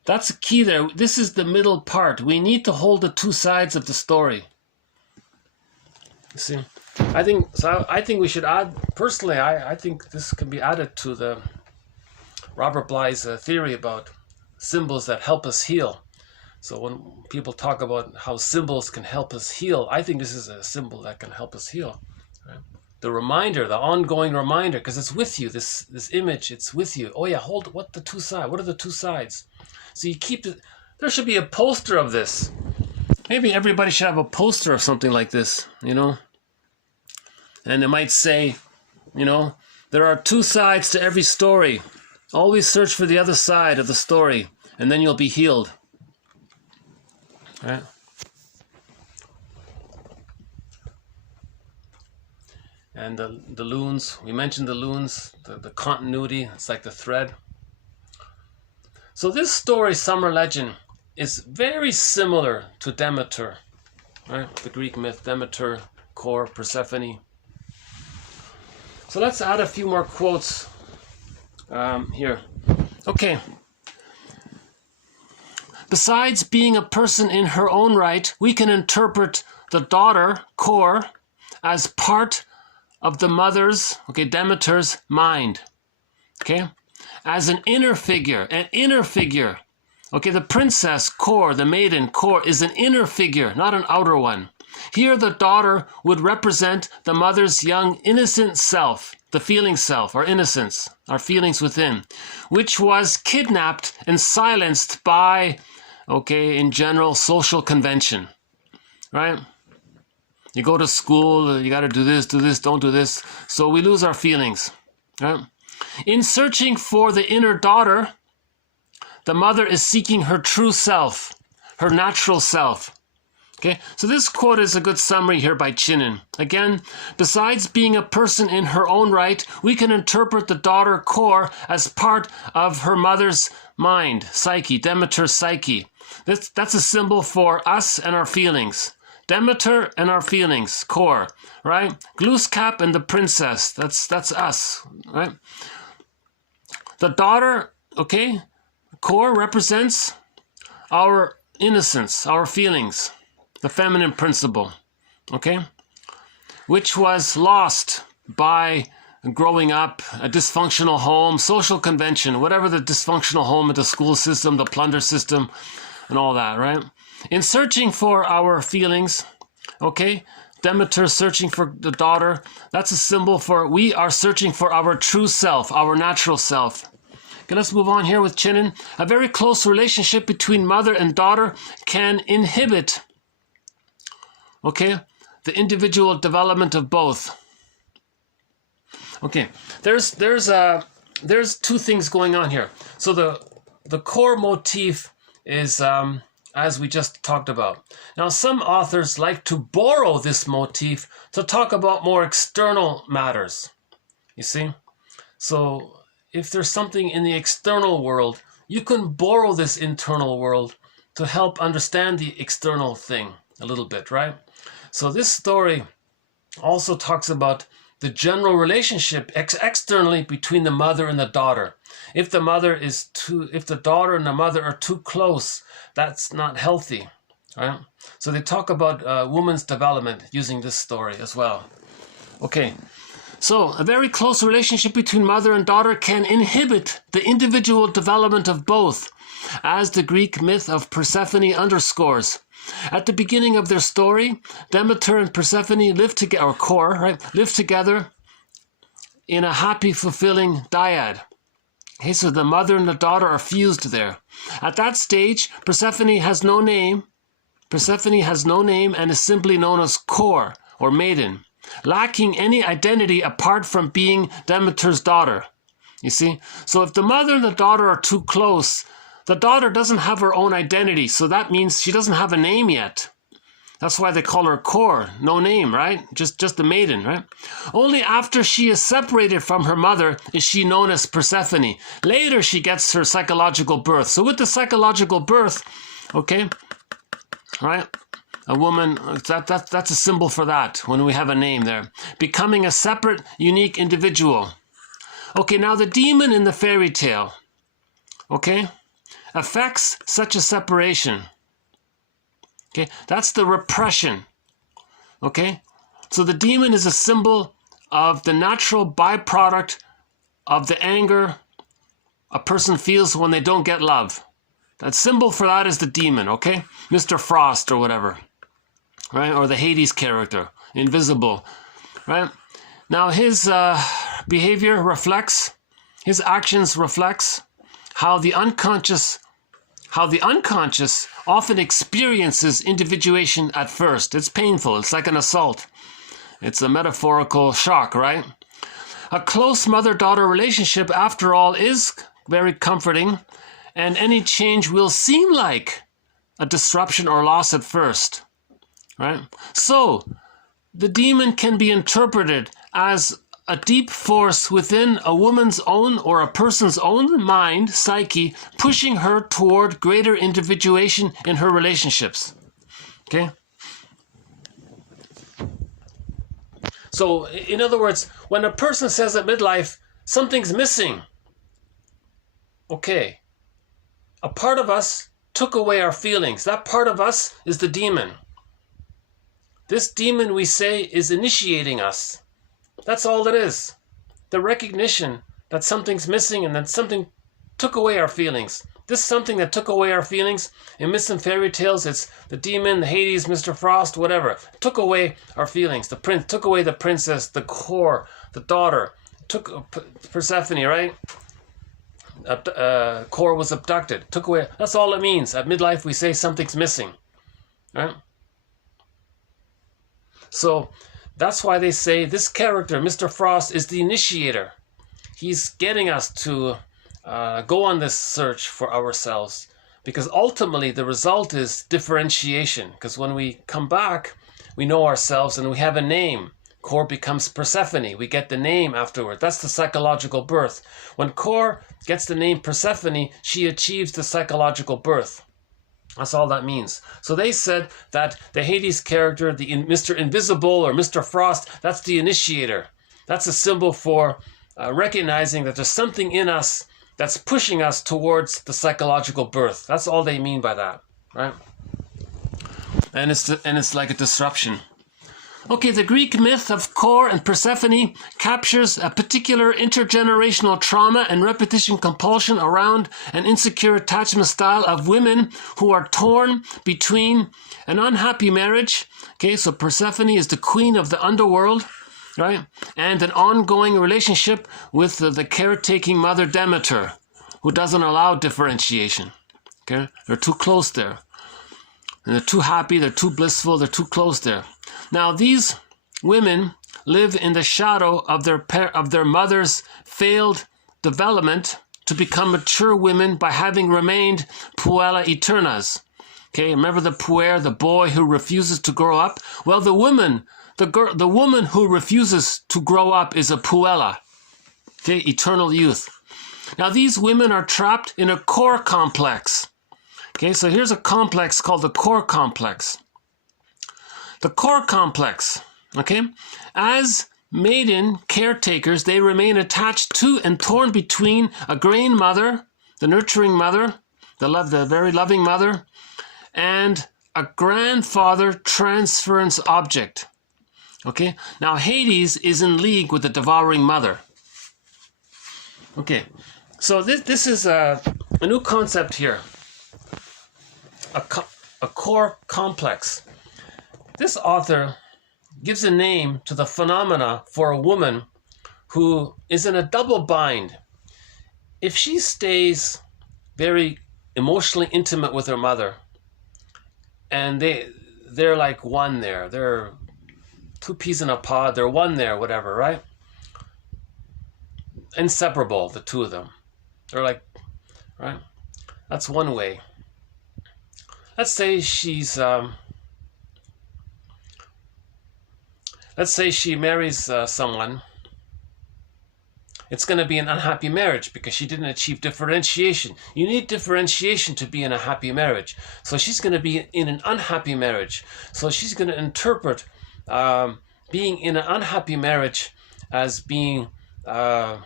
That's the key there. This is the middle part. We need to hold the 2 sides of the story. You see? I think we should add, personally, I think this can be added to the Robert Bly's theory about symbols that help us heal. So when people talk about how symbols can help us heal, I think this is a symbol that can help us heal. Right? The reminder, the ongoing reminder, because it's with you, this image, it's with you. Oh yeah, hold, what are the 2 sides? So you keep it, there should be a poster of this. Maybe everybody should have a poster of something like this, you know? And it might say, you know, there are 2 sides to every story. Always search for the other side of the story, and then you'll be healed. Right? And the loons, we mentioned the loons, the continuity, it's like the thread. So this story, Summer Legend, is very similar to Demeter, right? The Greek myth, Demeter, Core, Persephone. So let's add a few more quotes here. Okay. Besides being a person in her own right, we can interpret the daughter, Core, as part of the mother's, okay, Demeter's mind. Okay? As an inner figure. Okay, the princess, Core, the maiden, Core, is an inner figure, not an outer one. Here the daughter would represent the mother's young innocent self, the feeling self, our innocence, our feelings within, which was kidnapped and silenced by, in general, social convention, right? You go to school, you got to do this, don't do this. So we lose our feelings, right? In searching for the inner daughter, the mother is seeking her true self, her natural self. Okay, so this quote is a good summary here by Chinen. Again, besides being a person in her own right, we can interpret the daughter core as part of her mother's mind, psyche, Demeter's psyche. That's a symbol for us and our feelings. Demeter and our feelings, core, right? Glooskap and the princess, that's us, right? The daughter, core represents our innocence, our feelings, the feminine principle, which was lost by growing up, a dysfunctional home, social convention, whatever the dysfunctional home, the school system, the plunder system, and all that, right? In searching for our feelings, Demeter searching for the daughter, that's a symbol for we are searching for our true self, our natural self. Okay, let's move on here with Chinen. A very close relationship between mother and daughter can inhibit, the individual development of both. Okay, there's two things going on here. So the core motif is as we just talked about. Now, some authors like to borrow this motif to talk about more external matters. You see? So if there's something in the external world, you can borrow this internal world to help understand the external thing a little bit, right? So this story also talks about the general relationship externally between the mother and the daughter. If the daughter and the mother are too close, that's not healthy, right? So they talk about woman's development using this story as well. Okay, so a very close relationship between mother and daughter can inhibit the individual development of both, as the Greek myth of Persephone underscores. At the beginning of their story, Demeter and Persephone live together in a happy, fulfilling dyad. Okay, so the mother and the daughter are fused there. At that stage, Persephone has no name and is simply known as core, or maiden, lacking any identity apart from being Demeter's daughter. You see? So if the mother and the daughter are too close, the daughter doesn't have her own identity, so that means she doesn't have a name yet. That's why they call her core, no name, right? Just the maiden, right? Only after she is separated from her mother is she known as Persephone. Later she gets her psychological birth. So with the psychological birth, right? A woman, that's a symbol for that when we have a name there. Becoming a separate, unique individual. Okay, now the demon in the fairy tale, affects such a separation. That's the repression. So the demon is a symbol of the natural byproduct of the anger a person feels when they don't get love. That symbol for that is the demon, Mr. Frost or whatever, right? Or the Hades character, invisible, right? Now his behavior reflects, his actions reflects how the unconscious often experiences individuation at first. It's painful. It's like an assault. It's a metaphorical shock, right? A close mother-daughter relationship, after all, is very comforting, and any change will seem like a disruption or loss at first, right? So, the demon can be interpreted as a deep force within a woman's own or a person's own mind, psyche, pushing her toward greater individuation in her relationships. So, in other words, when a person says at midlife, something's missing, a part of us took away our feelings. That part of us is the demon. This demon, we say, is initiating us. That's all it is. The recognition that something's missing and that something took away our feelings. This something that took away our feelings. In myths and fairy tales, it's the demon, the Hades, Mr. Frost, whatever. Took away our feelings. The prince took away the princess, the core, the daughter. Took Persephone, right? Core was abducted. Took away. That's all it means. At midlife, we say something's missing, right? So that's why they say this character, Mr. Frost, is the initiator. He's getting us to go on this search for ourselves, because ultimately the result is differentiation. Because when we come back, we know ourselves and we have a name. Core becomes Persephone. We get the name afterward. That's the psychological birth. When Core gets the name Persephone, she achieves the psychological birth. That's all that means. So they said that the Hades character, the Mr. Invisible or Mr. Frost, that's the initiator. That's a symbol for recognizing that there's something in us that's pushing us towards the psychological birth. That's all they mean by that, right? And it's like a disruption. Okay, the Greek myth of Core and Persephone captures a particular intergenerational trauma and repetition compulsion around an insecure attachment style of women who are torn between an unhappy marriage. Okay, so Persephone is the queen of the underworld, right? And an ongoing relationship with the caretaking mother Demeter, who doesn't allow differentiation. Okay, they're too close there. And they're too happy, they're too blissful, they're too close there. Now, these women live in the shadow of their mother's failed development to become mature women by having remained puella eternas. Okay, remember the puer, the boy who refuses to grow up? Well, the woman who refuses to grow up is a puella. Okay, eternal youth. Now, these women are trapped in a core complex. Okay, so here's a complex called the core complex. The core complex, okay, as maiden caretakers, they remain attached to and torn between a grain mother, the nurturing mother, the very loving mother, and a grandfather transference object. Okay, now Hades is in league with the devouring mother. Okay, so this is a new concept here. A core complex. This author gives a name to the phenomena for a woman who is in a double bind. If she stays very emotionally intimate with her mother, and they're like one there, they're two peas in a pod, they're one there, whatever, right? Inseparable, the two of them. They're like, right? That's one way. Let's say she marries someone. It's going to be an unhappy marriage because she didn't achieve differentiation. You need differentiation to be in a happy marriage. So she's going to be in an unhappy marriage. So she's going to interpret being in an unhappy marriage as being the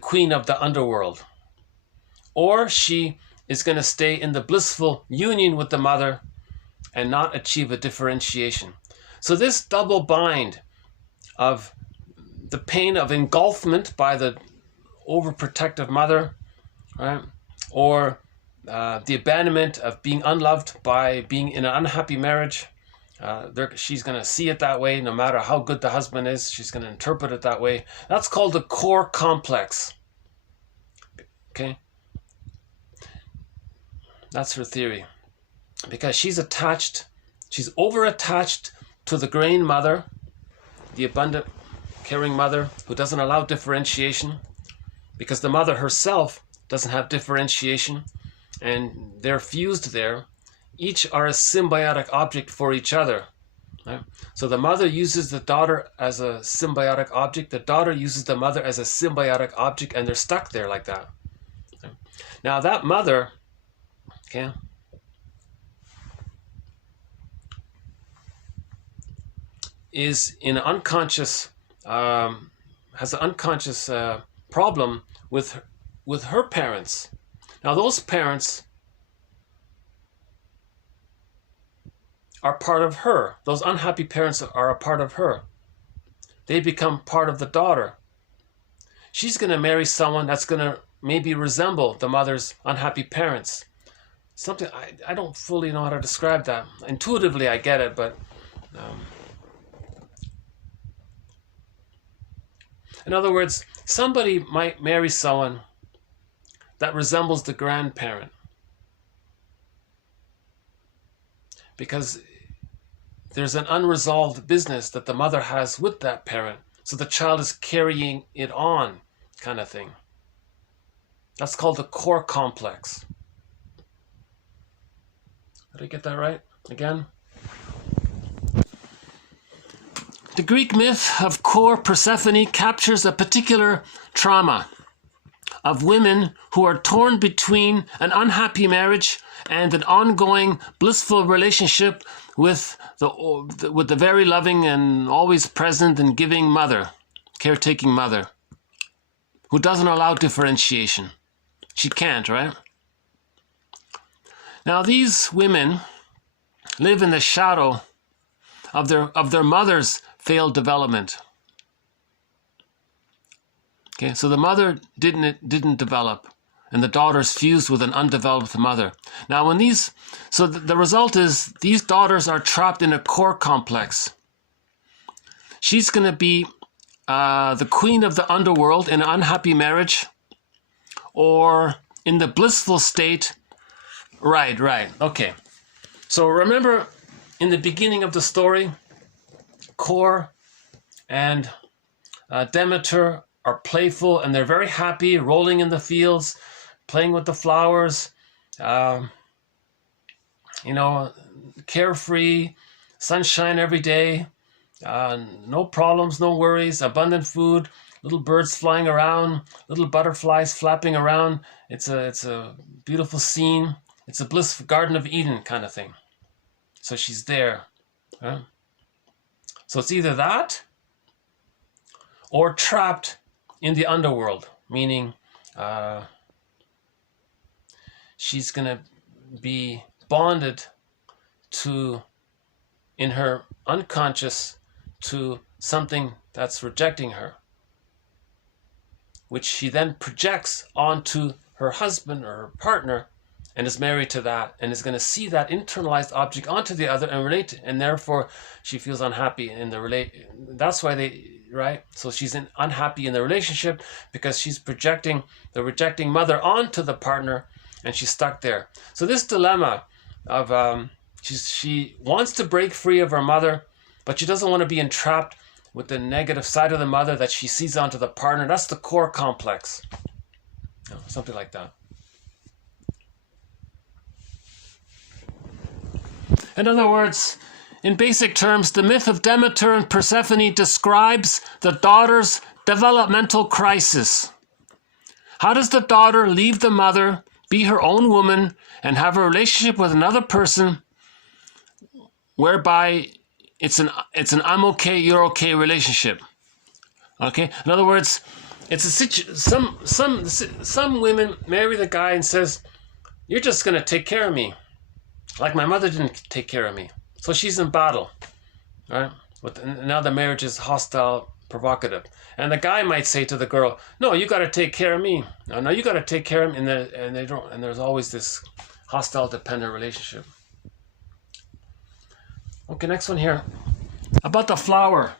queen of the underworld. Or she is going to stay in the blissful union with the mother and not achieve a differentiation. So this double bind of the pain of engulfment by the overprotective mother, right? Or the abandonment of being unloved by being in an unhappy marriage. She's going to see it that way no matter how good the husband is. She's going to interpret it that way. That's called the core complex. Okay? That's her theory. Because she's over-attached to the grain mother, the abundant, caring mother who doesn't allow differentiation, because the mother herself doesn't have differentiation, and they're fused there. Each are a symbiotic object for each other. Right? So the mother uses the daughter as a symbiotic object, the daughter uses the mother as a symbiotic object, and they're stuck there like that. Okay? Now that mother, okay, is in an unconscious, has an unconscious problem with her parents. Now those parents are part of her. Those unhappy parents are a part of her. They become part of the daughter. She's going to marry someone that's going to maybe resemble the mother's unhappy parents. Something I don't fully know how to describe that. Intuitively, I get it, but in other words, somebody might marry someone that resembles the grandparent because there's an unresolved business that the mother has with that parent. So the child is carrying it on, kind of thing. That's called the core complex. Did I get that right? Again? The Greek myth of core Persephone captures a particular trauma of women who are torn between an unhappy marriage and an ongoing blissful relationship with the very loving and always present and giving mother, caretaking mother, who doesn't allow differentiation. She can't, right? Now these women live in the shadow of their mother's failed development. Okay, so the mother didn't develop, and the daughters fused with an undeveloped mother. Now the result is these daughters are trapped in a core complex. She's going to be the queen of the underworld in an unhappy marriage, or in the blissful state. Right, okay. So remember in the beginning of the story, Core and Demeter are playful and they're very happy, rolling in the fields, playing with the flowers, carefree, sunshine every day, no problems, no worries, abundant food, little birds flying around, little butterflies flapping around. It's a beautiful scene. It's a blissful Garden of Eden kind of thing. So she's there. Right? So it's either that or trapped in the underworld, meaning she's going to be bonded in her unconscious to something that's rejecting her, which she then projects onto her husband or her partner and is married to that and is going to see that internalized object onto the other and relate, and therefore she feels unhappy in the that's why right? So she's unhappy in the relationship because she's projecting the rejecting mother onto the partner and she's stuck there. So this dilemma of she wants to break free of her mother, but she doesn't want to be entrapped with the negative side of the mother that she sees onto the partner. That's the core complex. Something like that. In other words, in basic terms, the myth of Demeter and Persephone describes the daughter's developmental crisis. How does the daughter leave the mother, be her own woman, and have a relationship with another person whereby it's an I'm okay, you're okay relationship? Okay? In other words, it's some women marry the guy and says, "You're just going to take care of me. Like my mother didn't take care of me." So she's in battle, right? Now the marriage is hostile, provocative. And the guy might say to the girl, "No, you got to take care of me. No, you got to take care of me." And they don't. And there's always this hostile, dependent relationship. Okay, next one here. About the flower.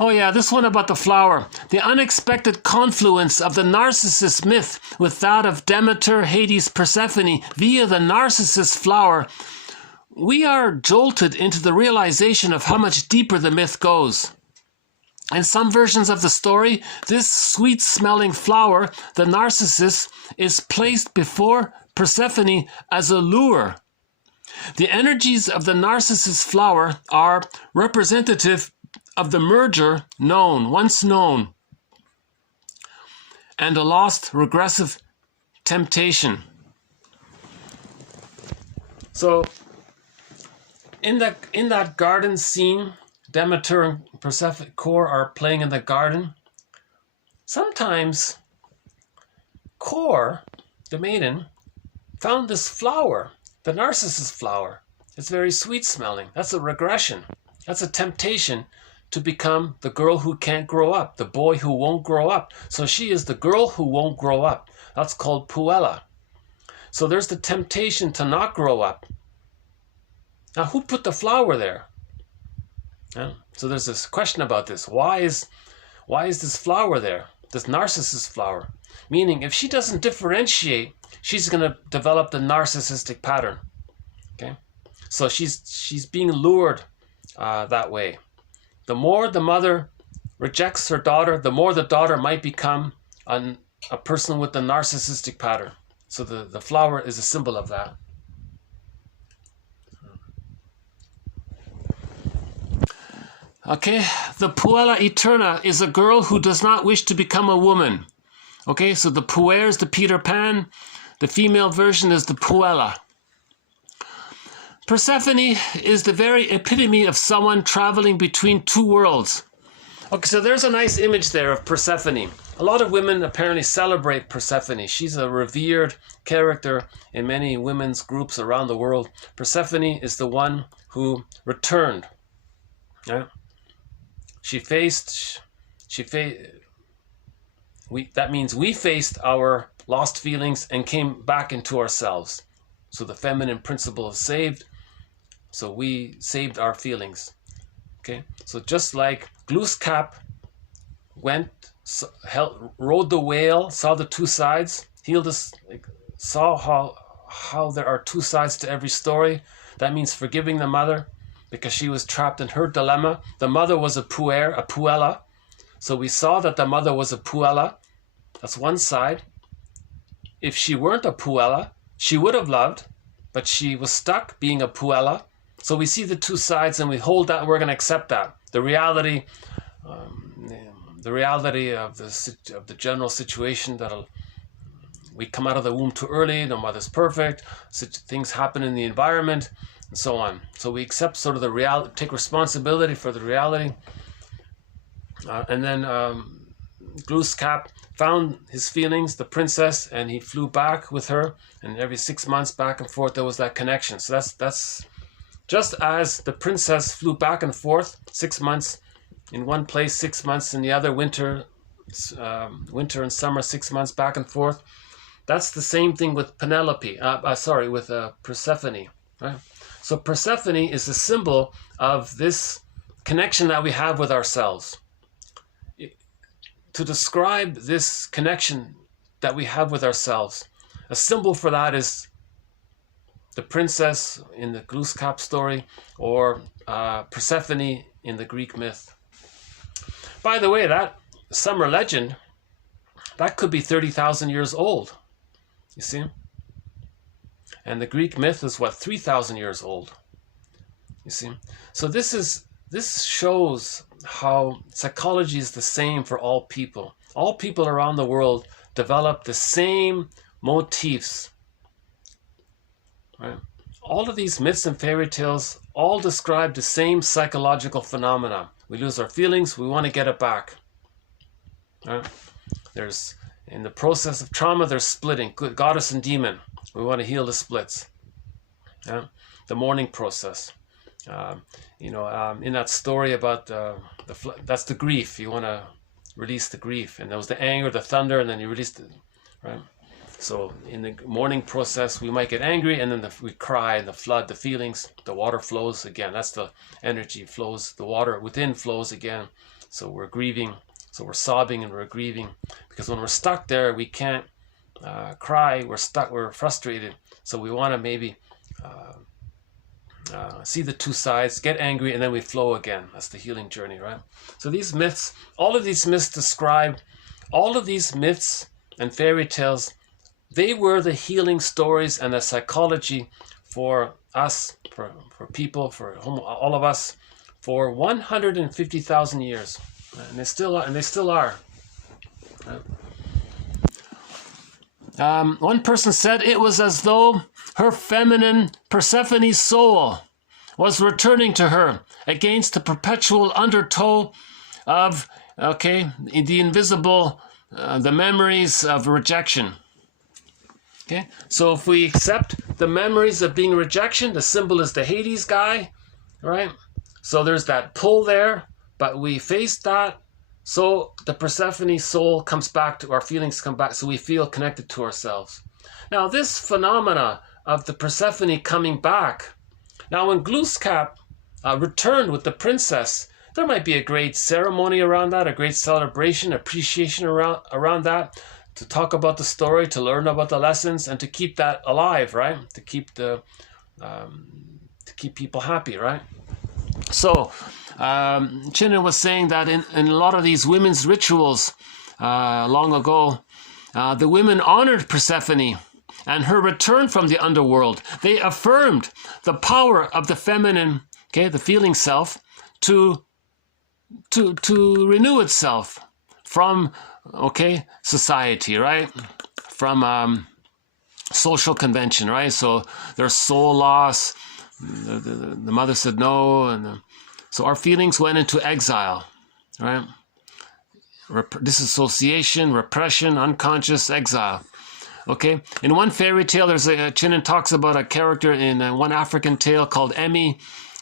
Oh yeah, this one about the flower. The unexpected confluence of the narcissus myth with that of Demeter, Hades, Persephone via the narcissus flower. We are jolted into the realization of how much deeper the myth goes. In some versions of the story, this sweet-smelling flower, the narcissus, is placed before Persephone as a lure. The energies of the narcissus flower are representative of the merger once known, and a lost regressive temptation. So in that garden scene, Demeter and Persephone Core are playing in the garden. Sometimes Core, the maiden, found this flower, the narcissus flower. It's very sweet smelling. That's a regression. That's a temptation to become the girl who can't grow up, the boy who won't grow up. So she is the girl who won't grow up. That's called puella. So there's the temptation to not grow up. Now, who put the flower there? Yeah. So there's this question about this. Why is this flower there? This narcissist flower? Meaning, if she doesn't differentiate, she's going to develop the narcissistic pattern. Okay, so she's being lured that way. The more the mother rejects her daughter, the more the daughter might become a person with the narcissistic pattern. So the flower is a symbol of that. Okay, the puella eterna is a girl who does not wish to become a woman. Okay, so the puer is the Peter Pan, the female version is the puella. Persephone is the very epitome of someone traveling between two worlds. Okay, so there's a nice image there of Persephone. A lot of women apparently celebrate Persephone. She's a revered character in many women's groups around the world. Persephone is the one who returned. Yeah? That means we faced our lost feelings and came back into ourselves. So the feminine principle is saved. So we saved our feelings. Okay, so just like Glooskap rode the whale, saw the two sides, healed us, saw how there are two sides to every story. That means forgiving the mother because she was trapped in her dilemma. The mother was a puella. So we saw that the mother was a puella. That's one side. If she weren't a puella, she would have loved, but she was stuck being a puella. So we see the two sides and we hold that, we're going to accept that. The reality of the general situation that we come out of the womb too early, the mother's perfect, things happen in the environment, and so on. So we accept sort of the reality, take responsibility for the reality. And then Glooskap found his feelings, the princess, and he flew back with her. And every 6 months, back and forth, there was that connection. So that's just as the princess flew back and forth, 6 months in one place, 6 months in the other, winter and summer, 6 months back and forth. That's the same thing with with Persephone. Right? So Persephone is a symbol of this connection that we have with ourselves. To describe this connection that we have with ourselves, a symbol for that is the princess in the Glooskap story, or Persephone in the Greek myth. By the way, that summer legend, that could be 30,000 years old, you see? And the Greek myth is, 3,000 years old, you see? So this shows how psychology is the same for all people. All people around the world develop the same motifs. Right? All of these myths and fairy tales all describe the same psychological phenomena. We lose our feelings, we want to get it back. Right? In the process of trauma, there's splitting, goddess and demon. We want to heal the splits. Yeah? The mourning process. In that story about that's the grief. You want to release the grief, and there was the anger, the thunder, and then you release it, right? So in the mourning process, we might get angry, and then we cry, and the flood, the feelings, the water flows again. That's the energy flows. The water within flows again. So we're grieving. So we're sobbing and we're grieving, because when we're stuck there, we can't cry. We're stuck. We're frustrated. So we want to maybe see the two sides, get angry, and then we flow again. That's the healing journey, right? So these myths, all of these myths describe, all of these myths and fairy tales, they were the healing stories and the psychology for us, for people, for all of us, for 150,000 years. And they still are. One person said it was as though her feminine Persephone's soul was returning to her against the perpetual undertow of, the invisible, the memories of rejection. Okay, so if we accept the memories of being rejection, the symbol is the Hades guy, right? So there's that pull there, but we face that, so the Persephone soul comes back to our feelings, come back, so we feel connected to ourselves. Now this phenomena of the Persephone coming back, now when Glooskap returned with the princess, there might be a great ceremony around that, a great celebration, appreciation around that, to talk about the story, to learn about the lessons, and to keep that alive, right? To keep people happy, right? So Chinen was saying that in a lot of these women's rituals long ago, the women honored Persephone and her return from the underworld. They affirmed the power of the feminine, okay, the feeling self, to renew itself from, okay, society, right? From social convention, right? So there's soul loss. The mother said no, and so our feelings went into exile, right? Disassociation, repression, unconscious exile. Okay, in one fairy tale, Chinen talks about a character in one African tale called Emmy.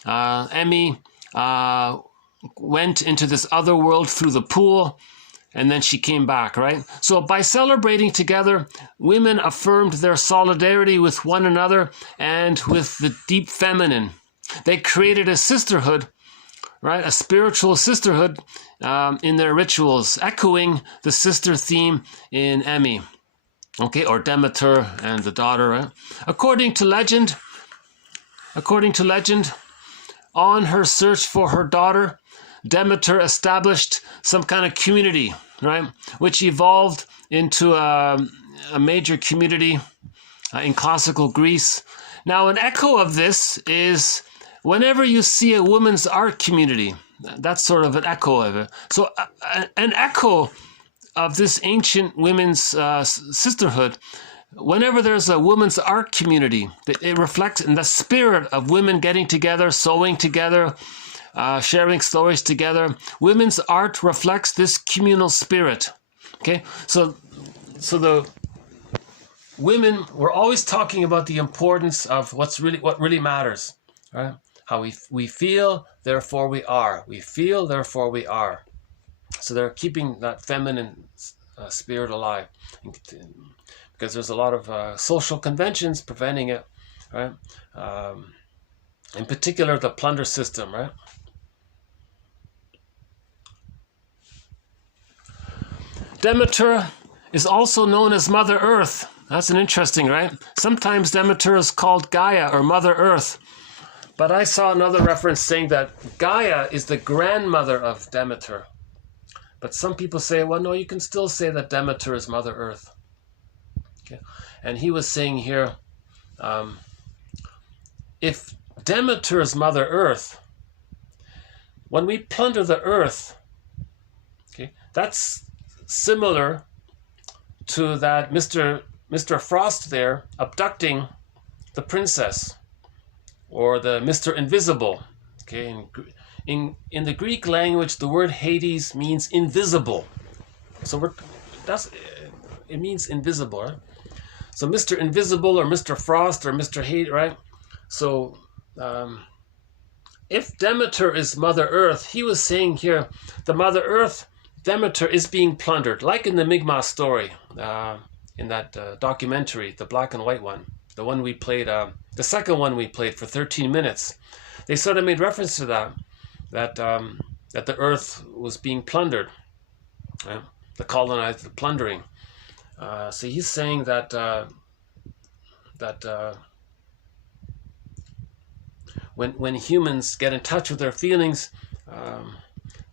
Emmy went into this other world through the pool, and then she came back, right? So by celebrating together, women affirmed their solidarity with one another and with the deep feminine. They created a sisterhood, right? A spiritual sisterhood in their rituals, echoing the sister theme in Emmy, okay, or Demeter and the daughter, right? According to legend, on her search for her daughter, Demeter established some kind of community, right, which evolved into a major community in classical Greece. Now, an echo of this is whenever you see a women's art community, that's sort of an echo of it. So an echo of this ancient women's sisterhood, whenever there's a women's art community, it reflects in the spirit of women getting together, sewing together, sharing stories together. Women's art reflects this communal spirit. Okay, so the women were always talking about the importance of what really matters, right? How we feel, therefore we are. We feel, therefore we are. So they're keeping that feminine spirit alive, because there's a lot of social conventions preventing it, right? In particular, the plunder system, right? Demeter is also known as Mother Earth. That's an interesting, right? Sometimes Demeter is called Gaia or Mother Earth. But I saw another reference saying that Gaia is the grandmother of Demeter. But some people say, well, no, you can still say that Demeter is Mother Earth. Okay. And he was saying here, if Demeter is Mother Earth, when we plunder the earth, okay, that's similar to that Mr. Frost there abducting the princess, or the Mr. Invisible. Okay, in the Greek language, the word Hades means invisible. So it means invisible, right? So Mr. Invisible or Mr. Frost or Mr. Hades, right? So if Demeter is Mother Earth, he was saying here, the Mother Earth, Demeter, is being plundered, like in the Mi'kmaq story, in that documentary, the black and white one, the one we played, the second one we played for 13 minutes. They sort of made reference to that the earth was being plundered, right? The colonized, the plundering. So he's saying that when humans get in touch with their feelings,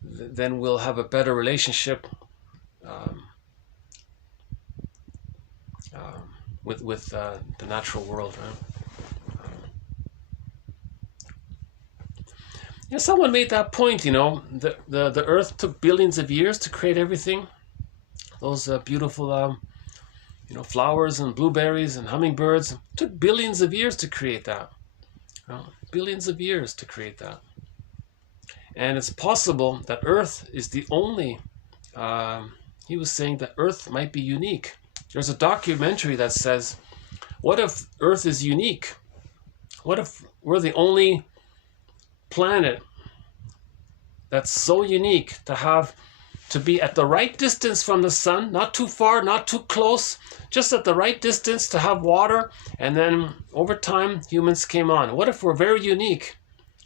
then we'll have a better relationship with the natural world, right? Someone made that point. The Earth took billions of years to create everything. Those beautiful, flowers and blueberries and hummingbirds. It took billions of years to create that. Billions of years to create that. And it's possible that Earth is the only. He was saying that Earth might be unique. There's a documentary that says, what if Earth is unique? What if we're the only planet that's so unique to be at the right distance from the sun, not too far, not too close, just at the right distance to have water. And then over time, humans came on. What if we're very unique?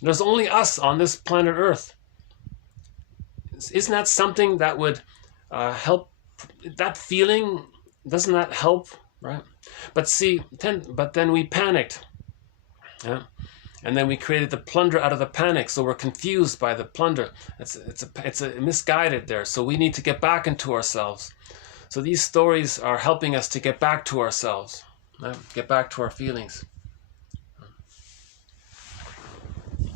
There's only us on this planet Earth. Isn't that something that would help? That feeling, doesn't that help, right? But see, then we panicked. Yeah? And then we created the plunder out of the panic, so we're confused by the plunder. It's a misguided there. So we need to get back into ourselves. So these stories are helping us to get back to ourselves, right? Get back to our feelings.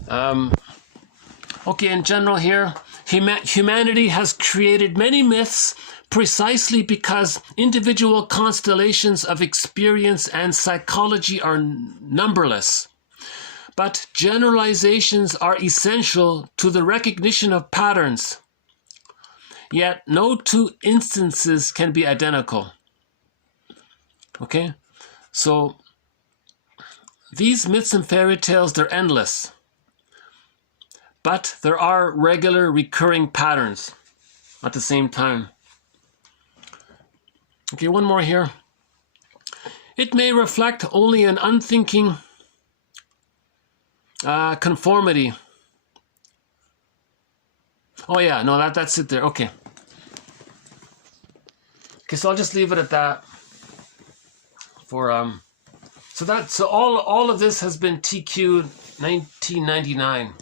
Okay, in general here, humanity has created many myths precisely because individual constellations of experience and psychology are numberless. But generalizations are essential to the recognition of patterns. Yet no two instances can be identical. Okay? So these myths and fairy tales, they're endless. But there are regular recurring patterns at the same time. Okay, one more here. It may reflect only an unthinking conformity. Oh yeah, no, that's it there. Okay. Okay, so I'll just leave it at that. For so all of this has been TQ 1999.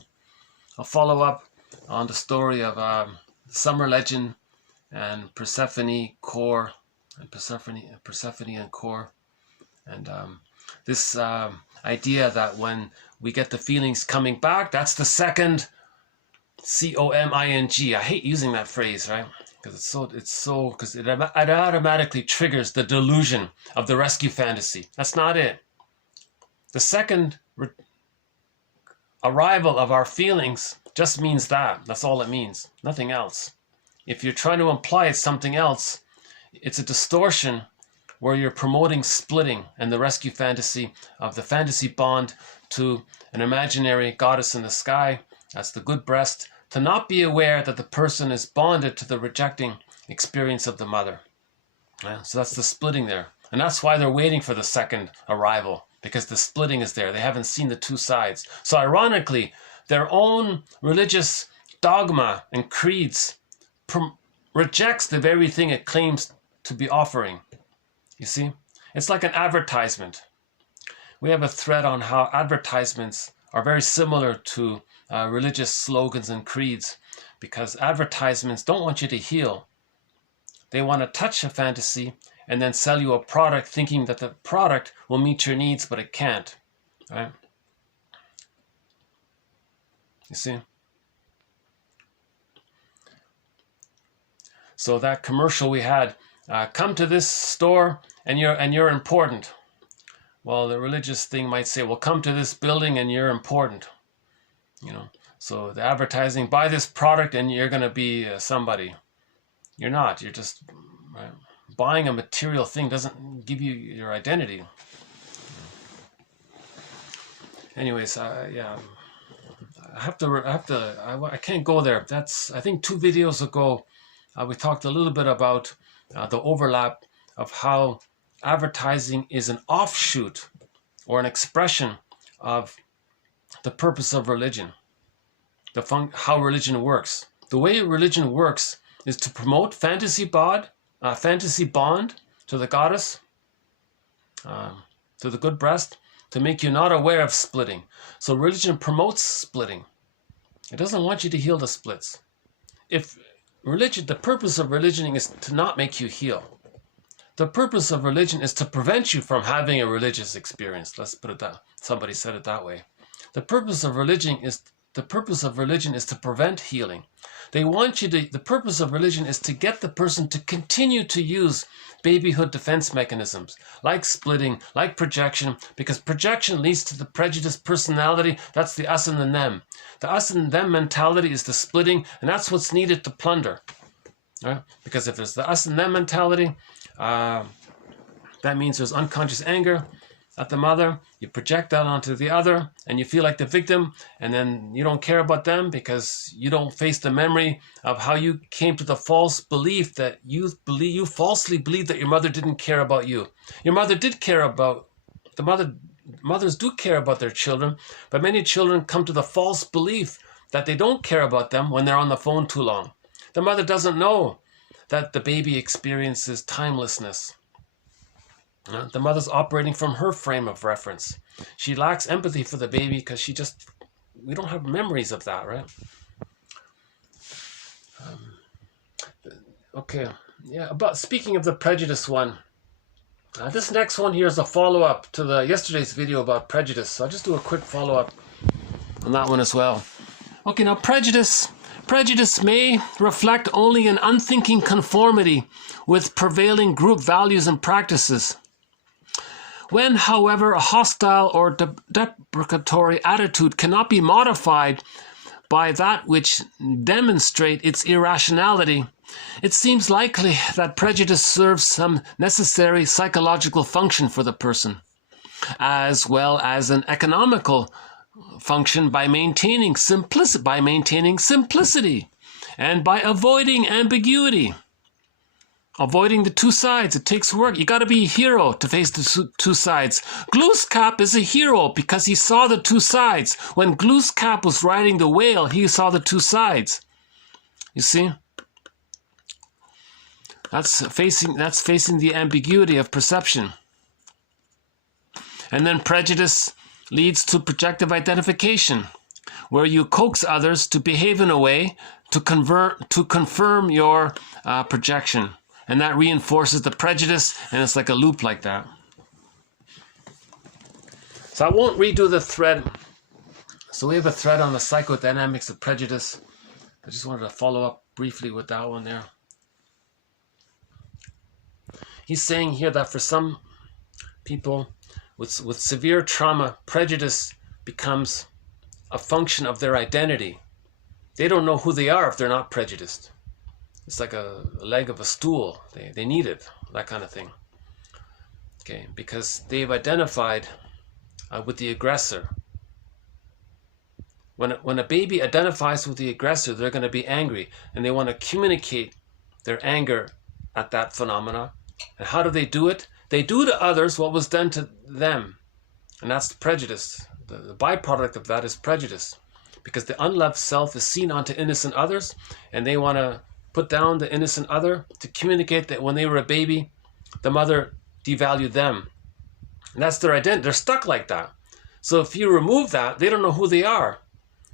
I'll follow up on the story of Summer Legend and Persephone core and Persephone and core, and this idea that when we get the feelings coming back, that's the second COMING. I hate using that phrase, right? Because it automatically triggers the delusion of the rescue fantasy. That's not it. The second arrival of our feelings just means that. That's all it means. Nothing else. If you're trying to imply it's something else, it's a distortion where you're promoting splitting and the rescue fantasy of the fantasy bond to an imaginary goddess in the sky. That's the good breast. To not be aware that the person is bonded to the rejecting experience of the mother. Yeah, so that's the splitting there. And that's why they're waiting for the second arrival, because the splitting is there. They haven't seen the two sides. So ironically, their own religious dogma and creeds rejects the very thing it claims to be offering. You see? It's like an advertisement. We have a thread on how advertisements are very similar to religious slogans and creeds, because advertisements don't want you to heal. They want to touch a fantasy and then sell you a product thinking that the product will meet your needs, but it can't. Right? You see? So that commercial we had, come to this store and you're important. Well, the religious thing might say, well, come to this building and you're important. You know, so the advertising, buy this product and you're going to be somebody. You're not. You're just buying a material thing doesn't give you your identity. Anyways, yeah, I can't go there. That's, I think 2 videos ago, we talked a little bit about the overlap of how advertising is an offshoot or an expression of the purpose of religion, how religion works. The way religion works is to promote fantasy bond to the goddess, to the good breast, to make you not aware of splitting. So religion promotes splitting. It doesn't want you to heal the splits. The purpose of religion is to not make you heal. The purpose of religion is to prevent you from having a religious experience. Let's put it that. Somebody said it that way. The purpose of religion is to prevent healing. The purpose of religion is to get the person to continue to use babyhood defense mechanisms, like splitting, like projection, because projection leads to the prejudiced personality. That's the us and the them. The us and them mentality is the splitting, and that's what's needed to plunder. Right? Because if there's the us and them mentality, that means there's unconscious anger, at the mother, you project that onto the other, and you feel like the victim, and then you don't care about them because you don't face the memory of how you came to the false belief that you falsely believed that your mother didn't care about you. Your mother did care about, mothers do care about their children, but many children come to the false belief that they don't care about them when they're on the phone too long. The mother doesn't know that the baby experiences timelessness. The mother's operating from her frame of reference. She lacks empathy for the baby because we don't have memories of that, right? Okay, yeah, but speaking of the prejudice one, this next one here is a follow-up to yesterday's video about prejudice. So I'll just do a quick follow-up on that one as well. Okay, now prejudice may reflect only an unthinking conformity with prevailing group values and practices. When, however, a hostile or deprecatory attitude cannot be modified by that which demonstrate its irrationality, it seems likely that prejudice serves some necessary psychological function for the person, as well as an economical function by maintaining simplicity and by avoiding ambiguity. Avoiding the two sides, it takes work. You got to be a hero to face the two sides. Glooskap is a hero because he saw the two sides. When Glooskap was riding the whale, he saw the two sides. You see? That's facing the ambiguity of perception. And then prejudice leads to projective identification, where you coax others to behave in a way to confirm your projection. And that reinforces the prejudice, and it's like a loop like that. So I won't redo the thread. So we have a thread on the psychodynamics of prejudice. I just wanted to follow up briefly with that one there. He's saying here that for some people with severe trauma, prejudice becomes a function of their identity. They don't know who they are if they're not prejudiced. It's like a leg of a stool. They need it, that kind of thing. Okay, because they've identified with the aggressor. When a baby identifies with the aggressor, they're going to be angry, and they want to communicate their anger at that phenomena. And how do they do it? They do to others what was done to them, and that's the prejudice. The byproduct of that is prejudice, because the unloved self is seen onto innocent others, and they want to put down the innocent other to communicate that when they were a baby, the mother devalued them. And that's their identity. They're stuck like that. So if you remove that, they don't know who they are.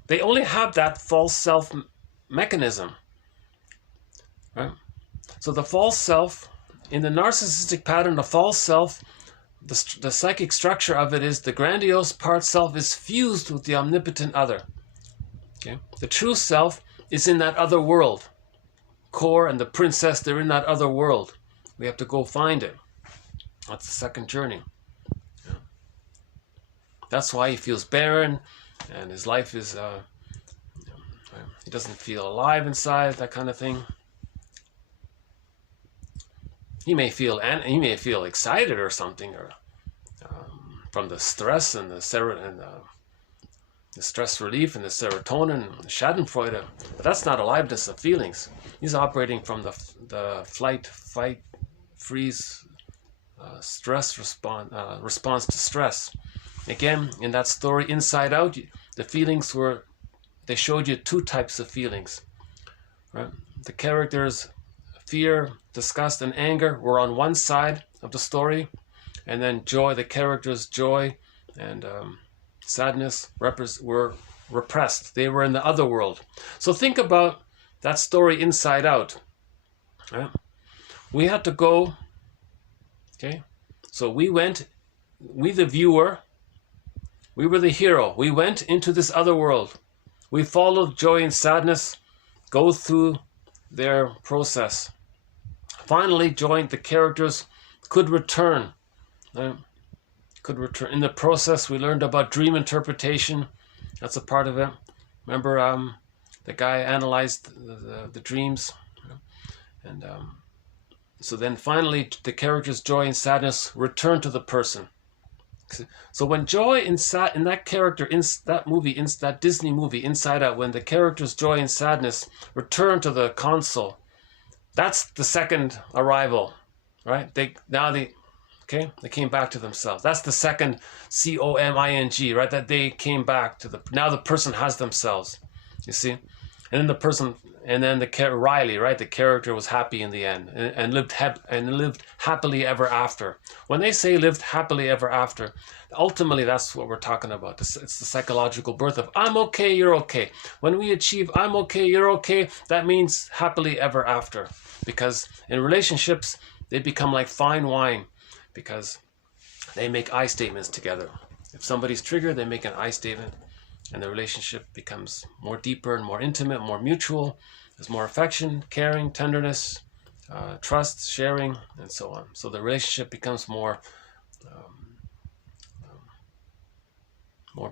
They only have that false self mechanism. Right? So the false self, in the narcissistic pattern, the false self, the psychic structure of it is the grandiose part self is fused with the omnipotent other. Okay? The true self is in that other world. Core and the princess, they're in that other world. We have to go find it. That's the second journey. Yeah. That's why he feels barren, and his life is, he doesn't feel alive inside, that kind of thing. He may feel excited or something, or from the stress and the stress relief and the serotonin and the Schadenfreude, but that's not aliveness of feelings. He's operating from the flight, fight, freeze, stress response to stress. Again, in that story, Inside Out, the feelings they showed you two types of feelings. Right? The characters, fear, disgust, and anger were on one side of the story, and then the characters' joy and sadness were repressed. They were in the other world. So think about that story Inside Out. Right? We had to go, okay? So we the viewer, we were the hero. We went into this other world. We followed joy and sadness go through their process. Finally, the characters could return. In the process, we learned about dream interpretation. That's a part of it. Remember, the guy analyzed the dreams. And so then finally, the characters' joy and sadness return to the person. So when joy in that character, in that movie, in that Disney movie, Inside Out, when the character's joy and sadness return to the console, that's the second arrival, right? They came back to themselves. That's the second coming, right? That they came back to now the person has themselves, you see? And then Riley, right? The character was happy in the end and lived happily ever after. When they say lived happily ever after, ultimately that's what we're talking about. It's the psychological birth of I'm okay, you're okay. When we achieve I'm okay, you're okay, that means happily ever after. Because in relationships, they become like fine wine because they make I statements together. If somebody's triggered, they make an I statement. And the relationship becomes more deeper and more intimate, more mutual. There's more affection, caring, tenderness, trust, sharing, and so on. So the relationship becomes more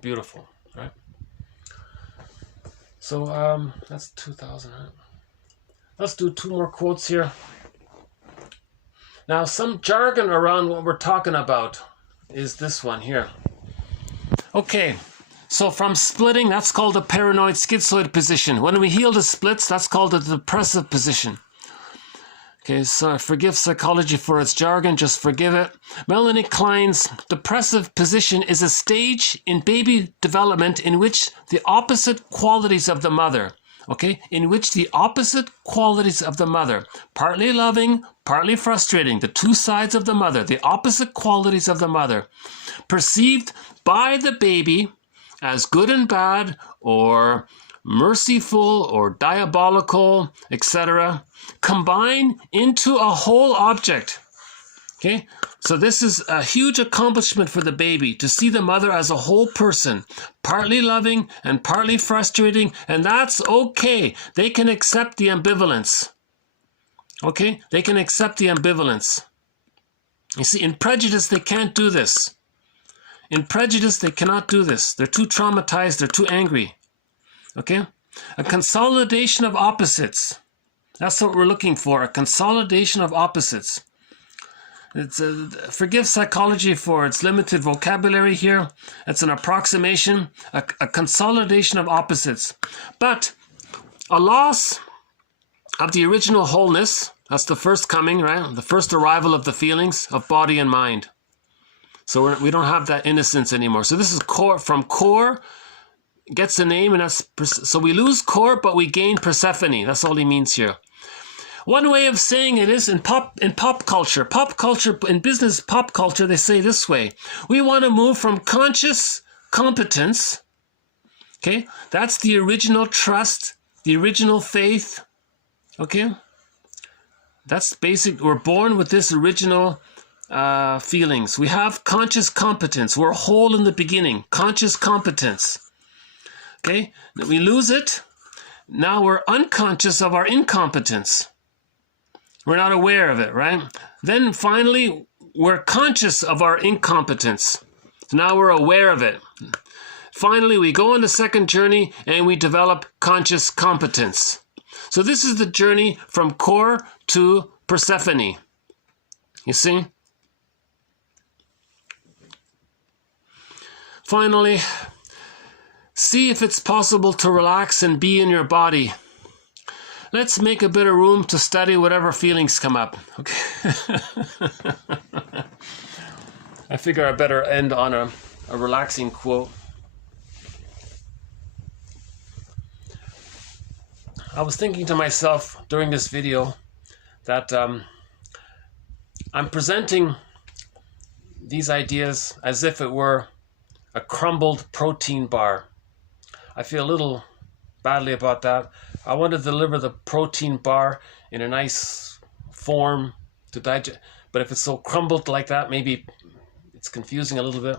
beautiful, right? So that's 2000. Right? Let's do 2 more quotes here. Now, some jargon around what we're talking about is this one here. Okay. So from splitting, that's called a paranoid schizoid position. When we heal the splits, that's called a depressive position. Okay, so forgive psychology for its jargon, just forgive it. Melanie Klein's depressive position is a stage in baby development in which the opposite qualities of the mother, partly loving, partly frustrating, the two sides of the mother, the opposite qualities of the mother, perceived by the baby as good and bad, or merciful, or diabolical, etc., combine into a whole object. Okay? So this is a huge accomplishment for the baby, to see the mother as a whole person, partly loving and partly frustrating, and that's okay. They can accept the ambivalence. Okay? They can accept the ambivalence. You see, in prejudice, they can't do this. In prejudice, they cannot do this. They're too traumatized. They're too angry. Okay? A consolidation of opposites. That's what we're looking for, a consolidation of opposites. Forgive psychology for its limited vocabulary here. It's an approximation, a consolidation of opposites. But a loss of the original wholeness, that's the first coming, right? The first arrival of the feelings of body and mind. So we don't have that innocence anymore. So this is core. From core gets a name, and that's so we lose core, but we gain Persephone. That's all he means here. One way of saying it is in pop culture, in business pop culture, they say this way: we want to move from conscious competence. Okay, that's the original trust, the original faith. Okay, that's basic. We're born with this original feelings. We have conscious competence. We're whole in the beginning. Conscious competence. Okay? We lose it. Now we're unconscious of our incompetence. We're not aware of it, right? Then finally, we're conscious of our incompetence. So now we're aware of it. Finally, we go on the second journey and we develop conscious competence. So this is the journey from core to Persephone. You see? Finally, see if it's possible to relax and be in your body. Let's make a bit of room to study whatever feelings come up. Okay. I figure I better end on a relaxing quote. I was thinking to myself during this video that I'm presenting these ideas as if it were a crumbled protein bar. I feel a little badly about that. I want to deliver the protein bar in a nice form to digest, but if it's so crumbled like that, maybe it's confusing a little bit.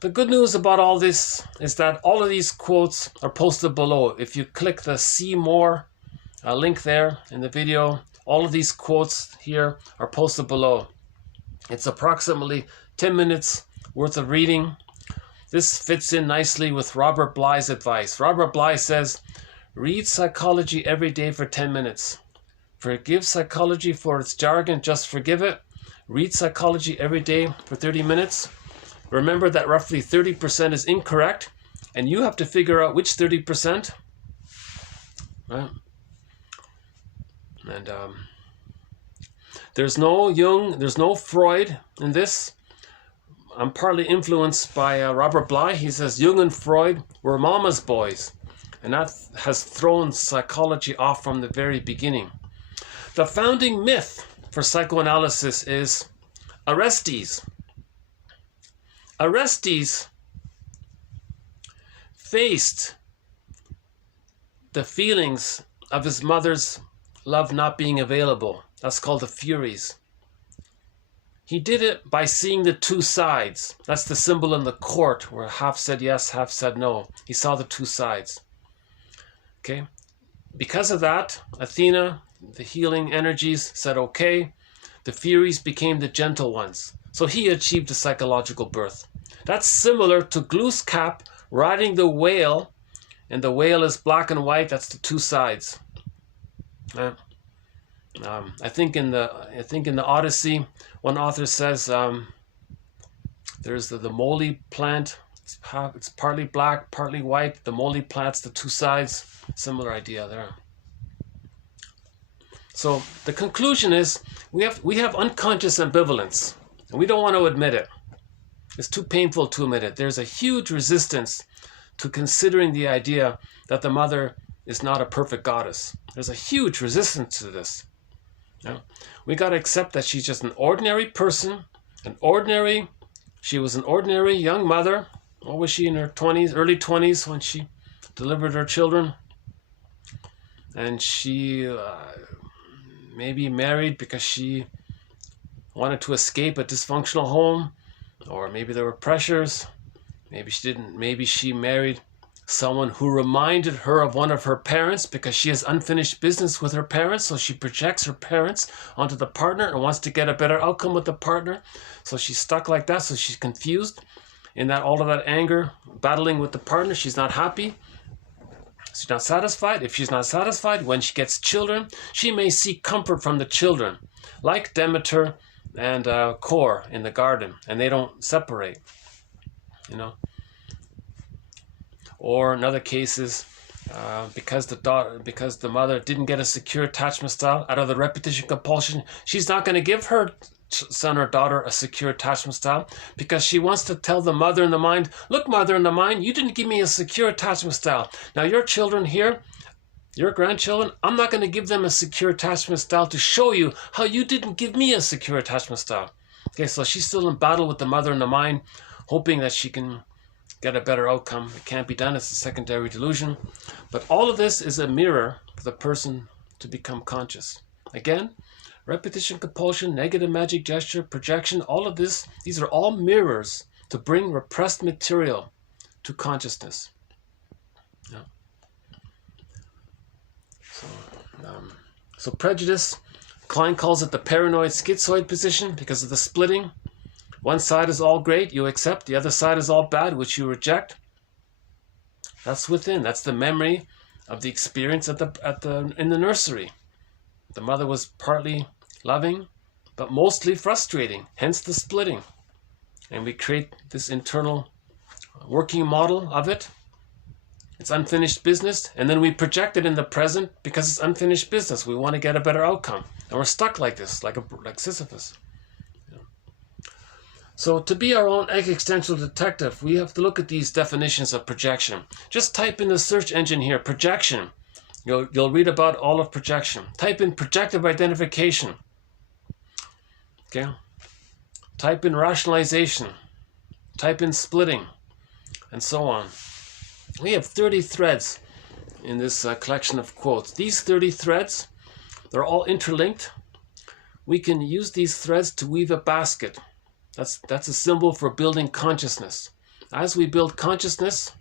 The good news about all this is that all of these quotes are posted below. If you click the See More link there in the video, all of these quotes here are posted below. It's approximately 10 minutes worth of reading. This fits in nicely with Robert Bly's advice. Robert Bly says, read psychology every day for 10 minutes. Forgive psychology for its jargon, just forgive it. Read psychology every day for 30 minutes. Remember that roughly 30% is incorrect, and you have to figure out which 30%. Right? And there's no Jung, there's no Freud in this. I'm partly influenced by Robert Bly. He says Jung and Freud were mama's boys, and that has thrown psychology off from the very beginning. The founding myth for psychoanalysis is Orestes. Orestes faced the feelings of his mother's love not being available. That's called the Furies. He did it by seeing the two sides. That's the symbol in the court where half said yes, half said no. He saw the two sides. Okay? Because of that, Athena, the healing energies, said okay. The Furies became the gentle ones. So he achieved a psychological birth. That's similar to Glooskap riding the whale, and the whale is black and white. That's the two sides. I think in the Odyssey, one author says there's the moly plant. It's partly black, partly white. The moly plant's the two sides. Similar idea there. So the conclusion is we have unconscious ambivalence, and we don't want to admit it. It's too painful to admit it. There's a huge resistance to considering the idea that the mother is not a perfect goddess. There's a huge resistance to this. We got to accept that she's just an ordinary person, she was an ordinary young mother. What was she, in her 20s, early 20s when she delivered her children? And she maybe married because she wanted to escape a dysfunctional home, or maybe there were pressures. Maybe she didn't. Maybe she married someone who reminded her of one of her parents because she has unfinished business with her parents, so she projects her parents onto the partner and wants to get a better outcome with the partner. So she's stuck like that, so she's confused in that all of that anger, battling with the partner. She's not happy. She's not satisfied. If she's not satisfied, when she gets children, she may seek comfort from the children, like Demeter and Kor in the garden, and they don't separate, Or in other cases, because the mother didn't get a secure attachment style out of the repetition compulsion, she's not going to give her son or daughter a secure attachment style because she wants to tell the mother in the mind, look, mother in the mind, you didn't give me a secure attachment style. Now your children here, your grandchildren, I'm not going to give them a secure attachment style to show you how you didn't give me a secure attachment style. Okay, so she's still in battle with the mother in the mind, hoping that she can get a better outcome. It can't be done. It's a secondary delusion. But all of this is a mirror for the person to become conscious. Again, repetition, compulsion, negative magic gesture, projection, all of this, these are all mirrors to bring repressed material to consciousness. Yeah. So prejudice, Klein calls it the paranoid schizoid position because of the splitting. One side is all great, you accept. The other side is all bad, which you reject. That's within. That's the memory of the experience in the nursery. The mother was partly loving, but mostly frustrating. Hence the splitting. And we create this internal working model of it. It's unfinished business, and then we project it in the present because it's unfinished business. We want to get a better outcome, and we're stuck like this, like Sisyphus. So to be our own existential detective, we have to look at these definitions of projection. Just type in the search engine here, projection. You'll read about all of projection. Type in projective identification. Okay. Type in rationalization. Type in splitting, and so on. We have 30 threads in this collection of quotes. These 30 threads, they're all interlinked. We can use these threads to weave a basket. That's a symbol for building consciousness. As we build consciousness,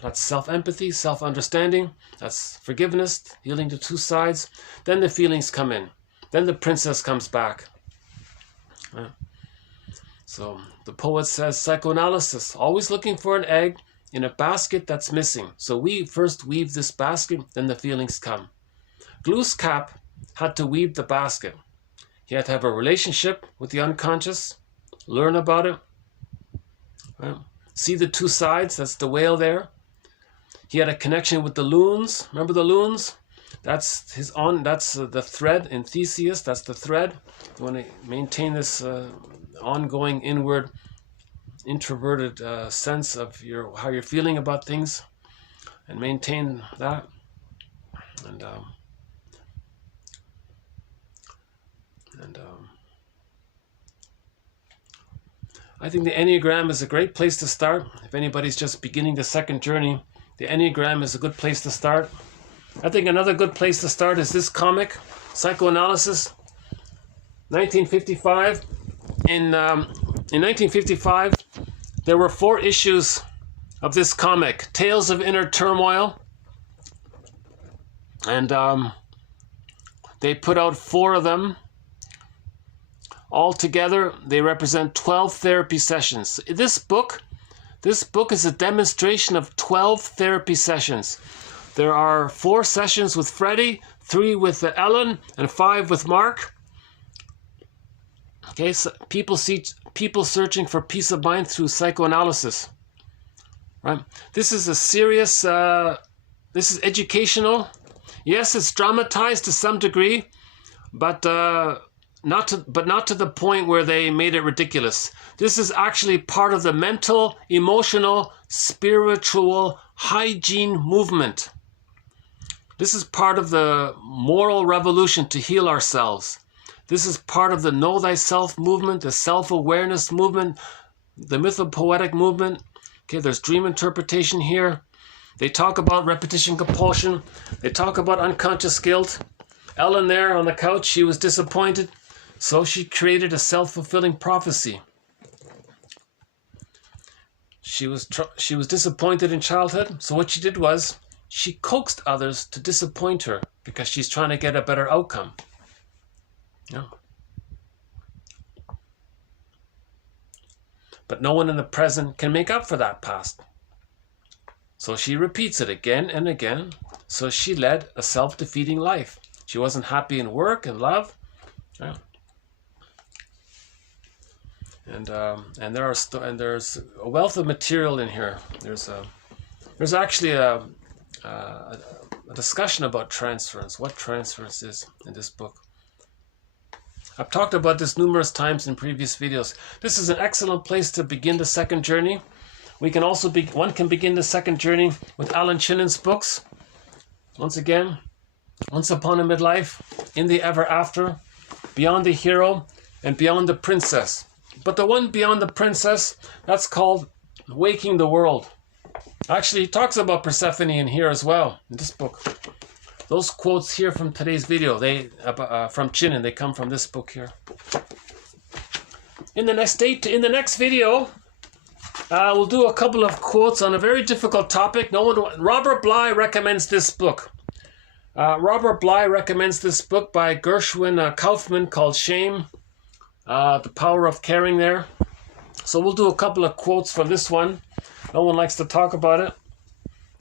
that's self-empathy, self-understanding, that's forgiveness, healing the two sides. Then the feelings come in. Then the princess comes back. So the poet says, psychoanalysis, always looking for an egg in a basket that's missing. So we first weave this basket, then the feelings come. Glooskap had to weave the basket. He had to have a relationship with the unconscious, learn about it, Right? See the two sides? That's the whale there. He had a connection with the loons. Remember the loons? That's That's the thread in Theseus. That's the thread. You want to maintain this ongoing inward, introverted sense of how you're feeling about things, and maintain that. And I think the Enneagram is a great place to start. If anybody's just beginning the second journey, the Enneagram is a good place to start. I think another good place to start is this comic, Psychoanalysis, 1955. In 1955, there were 4 issues of this comic, Tales of Inner Turmoil. And they put out 4 of them. Altogether, they represent 12 therapy sessions. This book is a demonstration of 12 therapy sessions. There are 4 sessions with Freddie, 3 with Ellen, and 5 with Mark. Okay, so people searching for peace of mind through psychoanalysis. Right? This is a serious. This is educational. Yes, it's dramatized to some degree, but not to the point where they made it ridiculous. This is actually part of the mental, emotional, spiritual hygiene movement. This is part of the moral revolution to heal ourselves. This is part of the Know Thyself movement, the self-awareness movement, the mythopoetic movement. Okay, there's dream interpretation here. They talk about repetition compulsion. They talk about unconscious guilt. Ellen there on the couch, she was disappointed. So she created a self-fulfilling prophecy. She was disappointed in childhood. So what she did was she coaxed others to disappoint her because she's trying to get a better outcome. Yeah. But no one in the present can make up for that past. So she repeats it again and again. So she led a self-defeating life. She wasn't happy in work and love. Yeah. And there's a wealth of material in here. There's actually a discussion about transference, what transference is in this book. I've talked about this numerous times in previous videos. This is an excellent place to begin the second journey. One can begin the second journey with Alan Chinen's books. Once again, Once Upon a Midlife, In the Ever After, Beyond the Hero, and Beyond the Princess. But the one beyond the princess, that's called Waking the World. Actually, he talks about Persephone in here as well, in this book. Those quotes here from today's video, from Chinen, they come from this book here. In the next video, we'll do a couple of quotes on a very difficult topic. Robert Bly recommends this book. Robert Bly recommends this book by Gershwin Kaufman called Shame. The Power of Caring there. So we'll do a couple of quotes from this one. No one likes to talk about it.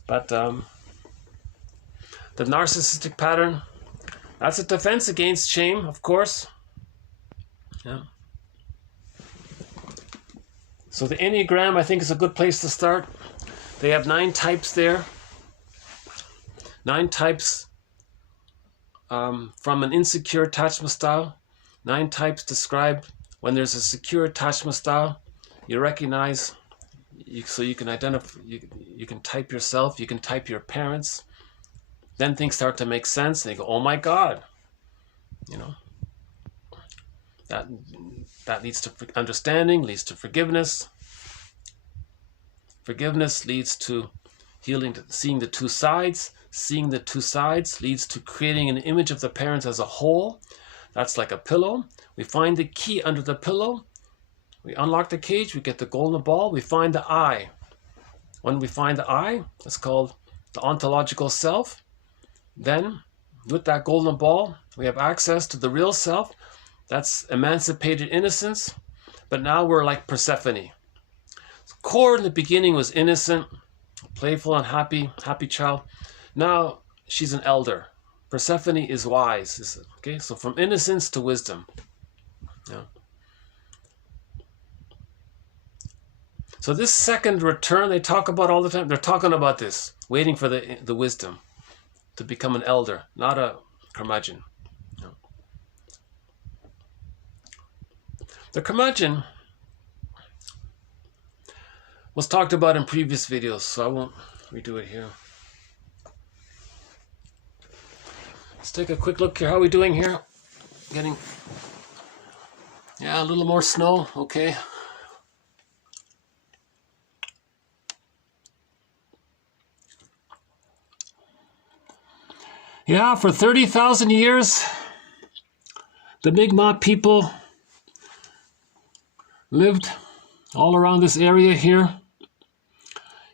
But the narcissistic pattern, that's a defense against shame, of course. Yeah. So the Enneagram, I think, is a good place to start. They have 9 types there. 9 types from an insecure attachment style. 9 types describe when there's a secure attachment style. You recognize, so you can identify, you can type yourself, you can type your parents. Then things start to make sense. And they go, oh my God. You know, that leads to understanding, leads to forgiveness. Forgiveness leads to healing, seeing the two sides. Seeing the two sides leads to creating an image of the parents as a whole. That's like a pillow. We find the key under the pillow. We unlock the cage. We get the golden ball. We find the I. When we find the I, it's called the ontological self. Then, with that golden ball, we have access to the real self. That's emancipated innocence. But now we're like Persephone. Core in the beginning was innocent, playful and happy child. Now she's an elder. Persephone is wise. Okay, so from innocence to wisdom. Yeah. So this second return they talk about all the time, they're talking about this, waiting for the wisdom to become an elder, not a curmudgeon. No. The curmudgeon was talked about in previous videos, so I won't redo it here. Let's take a quick look here. How are we doing here? Getting, yeah, a little more snow. Okay. Yeah, for 30,000 years, the Mi'kmaq people lived all around this area here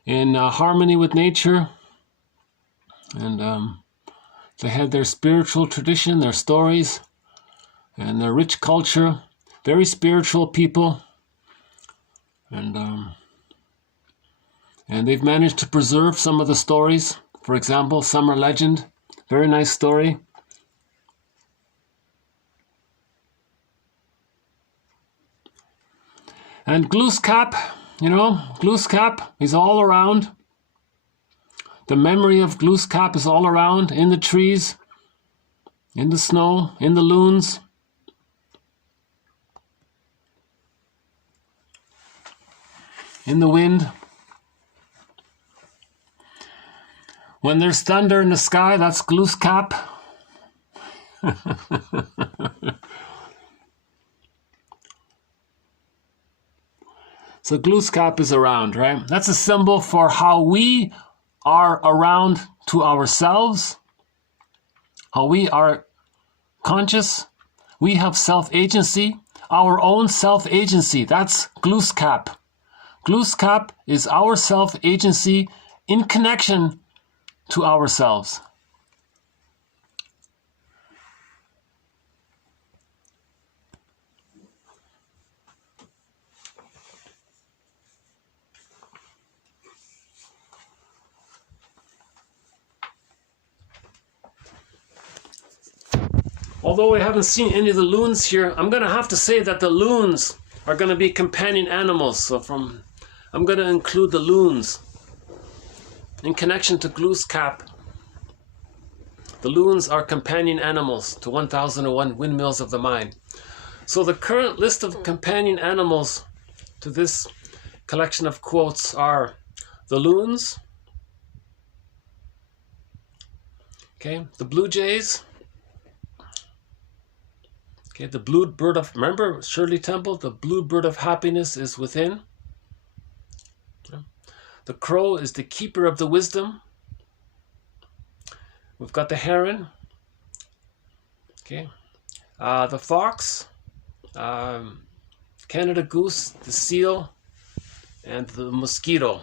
in harmony with nature, and they had their spiritual tradition, their stories, and their rich culture. Very spiritual people, and they've managed to preserve some of the stories. For example, Summer Legend, very nice story. And Glooskap, you know, Glooskap is all around. The memory of Glooskap is all around, in the trees, in the snow, in the loons. In the wind. When there's thunder in the sky, that's Glooskap. So Glooskap is around, right? That's a symbol for how we are around to ourselves, how we are conscious. We have self-agency, our own self-agency. That's Glooskap. Glooskap is our self-agency in connection to ourselves. Although we haven't seen any of the loons here, I'm going to have to say that the loons are going to be companion animals. So I'm going to include the loons in connection to Glooskap. The loons are companion animals to 1001 Windmills of the Mind. So the current list of companion animals to this collection of quotes are the loons, okay, the blue jays, okay, the blue bird of, remember Shirley Temple, the blue bird of happiness is within. The crow is the keeper of the wisdom. We've got the heron, okay, the fox, Canada goose, the seal, and the mosquito.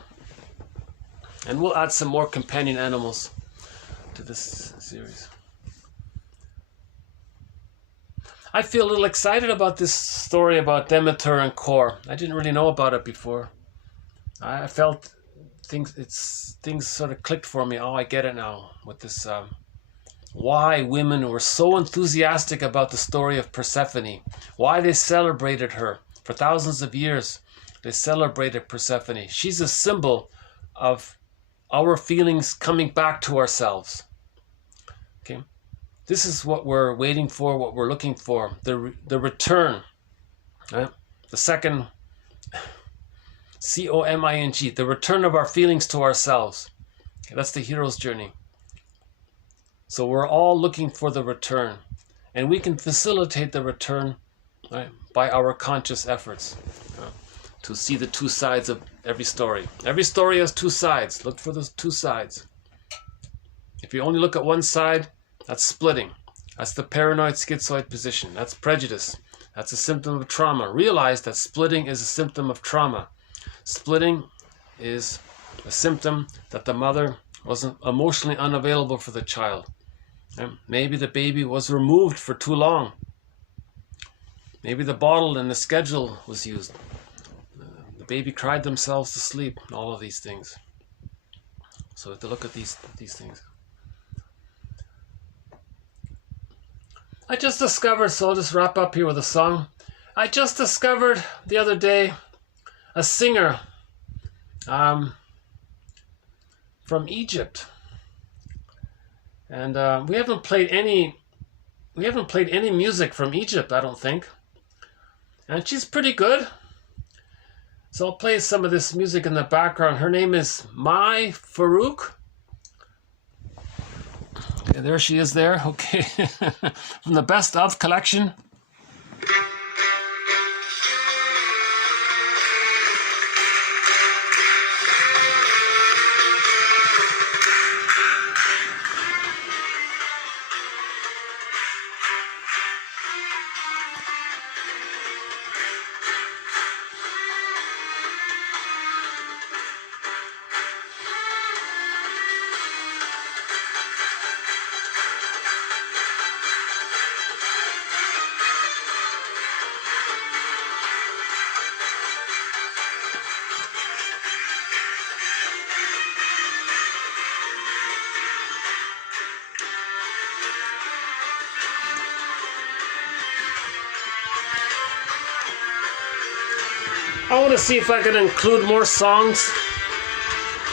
And we'll add some more companion animals to this series. I feel a little excited about this story about Demeter and Kor. I didn't really know about it before. I felt things sort of clicked for me. Oh, I get it now with this. Why women were so enthusiastic about the story of Persephone. Why they celebrated her. For thousands of years, they celebrated Persephone. She's a symbol of our feelings coming back to ourselves. Okay, this is what we're waiting for, what we're looking for. The return. Right? The second C-O-M-I-N-G, the return of our feelings to ourselves. Okay, that's the hero's journey. So we're all looking for the return. And we can facilitate the return, right, by our conscious efforts to see the two sides of every story. Every story has two sides. Look for those two sides. If you only look at one side, that's splitting. That's the paranoid schizoid position. That's prejudice. That's a symptom of trauma. Realize that splitting is a symptom of trauma. Splitting is a symptom that the mother wasn't emotionally unavailable for the child. Maybe the baby was removed for too long. Maybe the bottle and the schedule was used. The baby cried themselves to sleep. All of these things. So we have to look at these things. I just discovered, so I'll just wrap up here with a song. I just discovered the other day a singer from Egypt, and we haven't played any music from Egypt, I don't think, and she's pretty good. So I'll play some of this music in the background. Her name is Mai Farouk. Okay, there she is there. Okay, from the Best Of collection. I want to see if I can include more songs.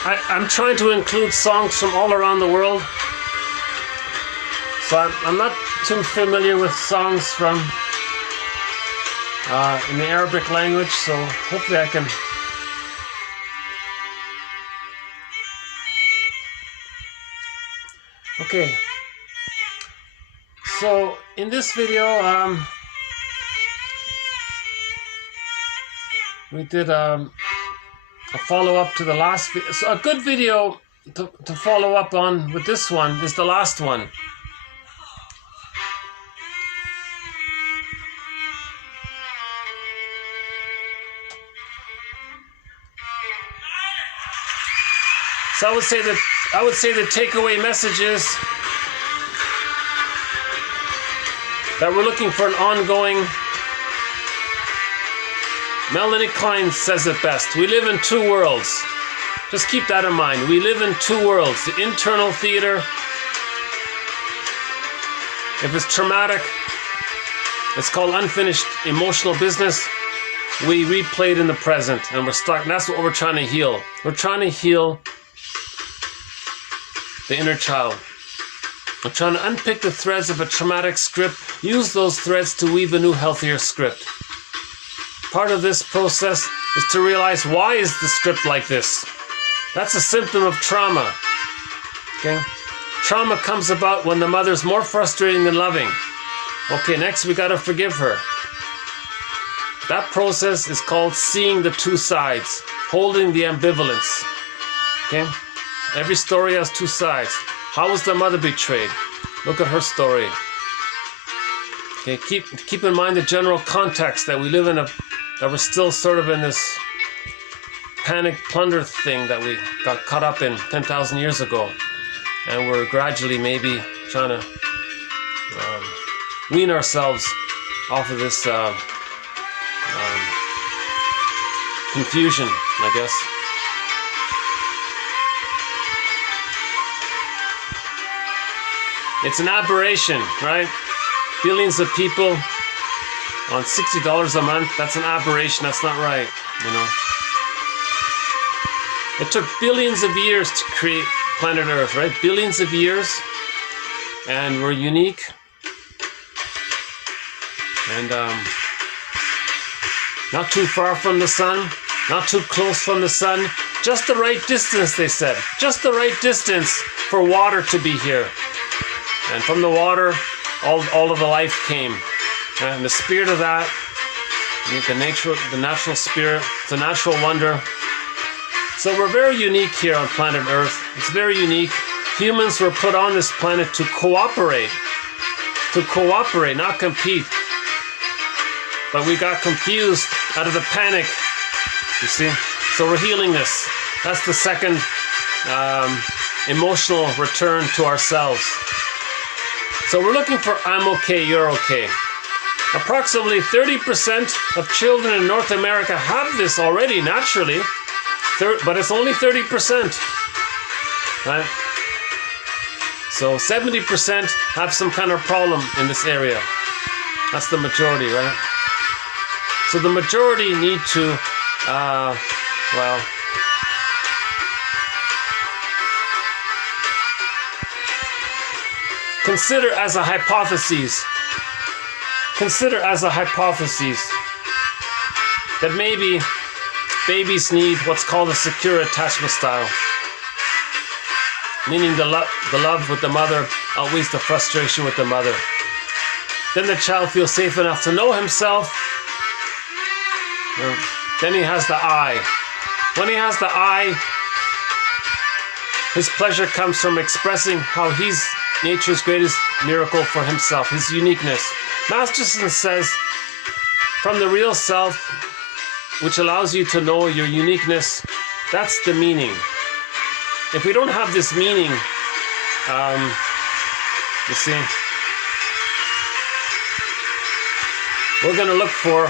I'm trying to include songs from all around the world. So I'm not too familiar with songs from in the Arabic language, so hopefully I can. Okay. So in this video, we did a follow-up to the last video. So a good video to follow up on with this one is the last one. So I would say the takeaway message is that we're looking for an ongoing. Melanie Klein says it best. We live in two worlds. Just keep that in mind. We live in two worlds. The internal theater, if it's traumatic, it's called unfinished emotional business. We replay it in the present, and we're stuck. And that's what we're trying to heal. We're trying to heal the inner child. We're trying to unpick the threads of a traumatic script, use those threads to weave a new, healthier script. Part of this process is to realize, why is the script like this? That's a symptom of trauma. Okay? Trauma comes about when the mother's more frustrating than loving. Okay, next we got to forgive her. That process is called seeing the two sides, holding the ambivalence. Okay? Every story has two sides. How was the mother betrayed? Look at her story. Okay, keep in mind the general context that we live in that we're still sort of in this panic plunder thing that we got caught up in 10,000 years ago. And we're gradually maybe trying to wean ourselves off of this confusion, I guess. It's an aberration, right? Billions of people on $60 a month, that's an aberration, that's not right, you know. It took billions of years to create planet Earth, right? Billions of years, and we're unique. And not too far from the sun, not too close from the sun, just the right distance, they said. Just the right distance for water to be here. And from the water, all of the life came. And the spirit of that, the natural spirit, the natural wonder. So we're very unique here on planet Earth. It's very unique. Humans were put on this planet to cooperate. To cooperate, not compete. But we got confused out of the panic, you see? So we're healing this. That's the second emotional return to ourselves. So we're looking for I'm okay, you're okay. Approximately 30% of children in North America have this already naturally, but it's only 30%, right? So 70% have some kind of problem in this area. That's the majority, right? So the majority need to, consider as a hypothesis. Consider as a hypothesis that maybe babies need what's called a secure attachment style, meaning the love with the mother outweighs the frustration with the mother. Then the child feels safe enough to know himself. Then he has the I. When he has the I, his pleasure comes from expressing how he's nature's greatest miracle for himself, his uniqueness. Masterson says, from the real self, which allows you to know your uniqueness, that's the meaning. If we don't have this meaning, you see, we're going to look for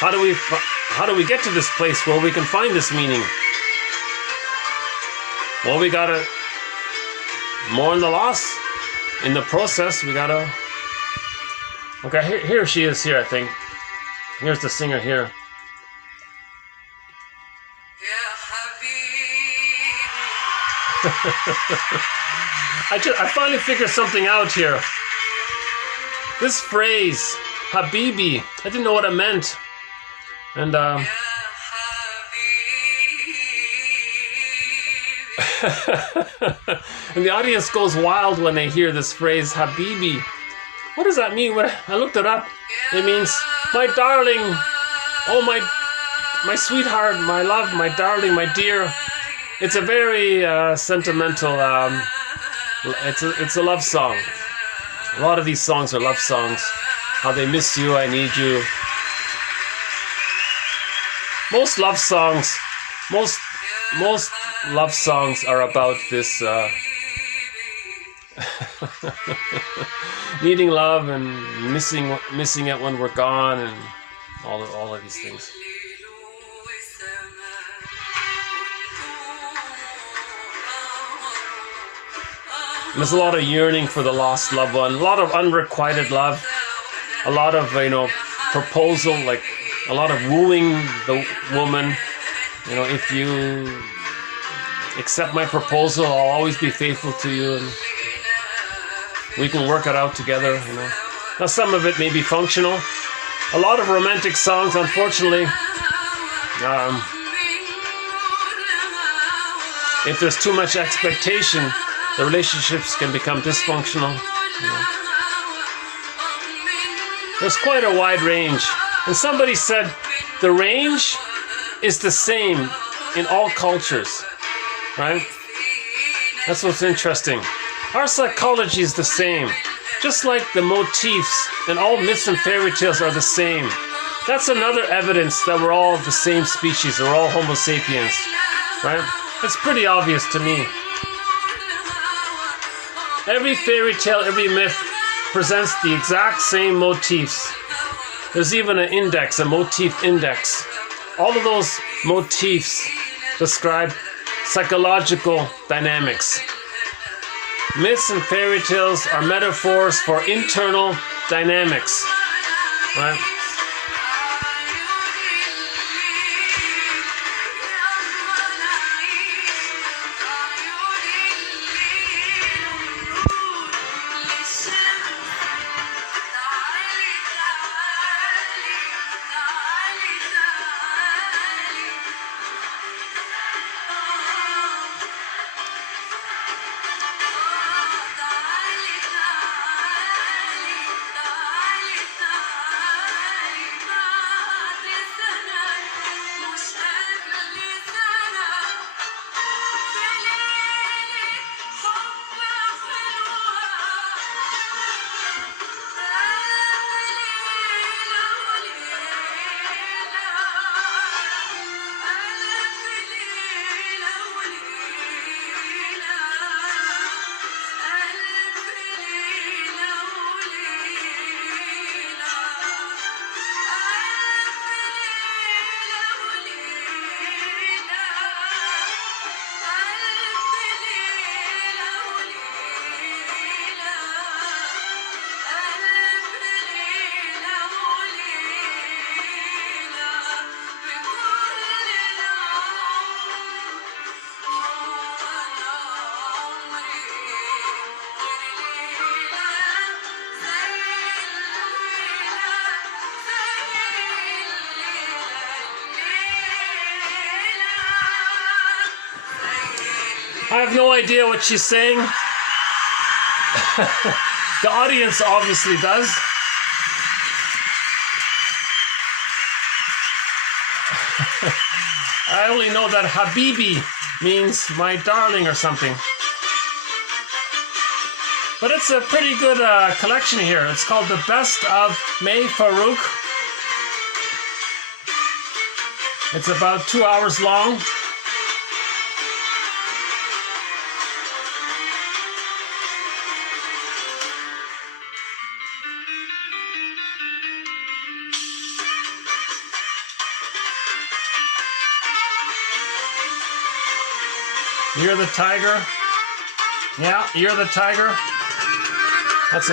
how do we get to this place where we can find this meaning? Well, we gotta mourn the loss. In the process, we gotta. Okay, here she is. Here, I think. Here's the singer here. I finally figured something out here. This phrase, Habibi, I didn't know what it meant. And and the audience goes wild when they hear this phrase, Habibi. What does that mean? I looked it up. It means, my darling, oh my sweetheart, my love, my darling, my dear. It's a very sentimental, it's a love song. A lot of these songs are love songs. How they miss you, I need you. Most love songs are about this needing love and missing it when we're gone, and all of these things. And there's a lot of yearning for the lost loved one, a lot of unrequited love, a lot of proposal, like a lot of wooing the woman. If you accept my proposal, I'll always be faithful to you, and we can work it out together. Now, some of it may be functional. A lot of romantic songs, unfortunately, if there's too much expectation, the relationships can become dysfunctional. There's quite a wide range. And somebody said the range is the same in all cultures, right? That's what's interesting. Our psychology is the same. Just like the motifs in all myths and fairy tales are the same. That's another evidence that we're all the same species. We're all Homo sapiens, right? It's pretty obvious to me. Every fairy tale, every myth presents the exact same motifs. There's even an index, a motif index. All of those motifs describe psychological dynamics. Myths and fairy tales are metaphors for internal dynamics, right? I have no idea what she's saying. The audience obviously does. I only know that Habibi means my darling or something. But it's a pretty good collection here. It's called The Best of May Farouk. It's about 2 hours long. You're the tiger. Yeah, you're the tiger. That's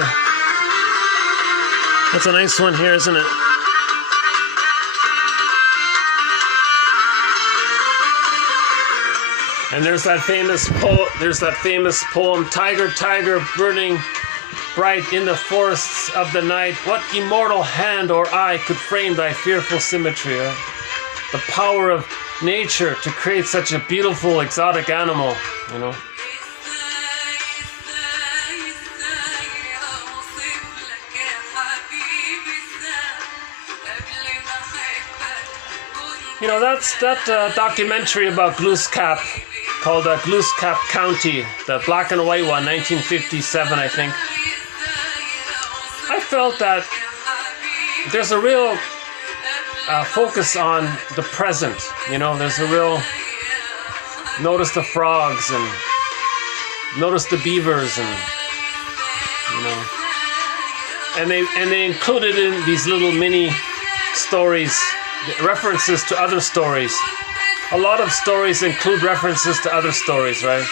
a nice one here, isn't it? And there's that famous poem, Tiger, tiger, burning bright in the forests of the night. What immortal hand or eye could frame thy fearful symmetry? The power of nature to create such a beautiful exotic animal, you know. You know, that's that documentary about Glooskap called Glooskap County, the black and white one, 1957, I think. I felt that there's a real focus on the present, you know. There's a real notice the frogs and notice the beavers, and you know, and they included in these little mini stories references to other stories. A lot of stories include references to other stories, right?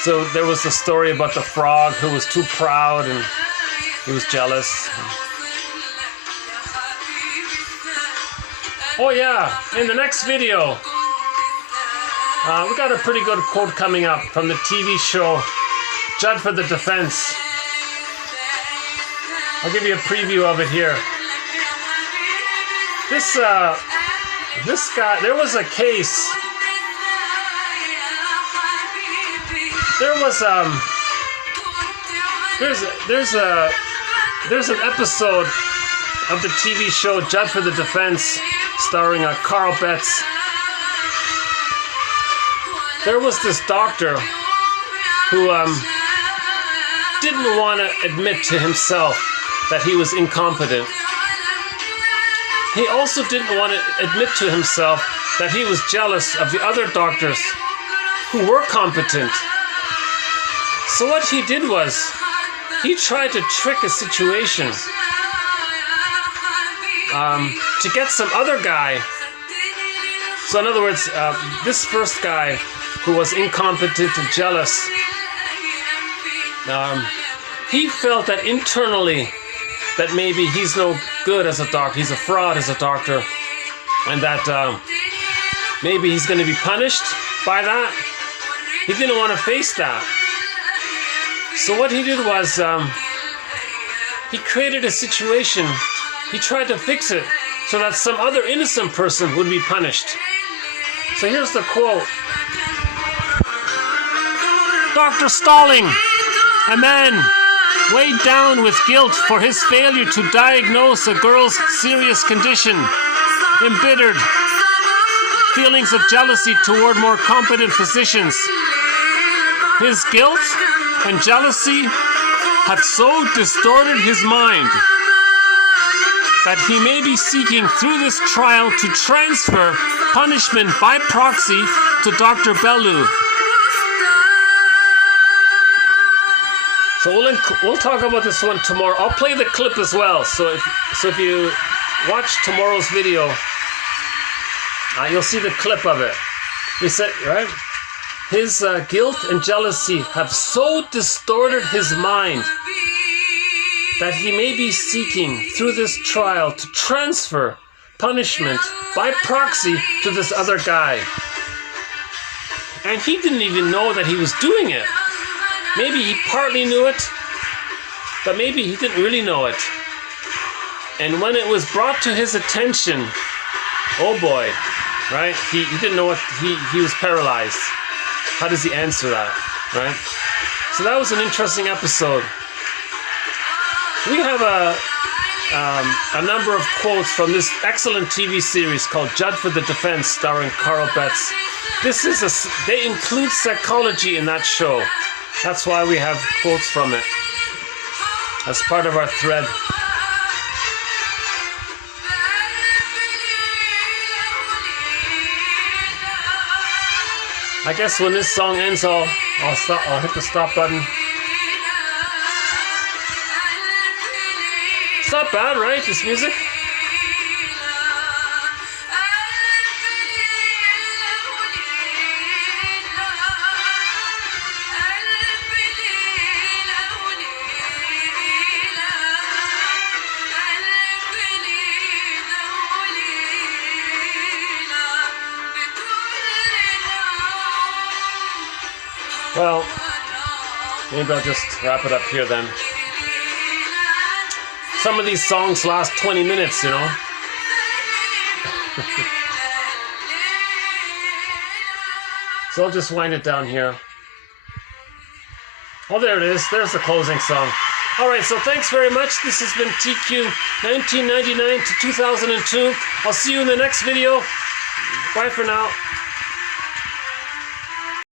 So there was the story about the frog who was too proud and he was jealous. Oh yeah, in the next video, we got a pretty good quote coming up from the TV show Judd for the Defense. I'll give you a preview of it here. This guy, there was a case. There's an episode of the TV show Judd for the Defense, starring Carl Betts. There was this doctor who didn't want to admit to himself that he was incompetent. He also didn't want to admit to himself that he was jealous of the other doctors who were competent. So what he did was, he tried to trick a situation to get some other guy. So in other words, this first guy who was incompetent and jealous, he felt that internally that maybe he's no good as a doctor, he's a fraud as a doctor, and that maybe he's going to be punished by that. He didn't want to face that. So what he did was, he created a situation, he tried to fix it so that some other innocent person would be punished. So here's the quote. Dr. Stalling, a man weighed down with guilt for his failure to diagnose a girl's serious condition, embittered, feelings of jealousy toward more competent physicians. His guilt and jealousy have so distorted his mind that he may be seeking through this trial to transfer punishment by proxy to Dr. Bellew. So we'll talk about this one tomorrow. I'll play the clip as well. So if you watch tomorrow's video, you'll see the clip of it. He said, right? His guilt and jealousy have so distorted his mind that he may be seeking through this trial to transfer punishment by proxy to this other guy. And he didn't even know that he was doing it. Maybe he partly knew it, but maybe he didn't really know it. And when it was brought to his attention, oh boy, right? He didn't know what, he was paralyzed. How does he answer that, right? So that was an interesting episode. We have a number of quotes from this excellent TV series called Judd for the Defense, starring Carl Betts. They include psychology in that show. That's why we have quotes from it as part of our thread. I guess when this song ends, I'll hit the stop button. It's not bad, right? This music? Well, maybe I'll just wrap it up here then. Some of these songs last 20 minutes, you know. So I'll just wind it down here. Oh, there it is. There's the closing song. All right, so thanks very much. This has been TQ 1999 to 2002. I'll see you in the next video. Bye for now.